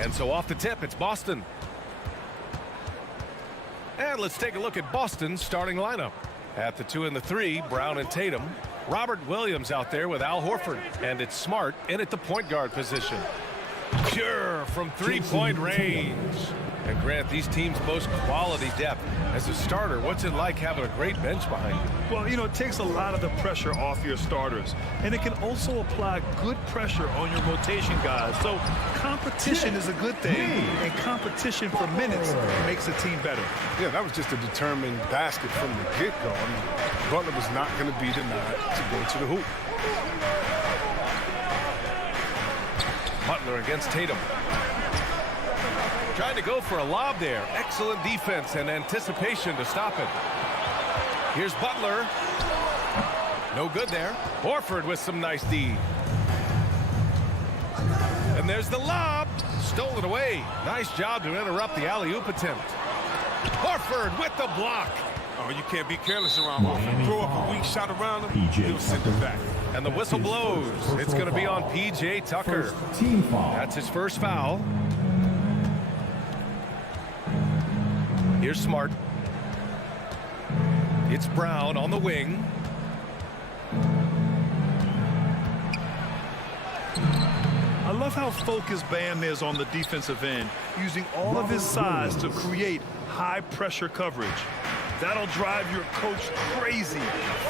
And so off the tip, it's Boston. And let's take a look at Boston's starting lineup. At the 2 and the 3, Brown and Tatum. Robert Williams out there with Al Horford. And it's Smart in at the point guard position. Pure from three-point range. And Grant, these teams boast quality depth. As a starter, what's it like having a great bench behind you? Well, you know, it takes a lot of the pressure off your starters. And it can also apply good pressure on your rotation guys. So competition is a good thing. And competition for minutes makes a team better. Yeah, that was just a determined basket from the get-go. I mean, Butler was not going to be denied to go to the hoop. Butler against Tatum. Trying to go for a lob there. Excellent defense and anticipation to stop it. Here's Butler. No good there. Horford with some nice D. And there's the lob. Stolen away. Nice job to interrupt the alley-oop attempt. Horford with the block. Oh, you can't be careless around Horford. Throw up a weak shot around him, he'll send it back. And the whistle blows. It's going to be on P.J. Tucker. That's his first foul. Here's Smart. It's Brown on the wing. I love how focused Bam is on the defensive end, using all of his size to create high-pressure coverage. That'll drive your coach crazy,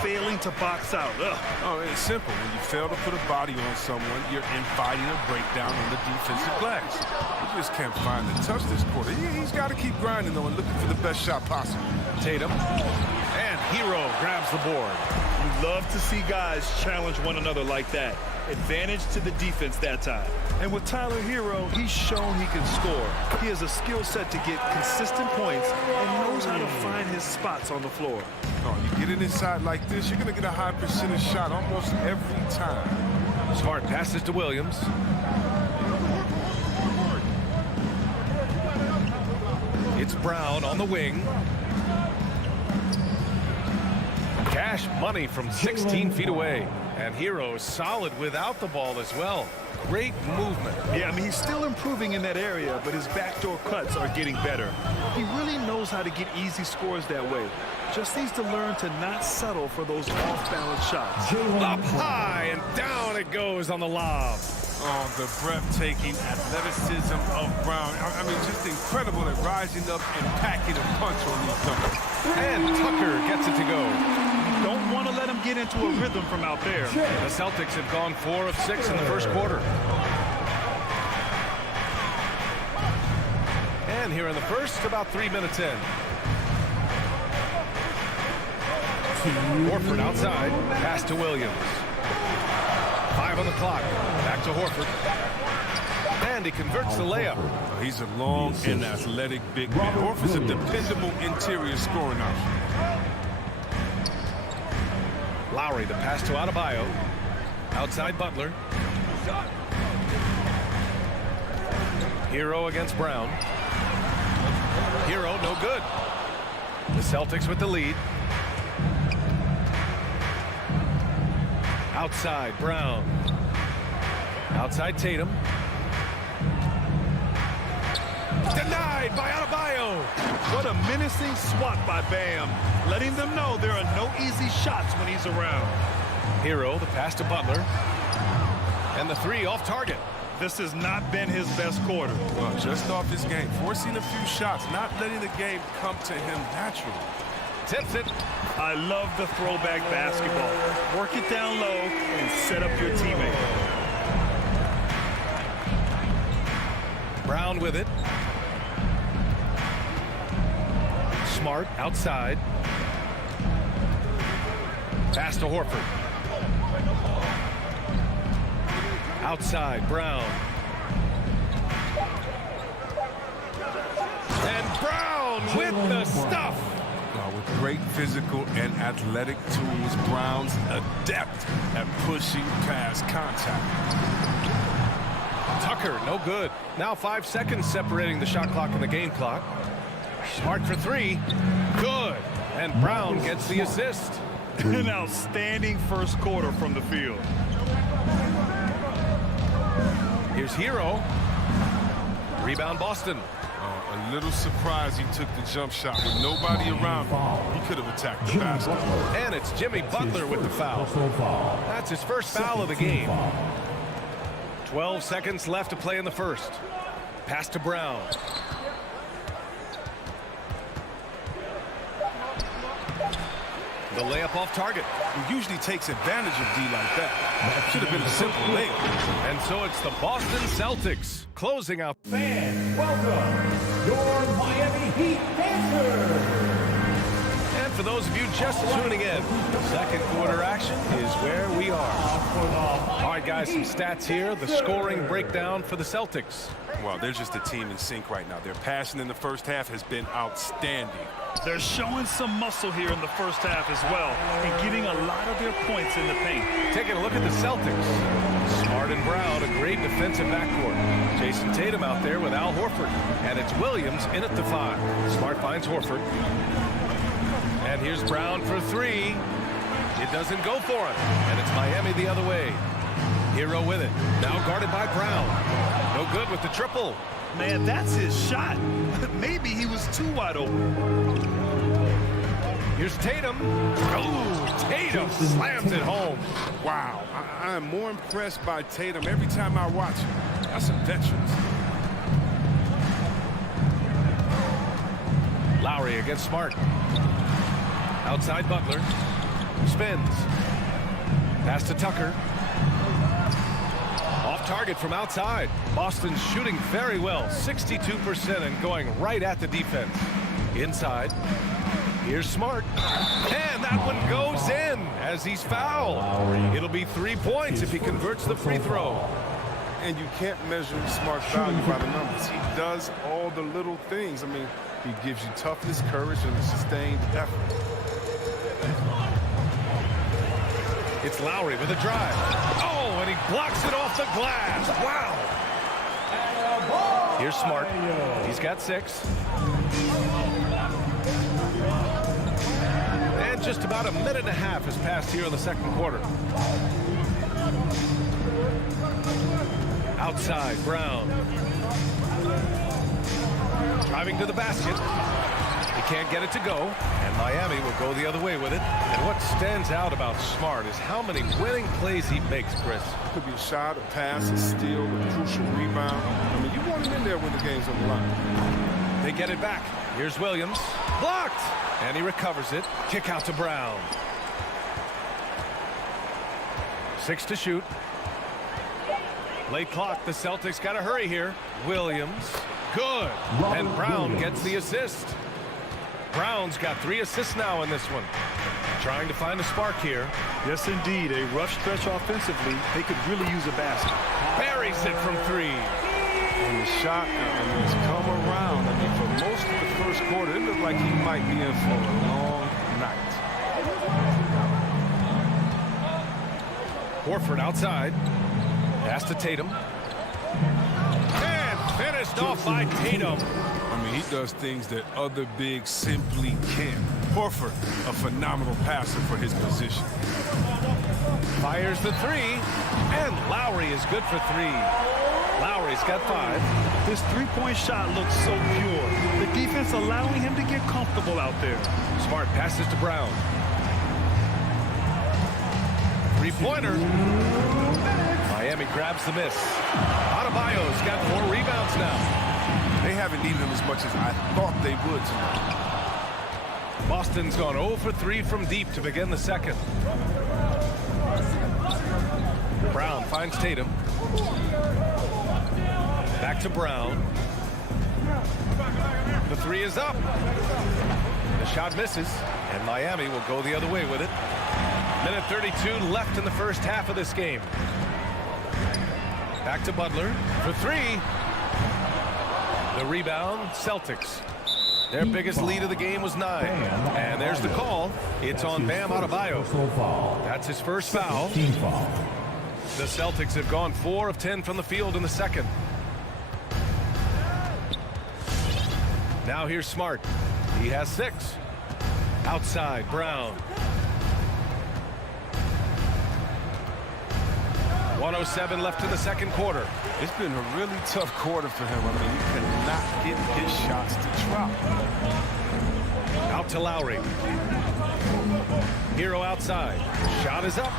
failing to box out. Ugh. Oh, it's simple. When you fail to put a body on someone, you're inviting a breakdown on the defensive glass. You just can't find the touch this quarter. He's got to keep grinding, though, and looking for the best shot possible. Tatum. And Hero grabs the board. We love to see guys challenge one another like that. Advantage to the defense that time. And with Tyler Hero, he's shown he can score. He has a skill set to get consistent points and knows how to find his spots on the floor. Oh, you get it inside like this, you're going to get a high percentage shot almost every time. Smart passes to Williams. It's Brown on the wing. Cash money from 16 feet away. And Hero is solid without the ball as well. Great movement. Yeah, I mean, he's still improving in that area, but his backdoor cuts are getting better. He really knows how to get easy scores that way. Just needs to learn to not settle for those off-balance shots. Up high and down it goes on the lob. Oh, the breathtaking athleticism of Brown. I mean, just incredible at rising up and packing a punch on these numbers. And Tucker gets it to go. Don't want to let him get into a rhythm from out there. The Celtics have gone 4 of 6 in the first quarter. And here in the first, about 3 minutes in. Horford outside, pass to Williams. 5 on the clock, back to Horford. And he converts the layup. He's a long and athletic big man. Horford's a dependable interior scoring option. Lowry, the pass to Adebayo. Outside Butler. Hero against Brown. Hero, no good. The Celtics with the lead. Outside Brown. Outside Tatum. Denied by Adebayo. What a menacing swat by Bam, letting them know there are no easy shots when he's around. Hero, the pass to Butler. And the 3 off target. This has not been his best quarter. Well, just off his game, forcing a few shots, not letting the game come to him naturally. Tips it. I love the throwback basketball. Work it down low and set up your teammate. Brown with it. Smart outside. Pass to Horford. Outside, Brown. And Brown with the stuff. With great physical and athletic tools, Brown's adept at pushing past contact. Tucker, no good. Now 5 seconds separating the shot clock and the game clock. Smart for 3. Good. And Brown gets the assist. An outstanding first quarter from the field. Here's Hero. Rebound Boston. A little surprised he took the jump shot with nobody around him. He could have attacked the basket. And it's Jimmy Butler with the foul. That's his first foul of the game. 12 seconds left to play in the first. Pass to Brown. The layup off target. He usually takes advantage of D like that. Should have been a simple layup. And so it's the Boston Celtics closing out. Fans, welcome your Miami Heat Panthers. And for those of you just tuning in, second quarter action is where we are. All right, guys, some stats here. The scoring breakdown for the Celtics. Well, they're just a team in sync right now. Their passion in the first half has been outstanding. They're showing some muscle here in the first half as well and getting a lot of their points in the paint. Taking a look at the Celtics. Smart and Brown, a great defensive backcourt. Jason Tatum out there with Al Horford. And it's Williams in at the 5. Smart finds Horford. And here's Brown for 3. It doesn't go for him. And it's Miami the other way. Hero with it. Now guarded by Brown. No good with the triple. Man, that's his shot. Maybe he was too wide open. Here's Tatum. Oh, Tatum slams it home. Wow, I am more impressed by Tatum every time I watch him. That's some veterans. Lowry against Smart. Outside Butler. Spins. Pass to Tucker. Off target from outside. Boston shooting very well. 62% and going right at the defense. Inside. Here's Smart. And that one goes in as he's fouled. It'll be 3 points if he converts the free throw. And you can't measure Smart's value by the numbers. He does all the little things. I mean, he gives you toughness, courage, and a sustained effort. It's Lowry with a drive. Oh, and he blocks it off the glass. Wow. Here's Smart. He's got 6. And just about a minute and a half has passed here in the second quarter. Outside, Brown. Driving to the basket. He can't get it to go, and Miami will go the other way with it. And what stands out about Smart is how many winning plays he makes, Chris. Could be a shot, a pass, a steal, a crucial rebound. I mean, you want him in there when the game's on the line. They get it back. Here's Williams. Blocked! And he recovers it. Kick out to Brown. 6 to shoot. Late clock. The Celtics got to hurry here. Williams. Good. And Brown gets the assist. Brown's got 3 assists now in this one. Trying to find a spark here. Yes, indeed. A rough stretch offensively. They could really use a basket. Buries it from 3. And the shot has come around. I mean, for most of the first quarter, it looked like he might be in for a long night. Horford outside. Pass to Tatum. And finished off by Tatum. I mean, he does things that other bigs simply can't. Horford, a phenomenal passer for his position. Fires the 3. And Lowry is good for 3. Lowry's got 5. This three-point shot looks so pure. The defense allowing him to get comfortable out there. Smart passes to Brown. 3-pointer. Miami grabs the miss. Adebayo's got 4 rebounds now. They haven't needed him as much as I thought they would tonight. Boston's gone 0 for 3 from deep to begin the second. Brown finds Tatum. Back to Brown. The 3 is up. The shot misses, and Miami will go the other way with it. Minute 32 left in the first half of this game. Back to Butler for 3. The rebound, Celtics. Their biggest lead of the game was 9. And there's the call. It's on Bam Adebayo. That's his first foul. The Celtics have gone 4 of 10 from the field in the second. Now here's Smart. He has 6. Outside, Brown. 1:07 left in the second quarter. It's been a really tough quarter for him. I mean, he cannot get his shots to drop. Out to Lowry. Hero outside. Shot is up.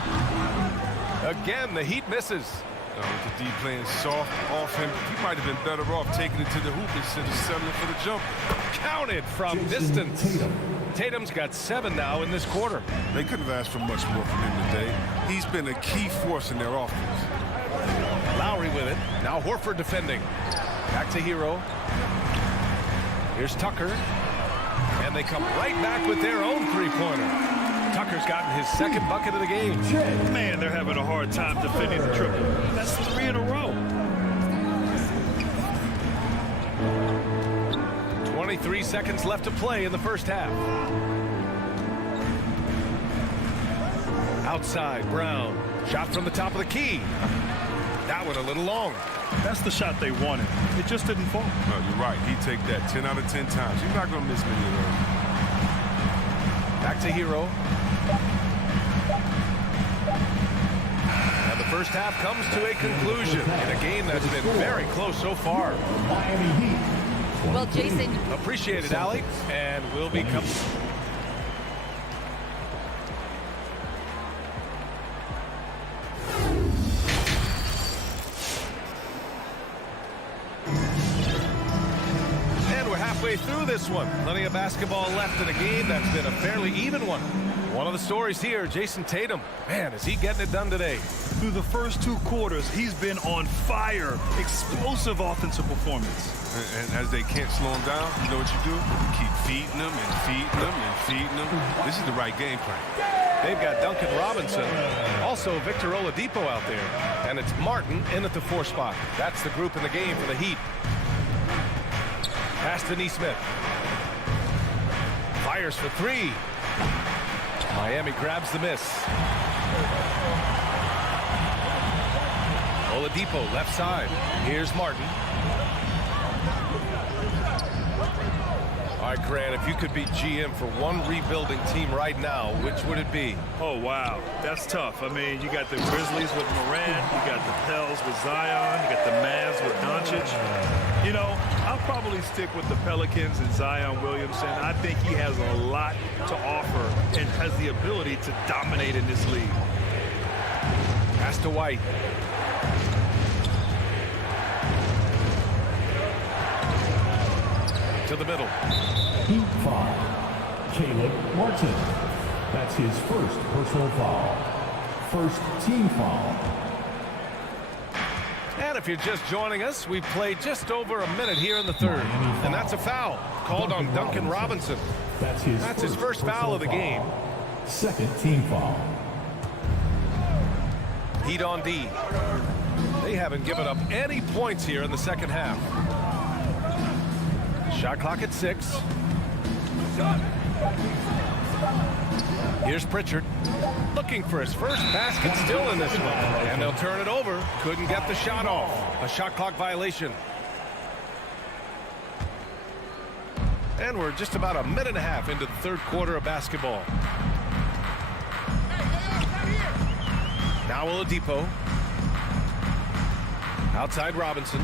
Again, the Heat misses. With the D playing soft off him, he might have been better off taking it to the hoop instead of settling for the jump. Counted from distance. Tatum's got 7 now in this quarter. They couldn't have asked for much more from him today. He's been a key force in their offense. Lowry with it. Now Horford defending. Back to Hero. Here's Tucker. And they come right back with their own three-pointer. Tucker's gotten his second bucket of the game. Man, they're having a hard time defending the triple. That's 3 in a row. 23 seconds left to play in the first half. Outside, Brown. Shot from the top of the key. That one a little long. That's the shot they wanted. It just didn't fall. No, you're right. He'd take that 10 out of 10 times. He's not going to miss many of those. Back to Hero. And the first half comes to a conclusion in a game that's been very close so far. Well, Jason. Appreciate it, Allie. And we'll be coming. Halfway through this one. Plenty of basketball left in a game that's been a fairly even one. One of the stories here, Jason Tatum. Man, is he getting it done today? Through the first 2 quarters, he's been on fire. Explosive offensive performance. And as they can't slow him down, you know what you do? You keep feeding them and feeding them and feeding them. This is the right game plan. They've got Duncan Robinson, also Victor Oladipo out there. And it's Martin in at the 4 spot. That's the group in the game for the Heat. Pass to Nesmith. Fires for 3. Miami grabs the miss. Oladipo left side. Here's Martin. All right, Grant, if you could be GM for one rebuilding team right now, which would it be? Oh, wow. That's tough. I mean, you got the Grizzlies with Morant. You got the Pels with Zion. You got the Mavs with Doncic. You know, I'll probably stick with the Pelicans and Zion Williamson. I think he has a lot to offer and has the ability to dominate in this league. Pass to White. To the middle. Heat foul. Caleb Martin. That's his first personal foul. First team foul. And if you're just joining us, we've played just over a minute here in the third. And that's a foul called on Duncan Robinson. That's his first foul of the game. Second team foul. Heat on D. They haven't given up any points here in the second half. Shot clock at 6. Here's Pritchard looking for his first basket still in this one. And they'll turn it over. Couldn't get the shot off. A shot clock violation. And we're just about a minute and a half into the third quarter of basketball. Now Oladipo. Outside Robinson.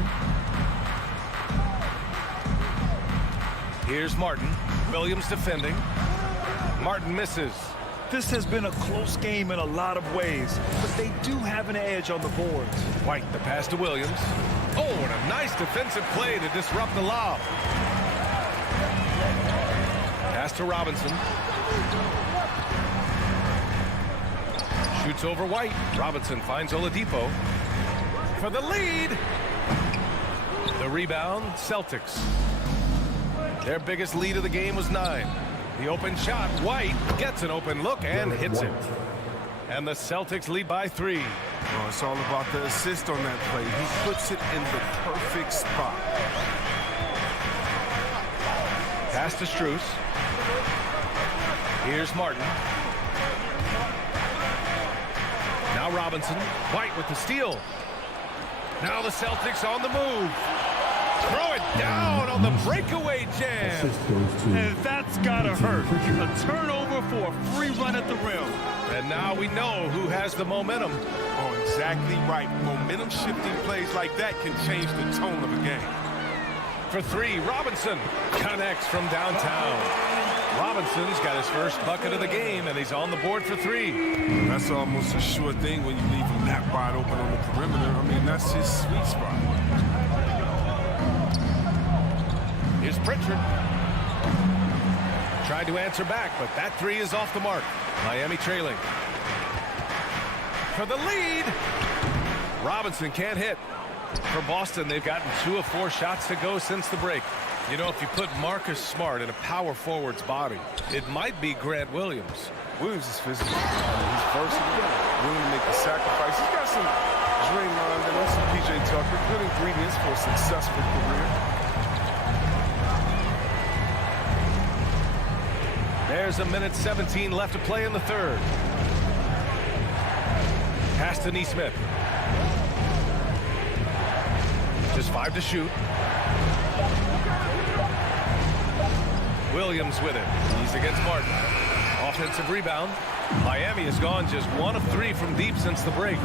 Here's Martin. Williams defending. Martin misses. This has been a close game in a lot of ways, but they do have an edge on the boards. White, the pass to Williams. Oh, and a nice defensive play to disrupt the lob. Pass to Robinson. Shoots over White. Robinson finds Oladipo for the lead. The rebound, Celtics. Their biggest lead of the game was 9. The open shot, White gets an open look and hits it. And the Celtics lead by 3. Oh, it's all about the assist on that play. He puts it in the perfect spot. Pass to Strus. Here's Martin. Now Robinson. White with the steal. Now the Celtics on the move. throw it down on the breakaway jam. And that's gotta hurt. A turnover for a free run at the rim. And now we know who has the momentum. Oh, exactly right. Momentum shifting plays like that can change the tone of a game. For three, Robinson connects from downtown. Robinson's got his first bucket of the game, and he's on the board for three. That's almost a sure thing when you leave him that wide open on the perimeter. I mean, that's his sweet spot. Here's Pritchard. Tried to answer back, but that three is off the mark. Miami trailing. For the lead. Robinson can't hit. For Boston, they've gotten 2 of 4 shots to go since the break. You know, if you put Marcus Smart in a power forward's body, it might be Grant Williams. Williams is physical. He's versatile, willing to make the sacrifice. He's got some Draymond and some PJ Tucker. Good ingredients for a successful career. There's a minute 17 left to play in the third. Pass to Neesmith. Just 5 to shoot. Williams with it. He's against Martin. Offensive rebound. Miami has gone just 1 of 3 from deep since the break.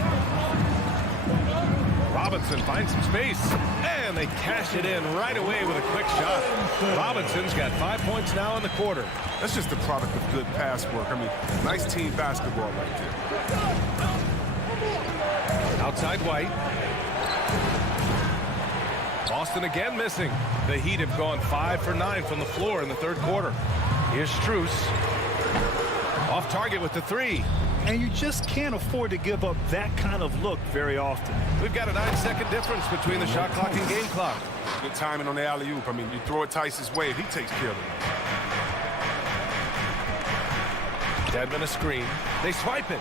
Robinson finds some space, and they cash it in right away with a quick shot. Robinson's got 5 points now in the quarter. That's just the product of good pass work. I mean, nice team basketball right there. Outside White. Boston again missing. The Heat have gone 5 for 9 from the floor in the third quarter. Here's Strus. Off target with the three. And you just can't afford to give up that kind of look very often. We've got a 9-second difference between the shot clock and game clock. Good timing on the alley-oop. I mean, you throw it Tyson's way, he takes care of it. Dedmon a screen. They swipe it.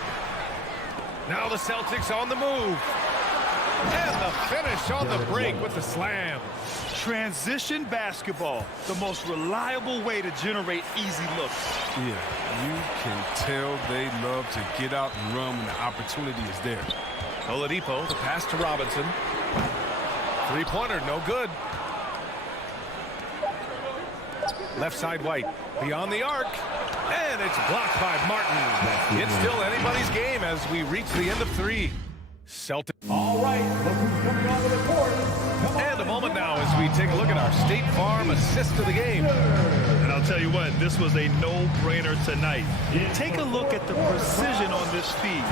Now the Celtics on the move. And the finish on the break with the slam. Transition basketball, the most reliable way to generate easy looks. Yeah, you can tell they love to get out and run when the opportunity is there. Oladipo, the pass to Robinson. Three-pointer, no good. Left side White, beyond the arc. And it's blocked by Martin. It's still anybody's game as we reach the end of 3. Celtics. All right, look who's coming onto the court. And a moment now as we take a look at our State Farm assist of the game. And I'll tell you what, this was a no-brainer tonight. Take a look at the precision on this feed.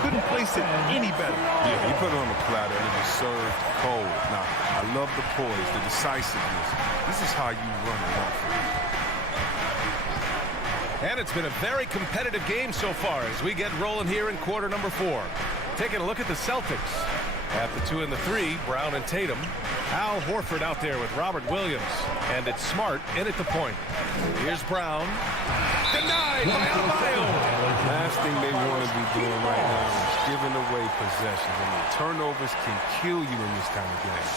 Couldn't place it any better. Yeah, he put it on the platter and it was served cold. Now, I love the poise, the decisiveness. This is how you run an offense. And it's been a very competitive game so far as we get rolling here in quarter number 4. Taking a look at the Celtics. At the 2 and the 3, Brown and Tatum. Al Horford out there with Robert Williams. And it's Smart in at the point. Here's Brown. Denied by Adebayo. Last thing they want to be doing right now is giving away possessions. I mean, turnovers can kill you in this kind of game.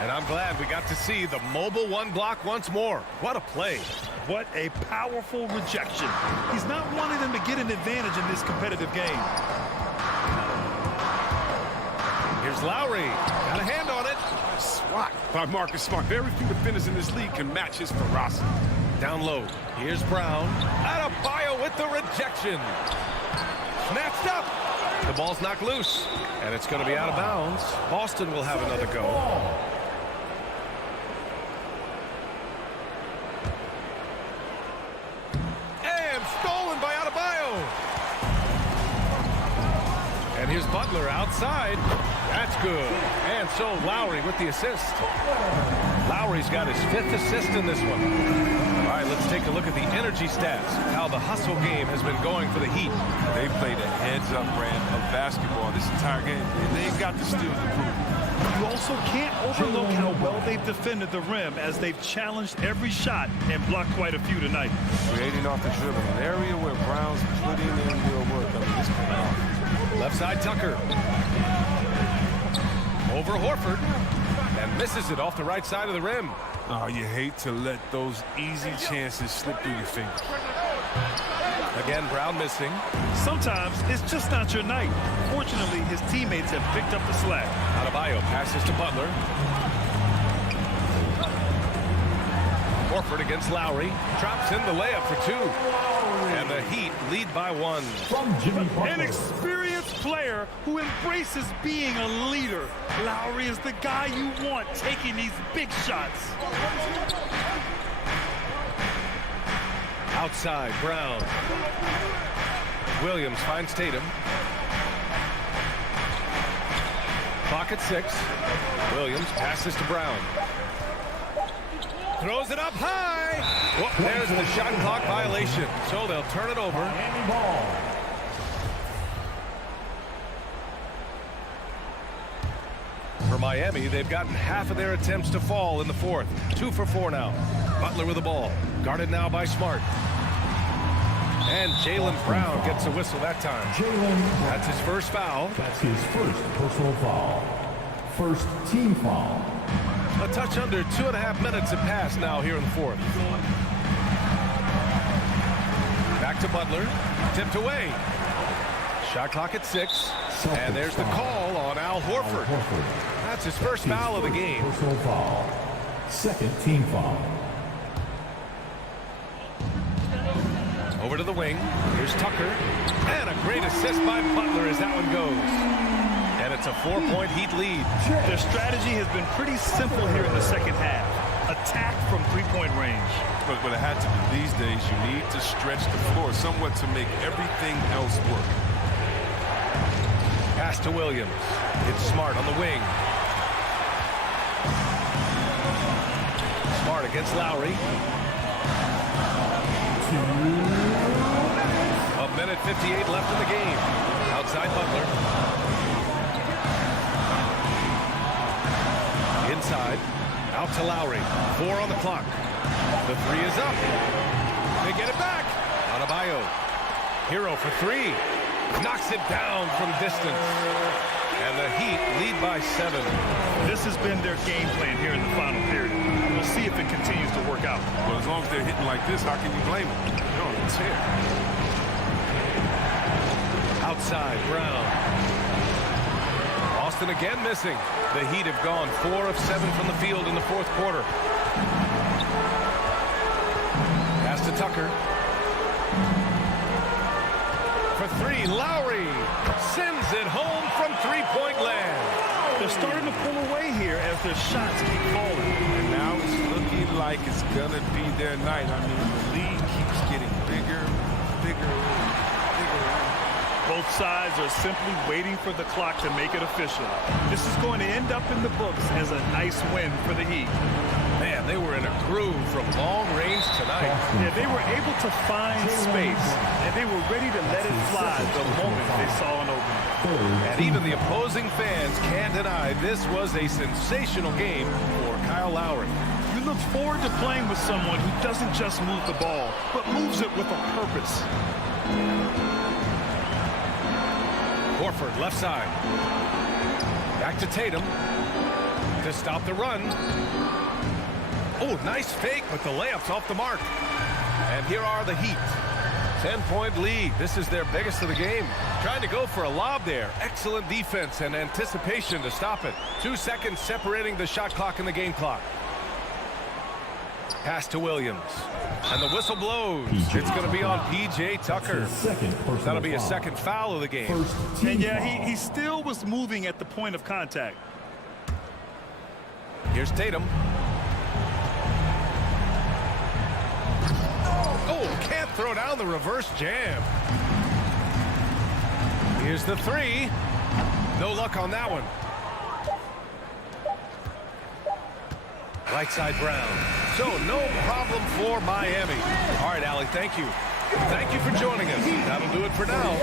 And I'm glad we got to see the mobile one block once more. What a play. What a powerful rejection. He's not wanting them to get an advantage in this competitive game. Here's Lowry. Got a hand on it. Swat by Marcus Smart. Very few defenders in this league can match his ferocity. Down low. Here's Brown. Adebayo with the rejection. Snatched up. The ball's knocked loose. And it's going to be out of bounds. Boston will have another go. And stolen by Adebayo. And here's Butler outside. That's good. And so Lowry with the assist. Lowry's got his 5th assist in this one. All right, let's take a look at the energy stats. How the hustle game has been going for the Heat. They played a heads-up brand of basketball this entire game, and they've got the steals to prove it. You also can't overlook how well they've defended the rim as they've challenged every shot and blocked quite a few tonight. Creating off the dribble, an area where Brown's putting in real work. I mean, it's paying off. Left side Tucker. Over Horford. And misses it off the right side of the rim. Oh, you hate to let those easy chances slip through your fingers. Again, Brown missing. Sometimes it's just not your night. Fortunately, his teammates have picked up the slack. Adebayo passes to Butler. Horford against Lowry. Drops in the layup for 2. And the Heat lead by 1. From Jimmy Butler. An experienced player who embraces being a leader. Lowry is the guy you want taking these big shots. Outside, Brown. Williams finds Tatum. Clock at 6. Williams passes to Brown. Throws it up high. Oh, there's the shot clock violation. So they'll turn it over. Miami ball. For Miami, they've gotten half of their attempts to fall in the 4th. 2 for 4 now. Butler with the ball. Guarded now by Smart. And Jaylen Brown gets a whistle that time. That's his first foul. That's his first personal foul. First team foul. A touch under 2.5 minutes have passed now here in the 4th. Back to Butler. Tipped away. Shot clock at 6. And there's the call on Al Horford. That's his first foul of the game. Personal foul. Second team foul. Over to the wing. Here's Tucker. And a great assist by Butler as that one goes. And it's a 4-point Heat lead. Their strategy has been pretty simple here in the second half. Attack from 3-point range. But it had to be these days, you need to stretch the floor somewhat to make everything else work. Pass to Williams. It's Smart on the wing. Smart against Lowry. 1:58 left in the game. Outside Butler. Inside. Out to Lowry. 4 on the clock. The 3 is up. They get it back. Adebayo. Hero for 3. Knocks it down from distance. And the Heat lead by 7. This has been their game plan here in the final period. We'll see if it continues to work out. Well, as long as they're hitting like this, how can you blame them? No, it's here. Outside, Brown. Austin again missing. The Heat have gone 4 of 7 from the field in the 4th quarter. Pass to Tucker. For 3, Lowry sends it home from 3-point land. They're starting to pull away here as their shots keep falling. And now it's looking like it's going to be their night. I mean, the lead keeps getting bigger, bigger. Both sides are simply waiting for the clock to make it official. This is going to end up in the books as a nice win for the Heat. Man, they were in a groove from long range tonight. Yeah, they were able to find space, and they were ready to let it fly the moment they saw an opening. And even the opposing fans can't deny this was a sensational game for Kyle Lowry. You look forward to playing with someone who doesn't just move the ball, but moves it with a purpose. Horford, left side. Back to Tatum to stop the run. Oh, nice fake, but the layup's off the mark. And here are the Heat. 10-point lead. This is their biggest of the game. Trying to go for a lob there. Excellent defense and anticipation to stop it. 2 seconds separating the shot clock and the game clock. Pass to Williams. And the whistle blows. It's going to be on P.J. Tucker. That'll be a second foul of the game. And yeah, he still was moving at the point of contact. Here's Tatum. Oh, can't throw down the reverse jam. Here's the 3. No luck on that one. Right side Brown. So no problem for Miami. All right, Allie, thank you. Thank you for joining us. That'll do it for now.